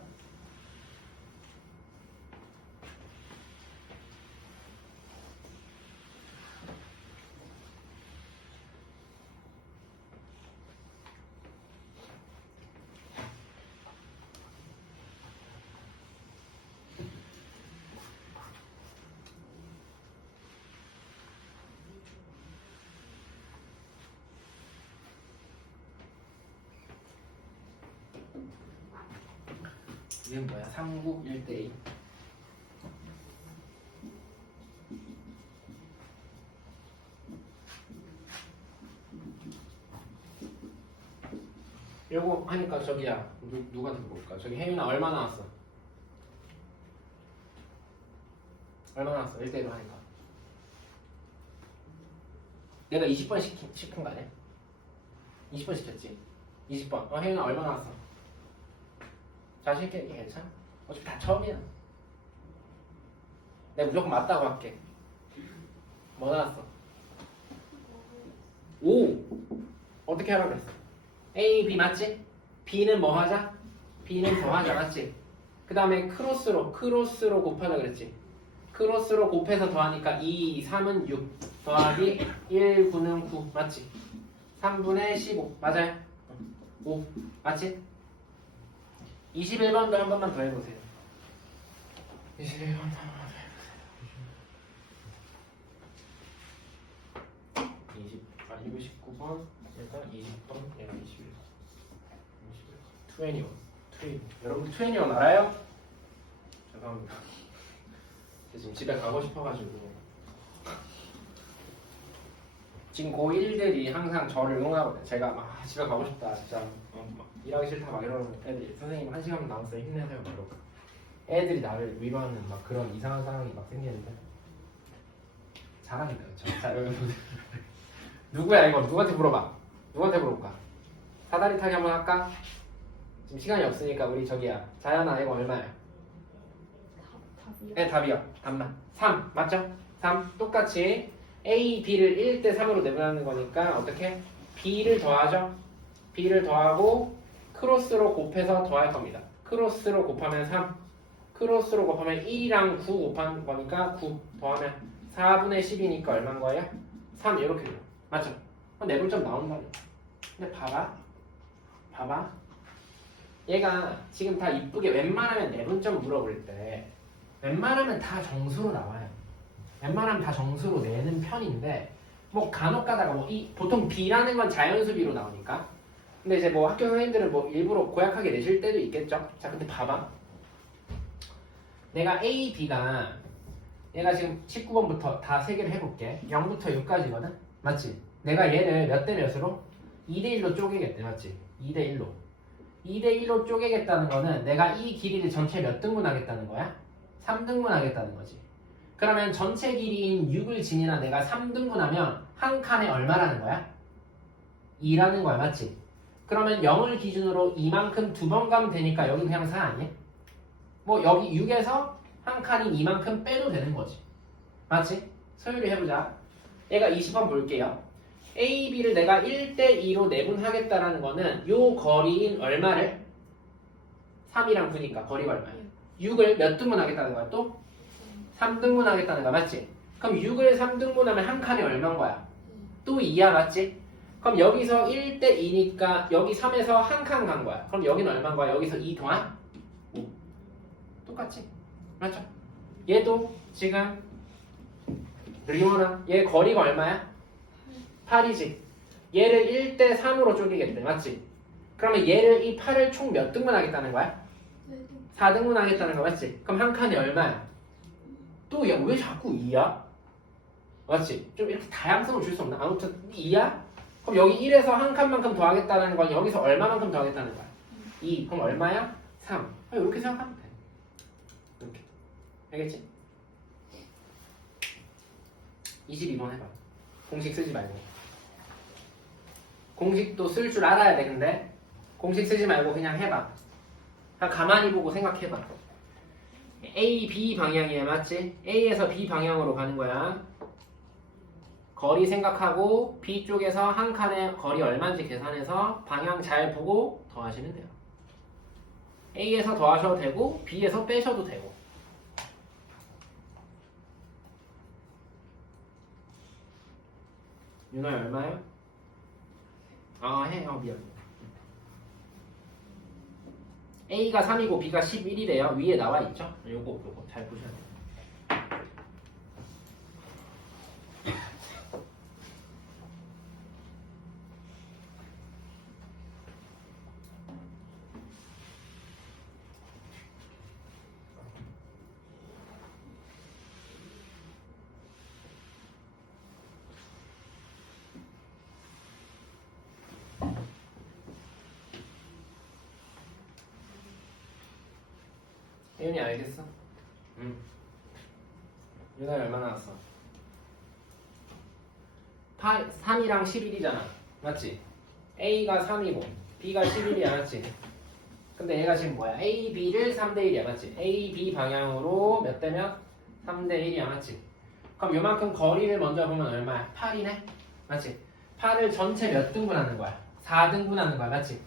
이건 뭐야? 3국 1대2 요거 하니까 저기야 누가 들어볼까? 저기 혜윤아 얼마 나왔어? 얼마 나왔어? 1대1로 하니까 내가 20번 시킨 거 아니야? 20번 시켰지? 20번 혜윤아 얼마 나왔어? 자신 있게 얘기 괜찮아? 어차피 다 처음이야. 내가 무조건 맞다고 할게. 뭐 나왔어? 5. 어떻게 하라고 그랬어? A, B 맞지? B는 뭐 하자? B는 더하자 맞지? 그 다음에 크로스로 곱하자 그랬지? 크로스로 곱해서 더하니까 2, 3은 6 더하기 1, 9는 9 맞지? 3분의 15 맞아요? 5 맞지? 21번도 한 번만 더 해보세요. 21번 한 번만 더 해보세요. 29번, 일단 20번, 얘가 21번. 21. 여러분 21 알아요? 죄송합니다. 지금 집에 가고 싶어가지고 지금 고1들이 항상 저를 응원하거든요. 제가 막 집에 가고 싶다 진짜 막 일하기 싫다 막 이러면 애들이 선생님 1시간 남았어요 힘내세요 이러고 애들이 나를 위로하는 막 그런 이상한 상황이 막 생기는데 잘하니까 그쵸? 자 여러분 누구야 이거 누구한테 물어봐 누구한테 물어볼까? 사다리 타기 한번 할까? 지금 시간이 없으니까 우리 저기야 자연아 이거 얼마야? 답이요? 네 답이요 답만 3 맞죠? 3 똑같이 A, B를 1대 3으로 내분하는 거니까 어떻게? B를 더하죠? B를 더하고 크로스로 곱해서 더할 겁니다. 크로스로 곱하면 3 크로스로 곱하면 1이랑 9 곱한 거니까 9 더하면 4분의 10이니까 얼마인 거예요? 3 이렇게 돼요. 맞죠? 내분점 나온다. 근데 봐봐 얘가 지금 다 이쁘게 웬만하면 내분점 물어볼 때 웬만하면 다 정수로 나와요. 웬만하면 다 정수로 내는 편인데 뭐 간혹 가다가 뭐 보통 B라는 건 자연수비로 나오니까. 근데 이제 뭐 학교 선생님들은 뭐 일부러 고약하게 내실 때도 있겠죠. 자, 근데 봐봐. 내가 A, B가 얘가 지금 19번부터 다 세 개를 해볼게. 0부터 6까지거든? 맞지? 내가 얘를 몇 대 몇으로? 2대 1로 쪼개겠대. 맞지? 2대 1로. 2대 1로 쪼개겠다는 거는 내가 이 길이를 전체 몇 등분 하겠다는 거야? 3등분 하겠다는 거지. 그러면 전체 길이인 6을 지니나 내가 3등분 하면 한 칸에 얼마라는 거야? 2라는 거야. 맞지? 그러면 0을 기준으로 이만큼 두 번 가면 되니까 여기 그냥 4 아니야? 뭐 여기 6에서 한 칸인 이만큼 빼도 되는 거지. 맞지? 소유리 해보자. 얘가 20번 볼게요. A, B를 내가 1대2로 내분하겠다라는 거는 요 거리인 얼마를? 3이랑 9니까 거리가 얼마야? 6을 몇 등분 하겠다는 거야? 또? 3등분 하겠다는 거야. 맞지? 그럼 6을 3등분하면 한 칸이 얼마인 거야? 또 2야. 맞지? 그럼 여기서 1대2니까 여기 3에서 한 칸 간 거야. 그럼 여기는 얼마인 거야? 여기서 2 동안? 5. 똑같지? 맞죠? 얘도 지금 리모나 얘 거리가 얼마야? 8이지. 얘를 1대3으로 쪼개겠대. 맞지? 그러면 얘를 이 8을 총 몇 등분 하겠다는 거야? 4등분 하겠다는 거 맞지? 그럼 한 칸이 얼마야? 또 야 왜 자꾸 2야? 맞지? 좀 이렇게 다양성을 줄 수 없나? 아무튼 2야? 그럼 여기 1에서 한 칸만큼 더 하겠다는 건 여기서 얼마만큼 더 하겠다는 거야? 2. 그럼 얼마야? 3. 이렇게 생각하면 돼. 이렇게. 알겠지? 22번 해봐. 공식 쓰지 말고. 공식도 쓸 줄 알아야 돼. 근데 공식 쓰지 말고 그냥 해봐. 그냥 가만히 보고 생각해봐. A, B 방향이야. 맞지? A에서 B 방향으로 가는 거야. 거리 생각하고 B 쪽에서 한 칸의 거리 얼마인지 계산해서 방향 잘 보고 더하시면 돼요. A에서 더하셔도 되고 B에서 빼셔도 되고. 윤호야 얼마요? 미안. A가 3이고 B가 11이래요. 위에 나와 있죠? 요거 잘 보셔야 돼요. 혜윤이 알겠어? 응. 윤호야 얼마 나왔어? 3이랑 11이잖아. 맞지? A가 3이고 B가 11이야. 맞지? 근데 얘가 지금 뭐야? A, B를 3대1이야. 맞지? A, B 방향으로 몇 대 몇? 3대1이야. 맞지? 그럼 요만큼 거리를 먼저 보면 얼마야? 8이네? 맞지? 8을 전체 몇 등분 하는 거야? 4등분 하는 거야. 맞지?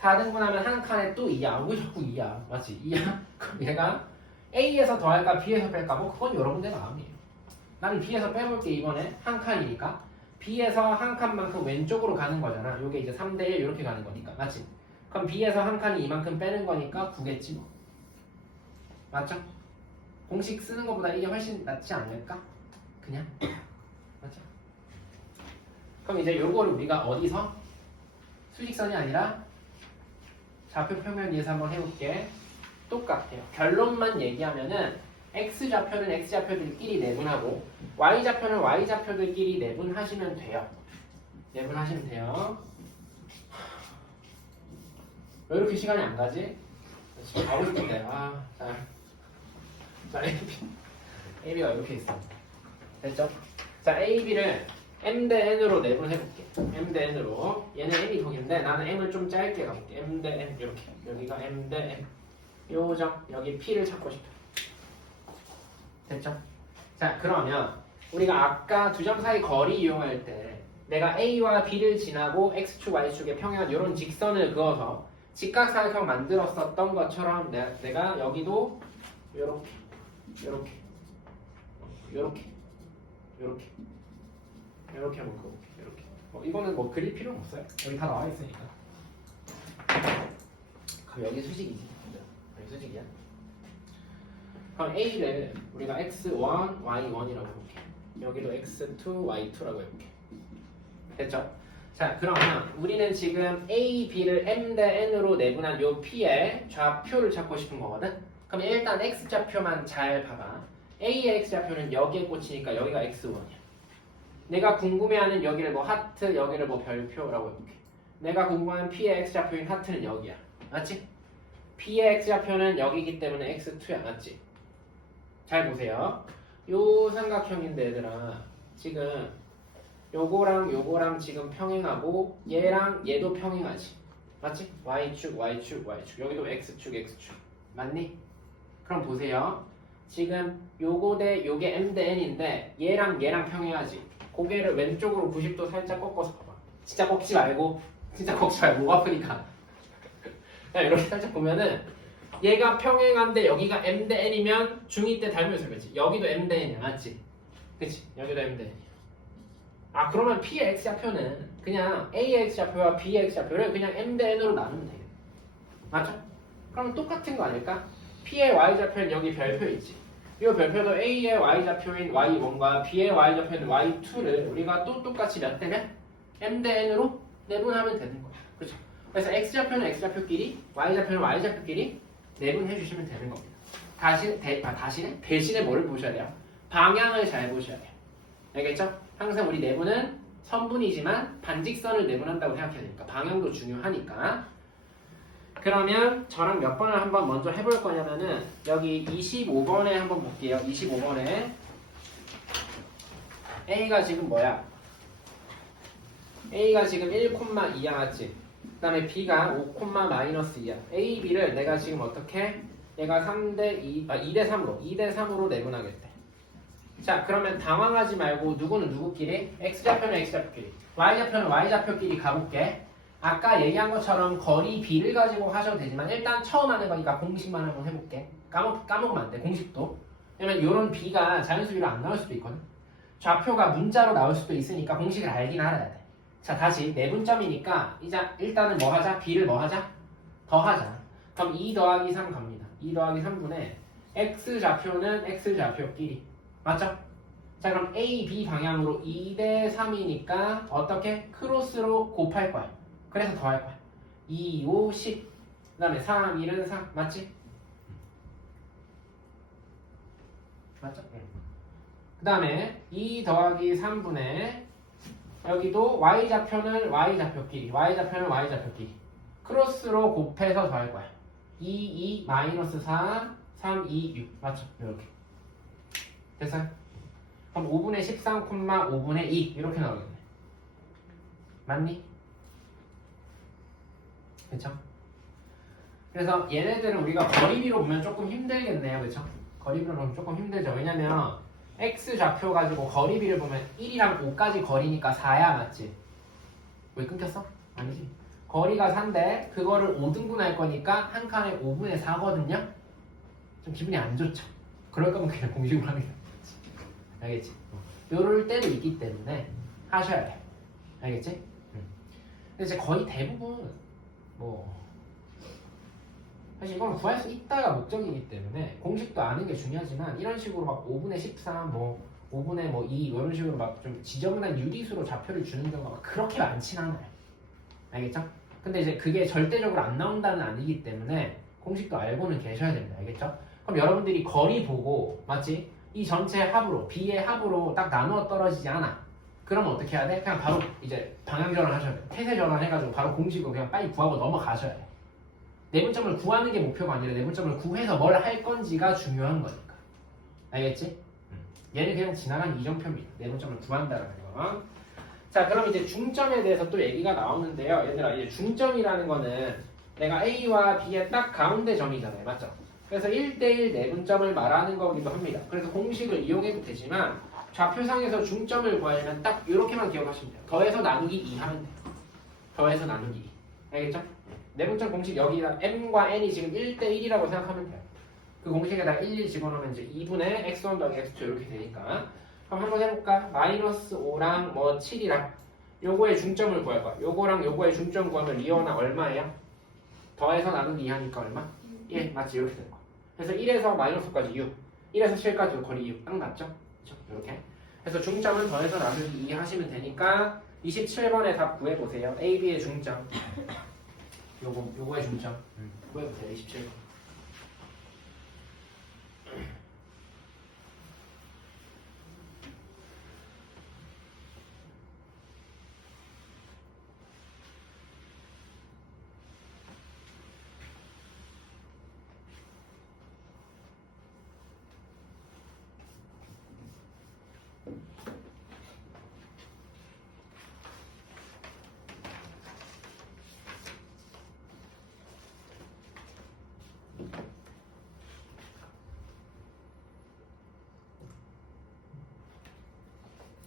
4등분 하면 한 칸에 또 2야. 왜 자꾸 2야? 맞지? 2야? 그럼 얘가 A에서 더할까 B에서 뺄까? 뭐 그건 여러분들 마음이에요. 나는 B에서 빼볼게. 이번에 한 칸이니까 B에서 한 칸만큼 왼쪽으로 가는 거잖아. 요게 이제 3대1 이렇게 가는 거니까. 맞지? 그럼 B에서 한 칸이 이만큼 빼는 거니까 9겠지 뭐. 맞죠? 공식 쓰는 것보다 이게 훨씬 낫지 않을까? 그냥 맞죠? 그럼 이제 요거를 우리가 어디서? 수직선이 아니라 좌표 평면 위에서 한번 해볼게. 똑같아요. 결론만 얘기하면은 X좌표는 X좌표들끼리 내분하고 Y좌표는 Y좌표들끼리 내분하시면 돼요. 내분하시면 돼요. 왜 이렇게 시간이 안 가지? 지금 가고 싶은데. 자, AB가 이렇게 있어. 됐죠? 자, AB를 M 대 N으로 내분해볼게. M 대 N으로. 얘는 M이 거기인데 나는 M을 좀 짧게 가볼게. M 대 N 이렇게. 여기가 M 대 N. 요정 여기 P를 찾고 싶다. 됐죠? 자, 그러면 우리가 아까 두 점 사이 거리 이용할 때 내가 A와 B를 지나고 X축, Y축의 평행 이런 직선을 그어서 직각사각형 만들었었던 것처럼 내가 여기도 요렇게 요렇게 요렇게 요렇게 요렇게 한번 그어볼게. 요렇게. 이거는 뭐 그릴 필요는 없어요. 여기 다 나와 있으니까. 그럼 여기 수직이지. 여기 수직이야. 그럼 A를 우리가 x1, y1이라고 해볼게. 여기도 x2, y2라고 해볼게. 됐죠? 자, 그러면 우리는 지금 A, B를 M 대 N으로 내분한 요 P의 좌표를 찾고 싶은 거거든? 그럼 일단 X좌표만 잘 봐봐. A의 X좌표는 여기에 꽂히니까 여기가 X1이야. 내가 궁금해하는 여기를 뭐 하트, 여기를 뭐 별표라고 해볼게. 내가 궁금한 P의 X좌표인 하트는 여기야. 맞지? P의 X좌표는 여기기 때문에 X2야. 맞지? 잘 보세요. 요 삼각형인데 얘들아 지금 요거랑 요거랑 지금 평행하고 얘랑 얘도 평행하지. 맞지? Y축, Y축, Y축. 여기도 X축, X축. 맞니? 그럼 보세요. 지금 요거 대 요게 M 대 N인데 얘랑 얘랑 평행하지. 고개를 왼쪽으로 90도 살짝 꺾어서 봐봐. 진짜 꺾지 말고 목 아프니까. 이렇게 살짝 보면은 얘가 평행한데 여기가 M 대 N이면 중2 때 닮으면서 그렇지. 여기도 M 대 N이야. 맞지? 그치? 여기도 M 대 N이야. 아 그러면 P의 X좌표는 그냥 A의 X좌표와 B의 X좌표를 그냥 M 대 N으로 나누면 되겠네. 맞죠? 그럼 똑같은 거 아닐까? P의 Y좌표는 여기 별표 있지. 이 별표도 A의 Y좌표인 Y1과 B의 Y좌표인 Y2를 우리가 또 똑같이 몇 대면? M 대 N으로 내분하면 되는 거야. 그렇죠? 그래서 X좌표는 X좌표끼리, Y좌표는 Y좌표끼리 내분해 주시면 되는 겁니다. 대신에 뭐를 보셔야 돼요? 방향을 잘 보셔야 돼요. 알겠죠? 항상 우리 내분은 선분이지만 반직선을 내분한다고 생각해야 되니까 방향도 중요하니까. 그러면 저랑 몇 번을 한번 먼저 해볼 거냐면은 여기 25번에 한번 볼게요. 25번에 A가 지금 뭐야? A가 지금 1,2야 맞지? 그 다음에 B가 5,-2야. A, B를 내가 지금 어떻게? 얘가 2대 3으로 내분하겠대. 자 그러면 당황하지 말고 누구는 누구끼리? X좌표는 X좌표끼리, Y좌표는 Y좌표끼리 가볼게. 아까 얘기한 것처럼 거리 B를 가지고 하셔도 되지만 일단 처음 하는 거니까 공식만 한번 해볼게. 까먹으면 안 돼. 공식도. 왜냐면 이런 B가 자연수비로 안 나올 수도 있거든. 좌표가 문자로 나올 수도 있으니까 공식을 알긴 알아야 돼. 자 다시 내분점이니까 이제 일단은 뭐 하자? B를 뭐 하자? 더하자. 그럼 2 더하기 3 갑니다. 2 더하기 3분의 X좌표는 X좌표끼리. 맞죠? 자 그럼 A, B 방향으로 2대 3이니까 어떻게? 크로스로 곱할 거야. 그래서 더할 거야. 2, 5, 10. 그 다음에 3, 1은 4. 맞지? 맞죠? 그 다음에 2 더하기 3분의 여기도 Y좌표는 Y좌표끼리, Y좌표는 Y좌표끼리 크로스로 곱해서 더할 거야. 2, 2, 마이너스 4, 3, 2, 6. 맞죠? 이렇게. 됐어요? 그럼 5분의 13, 5분의 2 이렇게 나오겠네. 맞니? 그쵸? 그래서 얘네들은 우리가 거리비로 보면 조금 힘들겠네요. 그쵸? 거리비로 보면 조금 힘들죠. 왜냐면 X좌표 가지고 거리비를 보면 1이랑 5까지 거리니까 4야. 맞지? 왜 끊겼어? 아니지. 거리가 4인데 그거를 5등분 할 거니까 한 칸에 5분의 4거든요? 좀 기분이 안 좋죠? 그럴 거면 그냥 공식으로 하는 게 낫지. 알겠지? 요럴 때도 있기 때문에 하셔야 돼. 알겠지? 근데 이제 거의 대부분 사실 이건 구할 수 있다가 목적이기 때문에 공식도 아는 게 중요하지만 이런 식으로 막 5분의 13, 5분의 2 이런 식으로 막 좀 지저분한 유리수로 좌표를 주는 경우가 막 그렇게 많진 않아요. 알겠죠? 근데 이제 그게 절대적으로 안 나온다는 아니기 때문에 공식도 알고는 계셔야 됩니다. 알겠죠? 그럼 여러분들이 거리 보고 맞지? 이 전체 합으로 B의 합으로 딱 나누어 떨어지지 않아. 그러면 어떻게 해야 돼? 그냥 바로 이제 방향 전환하셔야 돼. 태세 전환해가지고 바로 공식으로 그냥 빨리 구하고 넘어가셔야 돼. 내분점을 구하는 게 목표가 아니라 내분점을 구해서 뭘 할 건지가 중요한 거니까. 알겠지? 얘는 그냥 지나간 이정표입니다. 내분점을 구한다라는 거. 자, 그럼 이제 중점에 대해서 또 얘기가 나오는데요. 얘들아, 이제 중점이라는 거는 내가 A와 B의 딱 가운데 점이잖아요. 맞죠? 그래서 1대1 내분점을 말하는 거기도 합니다. 그래서 공식을 이용해도 되지만 좌표상에서 중점을 구하려면 딱 이렇게만 기억하시면 돼요. 더해서 나누기 2 하면 돼요. 더해서 나누기 2. 알겠죠? 내분점 공식 여기다 M과 N이 지금 1대1이라고 생각하면 돼요. 그 공식에다 1 집어넣으면 이제 2분의 X1 더하기 X2 이렇게 되니까. 그럼 한번 해볼까? 마이너스 5랑 7이랑 요거의 중점을 구할 거야. 요거랑 요거의 중점 구하면 리어나 얼마예요? 더해서 나누기 2 하니까 얼마? 1. 맞지? 이렇게 될 거야. 그래서 1에서 마이너스까지 6. 1에서 7까지 거리 6. 딱 맞죠? 그렇죠? 이렇게. 그래서 중점은 더해서 나누기 2 하시면 되니까 27번에 답 구해보세요. A, B의 중점. 요거의 중점. 구해보세요. 27번.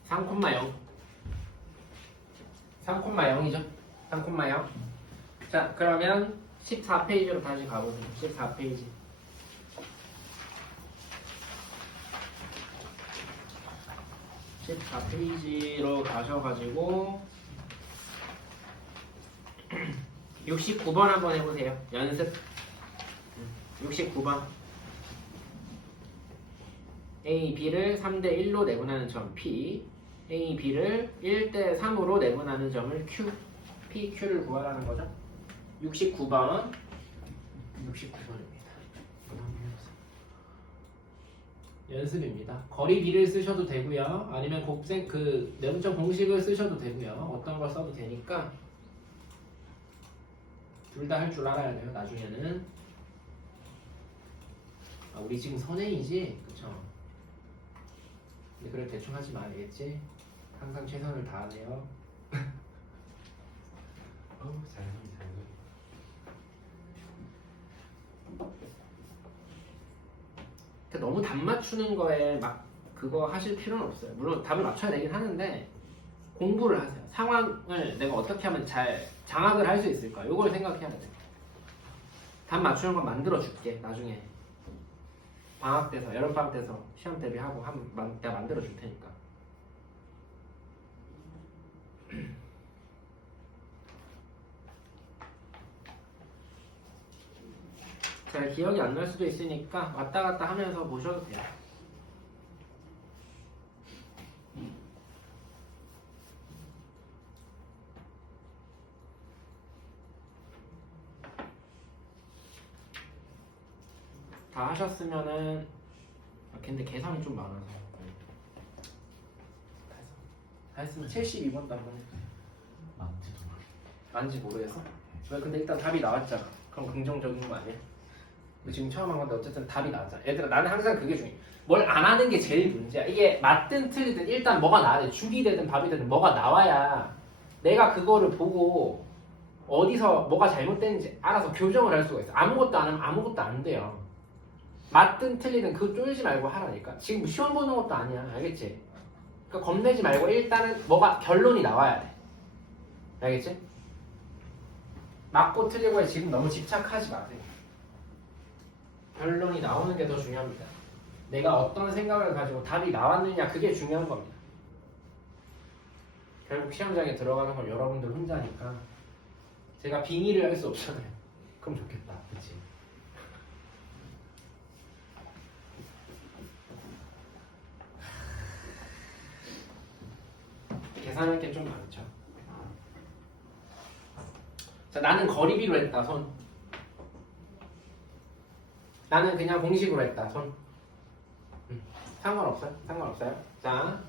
(3,0) 3,0이죠. 3,0. 자, 그러면 14페이지로 다시 가보세요. 14페이지. 14페이지로 가셔가지고 69번 한번 해보세요. 연습. 69번. A, B를 3대1로 내분하는 점 P, A, B를 1대3으로 내분하는 점을 Q, P, Q를 구하라는 거죠. 69번. 69번입니다. 연습입니다. 거리 B를 쓰셔도 되고요. 아니면 그 내분점 공식을 쓰셔도 되고요. 어떤 걸 써도 되니까 둘 다 할 줄 알아야 돼요. 나중에는. 아, 우리 지금 선행이지? 그쵸? 근데 그래 대충 하지 말겠지? 항상 최선을 다하네요. 잘하니. 너무 답 맞추는 거에 막 그거 하실 필요는 없어요. 물론 답을 맞춰야 되긴 하는데 공부를 하세요. 상황을 내가 어떻게 하면 잘 장악을 할 수 있을까? 요걸 생각해야 돼요. 답 맞추는 거 만들어 줄게. 나중에 방학 때서 여름방학 때서 시험 대비하고 내가 만들어 줄 테니까. 잘 기억이 안 날 수도 있으니까 왔다 갔다 하면서 보셔도 돼요. 다 하셨으면은 근데 계산이 좀 많아서 다 했으면 72번도 한번 해주세요. 맞는지 모르겠어? 왜? 근데 일단 답이 나왔잖아. 그럼 긍정적인 거 아니야? 지금 처음 한 건데 어쨌든 답이 나왔잖아. 얘들아, 나는 항상 그게 중요해. 뭘 안 하는 게 제일 문제야. 이게 맞든 틀리든 일단 뭐가 나와야 돼. 죽이 되든 밥이 되든 뭐가 나와야 내가 그거를 보고 어디서 뭐가 잘못됐는지 알아서 교정을 할 수가 있어. 아무것도 안 하면 아무것도 안 돼요. 맞든 틀리든 그거 쫄지 말고 하라니까. 지금 시험 보는 것도 아니야. 알겠지? 그러니까 겁내지 말고 일단은 뭐가 결론이 나와야 돼. 알겠지? 맞고 틀리고에 지금 너무 집착하지 마세요. 결론이 나오는 게 더 중요합니다. 내가 어떤 생각을 가지고 답이 나왔느냐, 그게 중요한 겁니다. 결국 시험장에 들어가는 건 여러분들 혼자니까 제가 빙의를 할 수 없잖아요. 그럼 좋겠다. 그치? 계산할 게 좀 많죠. 자, 나는 거리비로 했다. 손. 나는 그냥 공식으로 했다. 손. 상관없어요? 상관없어요? 자,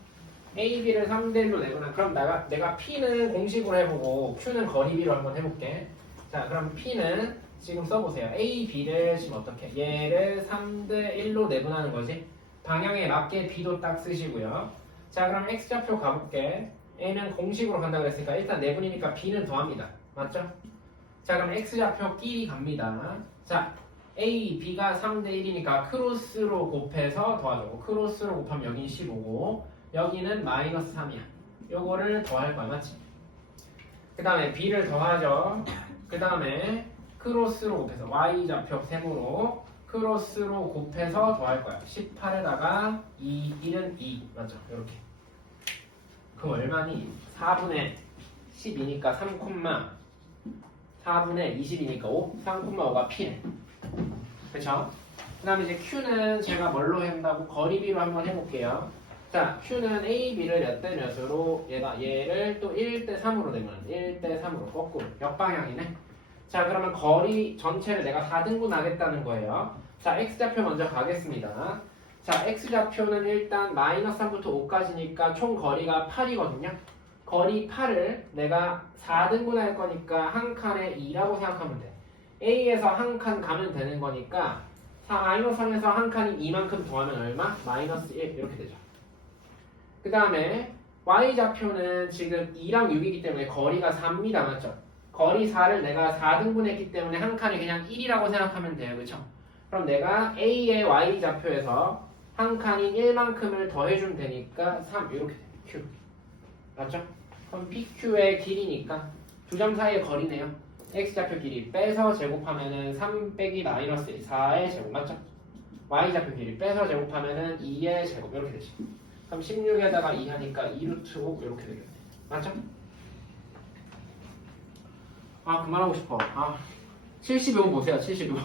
A, B를 3대1로 내거나 그럼 내가 P는 공식으로 해보고 Q는 거리비로 한번 해볼게. 자, 그럼 P는 지금 써보세요. A, B를 지금 어떻게? 얘를 3대1로 내분하는 거지. 방향에 맞게 B도 딱 쓰시고요. 자, 그럼 X좌표 가볼게. A는 공식으로 간다고 그랬으니까 일단 내분이니까 B는 더합니다. 맞죠? 자, 그럼 X좌표끼리 갑니다. 자, A, B가 3대1이니까 크로스로 곱해서 더하자고. 크로스로 곱하면 여긴 15고 여기는 마이너스 3이야. 요거를 더할 거야. 맞지? 그 다음에 B를 더하죠. 그 다음에 크로스로 곱해서 Y좌표 셈으로 크로스로 곱해서 더할 거야. 18에다가 2, 1은 2. 맞죠? 요렇게. 그럼 얼마니? 4분의 10이니까 3, 4분의 20이니까 5? 3,5가 P네. 그쵸? 그 다음에 이제 Q는 제가 뭘로 한다고? 거리비로 한번 해볼게요. 자, Q는 A, B를 몇 대 몇으로 얘를 또 1대 3으로 내면 1대 3으로 거꾸로 역방향이네. 자, 그러면 거리 전체를 내가 4등분 하겠다는 거예요. 자, X좌표 먼저 가겠습니다. 자, X좌표는 일단 마이너스 3부터 5까지니까 총 거리가 8이거든요. 거리 8을 내가 4등분 할 거니까 한 칸에 2라고 생각하면 돼. A에서 한 칸 가면 되는 거니까 마이너스 3에서 한 칸이 2만큼 더하면 얼마? 마이너스 1 이렇게 되죠. 그 다음에 Y좌표는 지금 2랑 6이기 때문에 거리가 4입니다. 맞죠? 거리 4를 내가 4등분 했기 때문에 한 칸에 그냥 1이라고 생각하면 돼요. 그쵸? 그럼 내가 A의 Y좌표에서 한 칸인 1만큼을 더해주면 되니까 3 이렇게 돼요. Q. 맞죠? 그럼 PQ의 길이니까 두 점 사이의 거리네요. X좌표 길이 빼서 제곱하면은 3 빼기 마이너스 4의 제곱 맞죠? Y좌표 길이 빼서 제곱하면은 2의 제곱 이렇게 되지. 그럼 16에다가 2 하니까 2루트 5 이렇게 되겠네. 맞죠? 아 그만하고 싶어. 72번 보세요. 72번.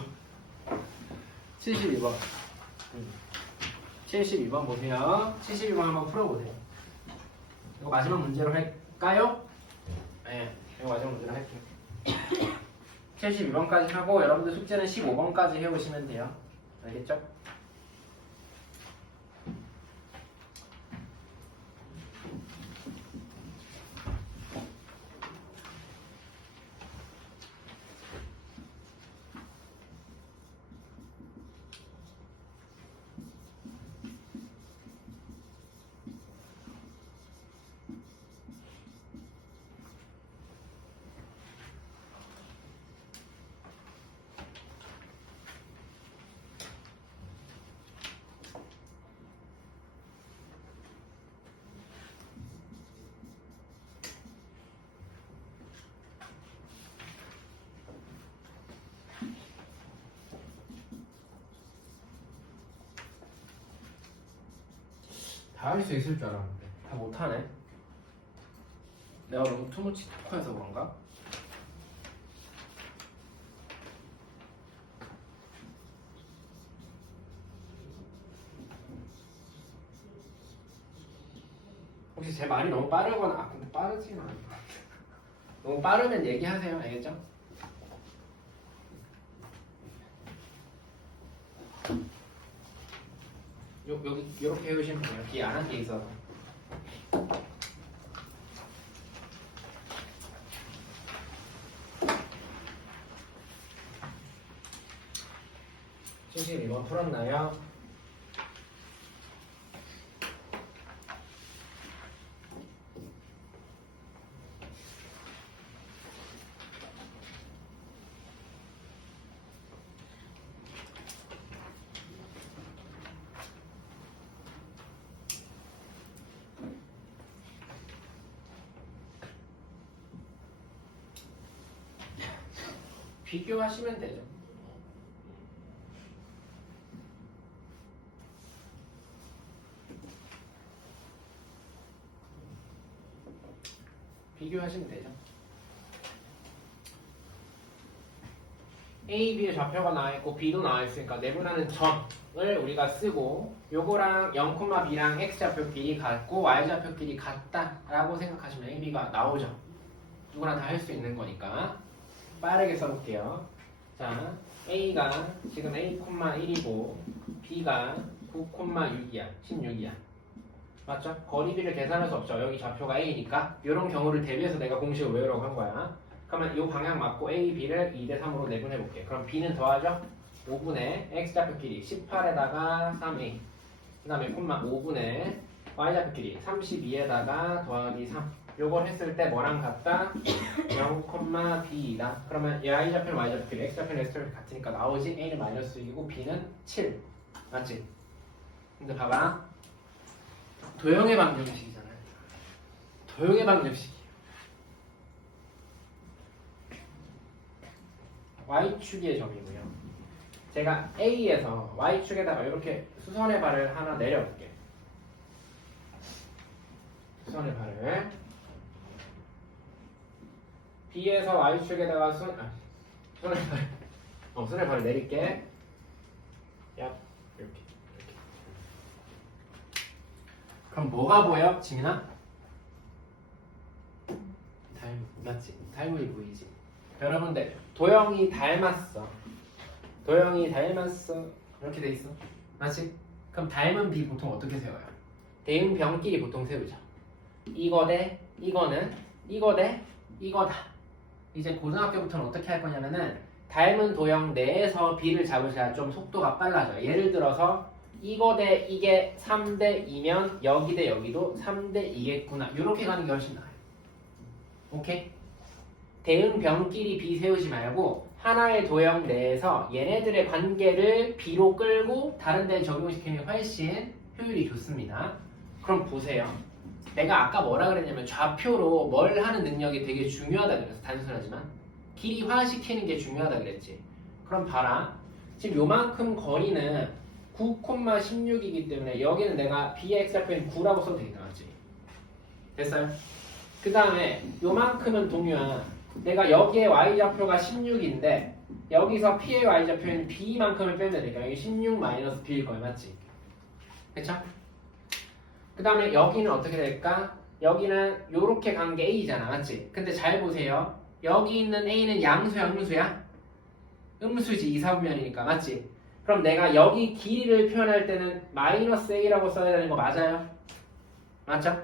72번. 72번 보세요. 72번 한번 풀어보세요. 이거 마지막 문제로 할까요? 네, 이거 마지막 문제로 할게요. 72번까지 하고 여러분들 숙제는 15번까지 해오시면 돼요. 알겠죠? 다 할 수 있을 줄 알았는데 다 못하네. 내가 너무 투머치 토커해서 그런가? 혹시 제 말이 너무 빠르거나 근데 빠르지는 않아요. 너무 빠르면 얘기하세요. 알겠죠? 여기 이렇게 해오시면 돼요. 뒤에 안 한 게 있어서. (72번) 풀었나요? 비교하시면 되죠. 비교하시면 되죠. A, B의 좌표가 나와있고 B도 나와있으니까 내분하는 점을 우리가 쓰고 요거랑 0,B랑 X좌표 길이 같고 Y좌표 길이 같다라고 생각하시면 A, B가 나오죠. 누구나 다 할 수 있는 거니까 빠르게 써볼게요. 자, A가 지금 A,1이고 B가 9,6이야. 16이야. 맞죠? 거리비를 계산할 수 없죠. 여기 좌표가 A니까 이런 경우를 대비해서 내가 공식을 외우라고 한 거야. 그러면 이 방향 맞고 A, B를 2대 3으로 내분해 볼게. 그럼 B는 더하죠? 5분의 X좌표 길이 18에다가 3A 그 다음에 콤마 5분의 Y좌표 길이 32에다가 더하기 3 요걸 했을 때 뭐랑 같다? 0,B이다. 그러면 Y좌표는 Y좌표 길이 X좌표는 X좌표 같으니까 나오지? A는 마이너스 6이고 B는 7 맞지? 근데 봐봐 도형의 방정식이잖아요. 도형의 방정식이에요. Y축의 점이고요. 제가 A에서 Y축에다가 이렇게 수선의 발을 하나 내려볼게요. 수선의 발을 B에서 Y축에다가 수선의 발을 내릴게. 야, 이렇게. 그럼 뭐가 보여? 지민아? 맞지? 닮음이 보이지? 여러분들 도형이 닮았어. 도형이 닮았어. 이렇게 돼 있어. 맞지? 그럼 닮은 비 보통 어떻게 세워요? 대응변끼리 보통 세우죠. 이거 대 이거는 이거 대 이거다. 이제 고등학교부터는 어떻게 할 거냐면은 닮은 도형 내에서 비를 잡으셔야 좀 속도가 빨라져요. 예를 들어서 이거 대 이게 3대 2면 여기 대 여기도 3대 2겠구나. 이렇게 가는 게 훨씬 나아요. 오케이? 대응변끼리 비 세우지 말고 하나의 도형 내에서 얘네들의 관계를 비로 끌고 다른 데에 적용시키는 게 훨씬 효율이 좋습니다. 그럼 보세요. 내가 아까 뭐라 그랬냐면 좌표로 뭘 하는 능력이 되게 중요하다 그랬어. 단순하지만 길이화시키는 게 중요하다 그랬지. 그럼 봐라. 지금 요만큼 거리는 9,16이기 때문에 여기는 내가 b의 x좌표인 9라고 써도 되겠다. 맞지? 됐어요? 그 다음에 요만큼은 동요야. 내가 여기에 y좌표가 16인데 여기서 p의 y좌표인 b만큼을 빼면 되니까 여기 16 마이너스 b일 거야. 맞지? 그쵸? 그 다음에 여기는 어떻게 될까? 여기는 요렇게 간 게 a잖아. 맞지? 근데 잘 보세요. 여기 있는 a는 양수야 음수야? 음수지. 이사분면이니까. 맞지? 그럼 내가 여기 길이를 표현할 때는 마이너스 a라고 써야 되는 거 맞아요? 맞죠?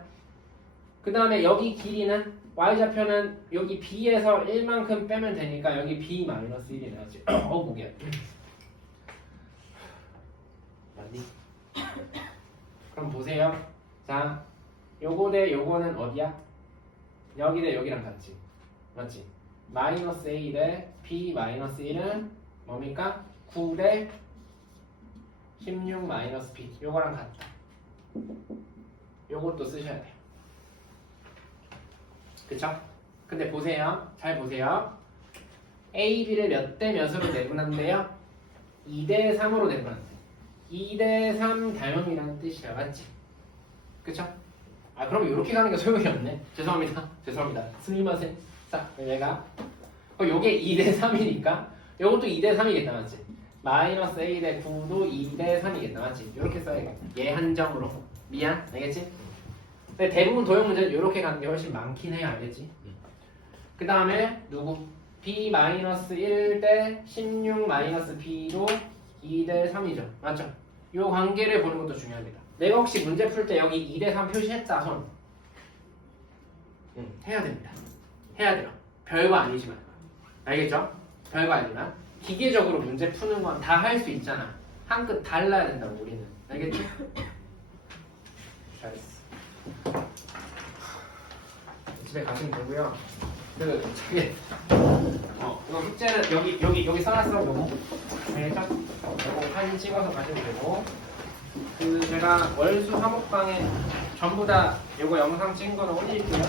그 다음에 여기 길이는 y좌표는 여기 b에서 1만큼 빼면 되니까 여기 b 마이너스 1이 나왔지. 고개 맞니? 그럼 보세요. 자, 요거 대 요거는 어디야? 여기 대 여기랑 같지. 맞지? 마이너스 a 대 b 마이너스 1은 뭡니까? 9 대 16 마이너스 b. 요거랑 같다. 요것도 쓰셔야 돼요. 그쵸? 근데 보세요. 잘 보세요. a, b를 몇 대 몇으로 내분한대요? 2대 3으로 내분한대. 2대 3 닮음이라는 뜻이야. 맞지? 그쵸? 아, 그럼 이렇게 가는 게 소용이 없네. 죄송합니다. 죄송합니다. 스미마센. 자, 얘가 요게 2대 3이니까 요것도 2대 3이겠다. 맞지? 마이너스 a 대 9도 2대 3이겠다. 맞지? 이렇게 써야겠다. 얘 한정으로. 미안. 알겠지? 근데 대부분 도형 문제는 이렇게 가는 게 훨씬 많긴 해요. 알겠지? 그 다음에 누구? b-1 대 16 b도 2대 3이죠. 맞죠? 이 관계를 보는 것도 중요합니다. 내가 혹시 문제 풀 때 여기 2대 3 표시했다 손. 해야 됩니다. 해야 돼요. 별거 아니지만. 알겠죠? 별거 아니지만 기계적으로 문제 푸는 건 다 할 수 있잖아. 한 끗 달라야 된다고 우리는. 알겠지? 잘했어. 집에 가시면 되고요. 이거 숙제는 여기 써놨어. 요거. 알겠죠? 요거 사진 찍어서 가시면 되고. 제가 월수 화목방에 전부 다 요거 영상 찍은 거는 올릴게요.